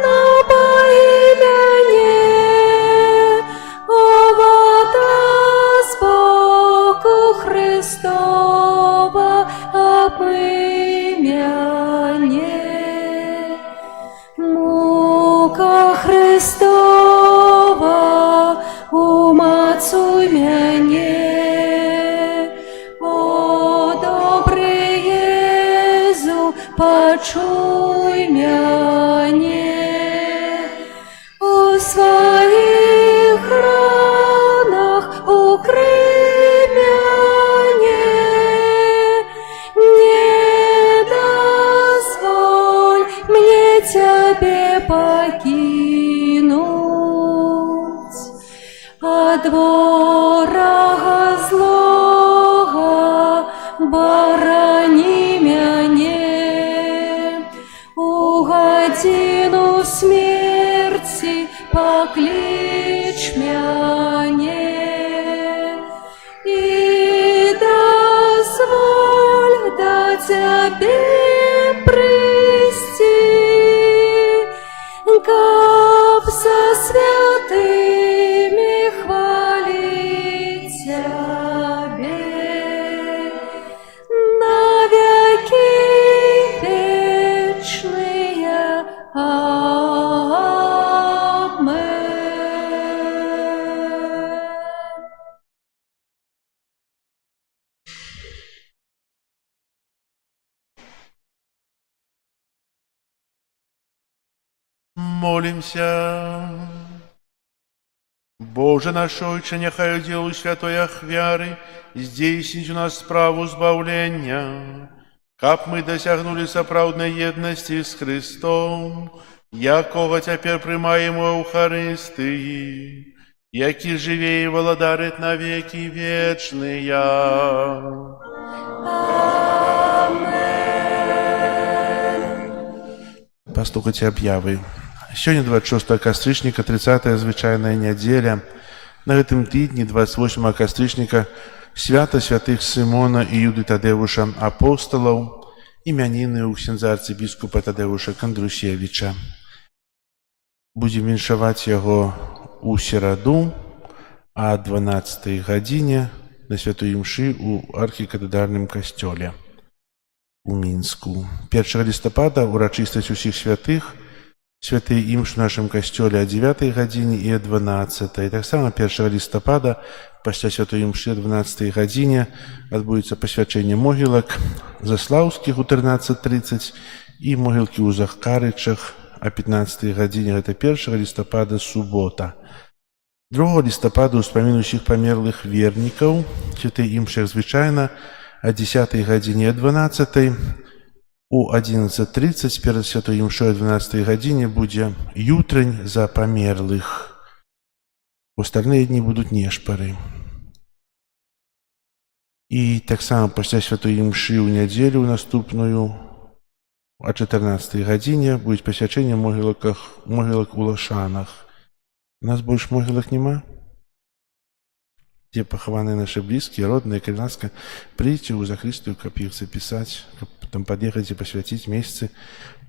напаі мяне, о вода з боку Христова, обмый мяне. Мука Христова, умацуй мяне. О добрый Езу, почуй мяне. У своих ранах укрый мяне. Не дозволь мне Тебе покинуть, от ворога злого борони мяне, у годину смерти поклич мяне, и дозволь до Тебе прийти, каб со святыми хвалить Тебе навеки вечные. Амен. Молимся. Боже наш Отче, нехай уділу святої ахвяри здійснить у нас справу збавлення, каб ми досягнули сапраўднай єдності з Христом, якого тепер приймаємо Евхаристії, які живе і володарить на веки вечные. Пастукаць аб'явы. Сёння 26 кастрычніка, 30-я звычайная нядзеля. На гэтым тыдні, 28 кастрычніка, свята святых Сымона і Юды Тадэвуша апосталаў, імяніны ў ксяндза арцыбіскупа Тадэвуша Кандрусевіча. Будзем віншаваць яго ў сераду а 12 гадзіне на святой імшы ў архікатэдральным касцёле у Мінску. 1 лістапада ўрачыстасць усіх святых святы імш у нашым касцёле о 9 гадзіне і о 12. Таксама 1 лістапада пасля святой імшы о 12 гадзіне адбудзецца пасвячэнне могілак заслаўскіх у 13:30 і могілкі ў Захкарычах о 15 гадзіне. Гэта 1 лістапада субота. 2 лістапада ўспамін усіх памерлых вернікаў, святы імшы, як звычайна, о 10 гадзіне о 12. У 11:30 перад святой імшой о 12 гадзіне будзе ютрань за памерлых. У остальные дні будуць нешпары. І таксама пасля святой імшы ў нядзелю наступную о 14 гадзіне будзе пасвячэнне могілак у Лашанах. У нас больш могілак няма? Где пахаваны наши близкие, родные, ласка, прийдите у Захристию, каб их записать, каб потом подъехать и посвятить месяцы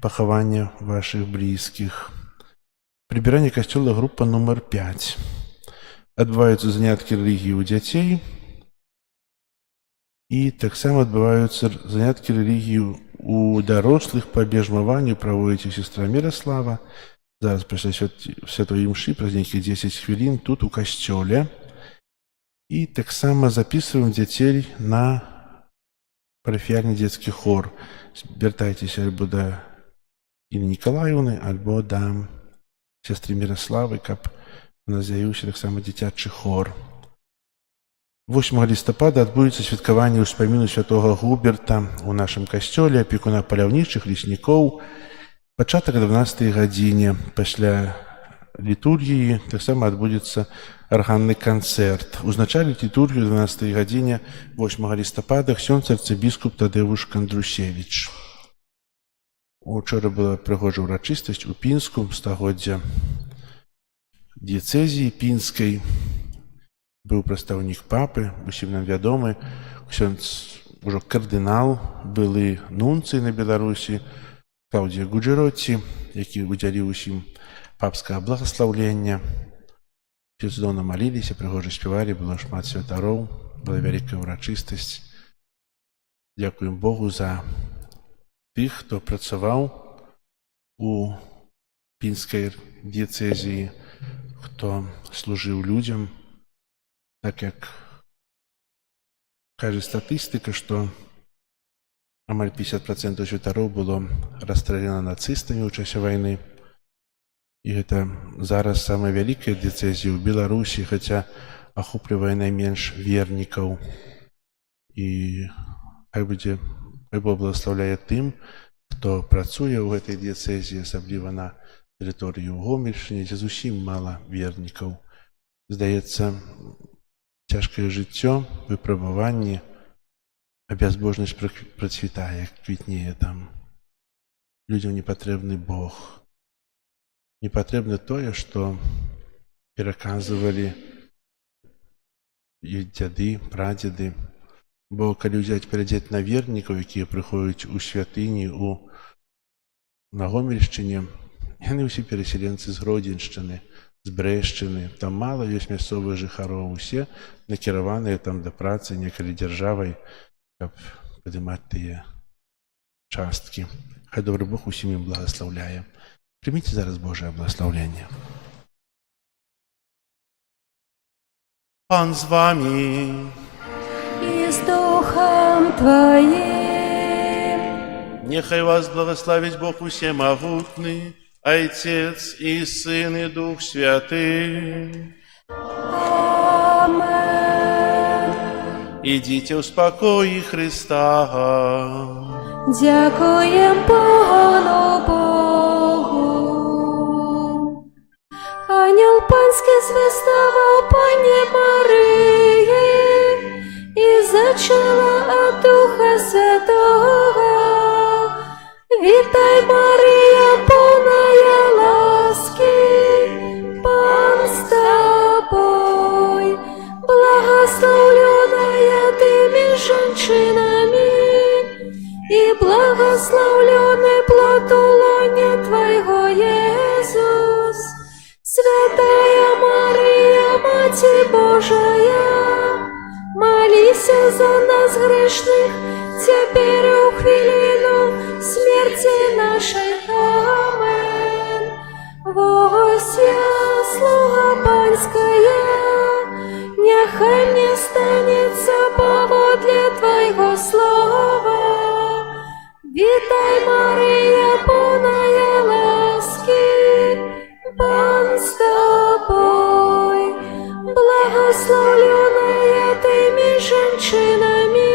пахавания ваших близких. Прибирание костела, группа номер 5. Адбываюцца заняткі рэлігіі ў дзяцей і таксама адбываюцца заняткі рэлігіі у дарослых па абмежаванню праводзіць сестра Міраслава. Зараз пасля святой імшы праз нейкія 10 хвілін тут у касцёле. І таксама записываем дзяцей на парафіяльны дзецкі хор. Звяртайцеся альбо да Інны Нікалаеўны, альбо да сестры Міраславы, каб у нас з'явіўся таксама дзіцячы хор. 8 лістапада адбудзецца святкаванне ўспаміну святога Губерта у нашым касцёле, апекуна паляўнічых, леснікоў. Пачатак о 12 гадзіне. Пасля літургіі таксама адбудзецца арганны канцэрт. Узначаліць літургію 12 гадзіне 8 лістапада ксёндз арцыбіскуп Тадэвуш Кандрусевіч. Учора была прыгожая ўрачыстасць у Пінску, стагоддзя дыяцэзіі пінскай. Быў прадстаўнік папы, усім нам вядомы, ксёндз ужо кардынал, былы нунцый на Беларусі, Клаўдзія Гуджэротці, які удзяліў усім папскага благаслаўлення. Все цудоўна маліліся, прыгожа спявалі, было шмат святароў, была вялікая ўрачыстасць. Дзякуем Богу за тых, хто працаваў у пінскай дыяцэзіі, хто служыў людзям. Так як кажа статыстыка, што амаль 50% святароў было расстраляна нацыстамі ў часе вайны. І гэта зараз самая вялікая дыяцэзія ў Беларусі, хаця ахоплівае найменш вернікаў. І хай Бог благаслаўляе тым, хто працуе ў гэтай дыяцэзіі, асабліва на тэрыторыі ў Гомельшчыне, дзе зусім мала вернікаў. Здаецца, цяжкае жыццё, выпрабаванні, а бязбожнасць працвітае, квітнее там. Людзям не патрэбны Бог. Не патрэбна тое, што пераказвалі і дзяды, прадзеды. Бо калі ўзяць перадзець на вернікаў, якія прыходзяць у святыні на Гомельшчыне, яны ўсе перасяленцы з Гродзеншчыны, з Брэшчыны. Там мала ёсць мясцовых жыхароў, усе накіраваныя там да працы некалі дзяржавай, каб падымаць тыя часткі. Хай добры Бог усім ім благаслаўляе. Прыміце зараз Божае благословення. Пан з вами. И с Духом Твоим. Нехай вас благословить Бог Всемогутный, Отец и Сын и Дух Святый. Амен. Идите в спокое Христа. Дякуем Пану Богу. Ангел Панський звездавав Пані Марії і зачала от Духа Святого. Вітай, Марія, повная ласки, Пан с тобой, благословленная ты между женщинами, и благословленный плод лона Твоего, Иисус. Святая Мария, Матерь Божия, молись за нас грешных, теперь у хвилину смерти нашей. Амен. Панская, нехай мне станется поводле Твоего слова. Вітай, Марія, повная ласки, Пан с тобой, благословленная Ты меж женщинами,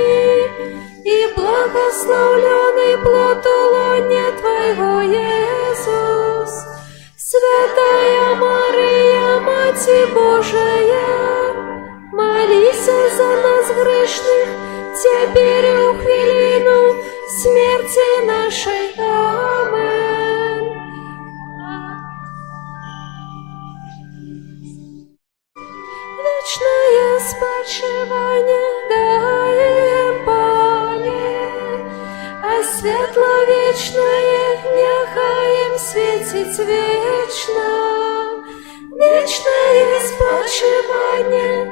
и благословленный плод лоня Твоего, Иисус. Святая Мария, Матерь Божия, молись за нас грешных, теперь и в хвилину смерти нашей. Амен. Вечное спочивание дай, Пане, а светло вечное нехай им светить вечно. Вечное спочивание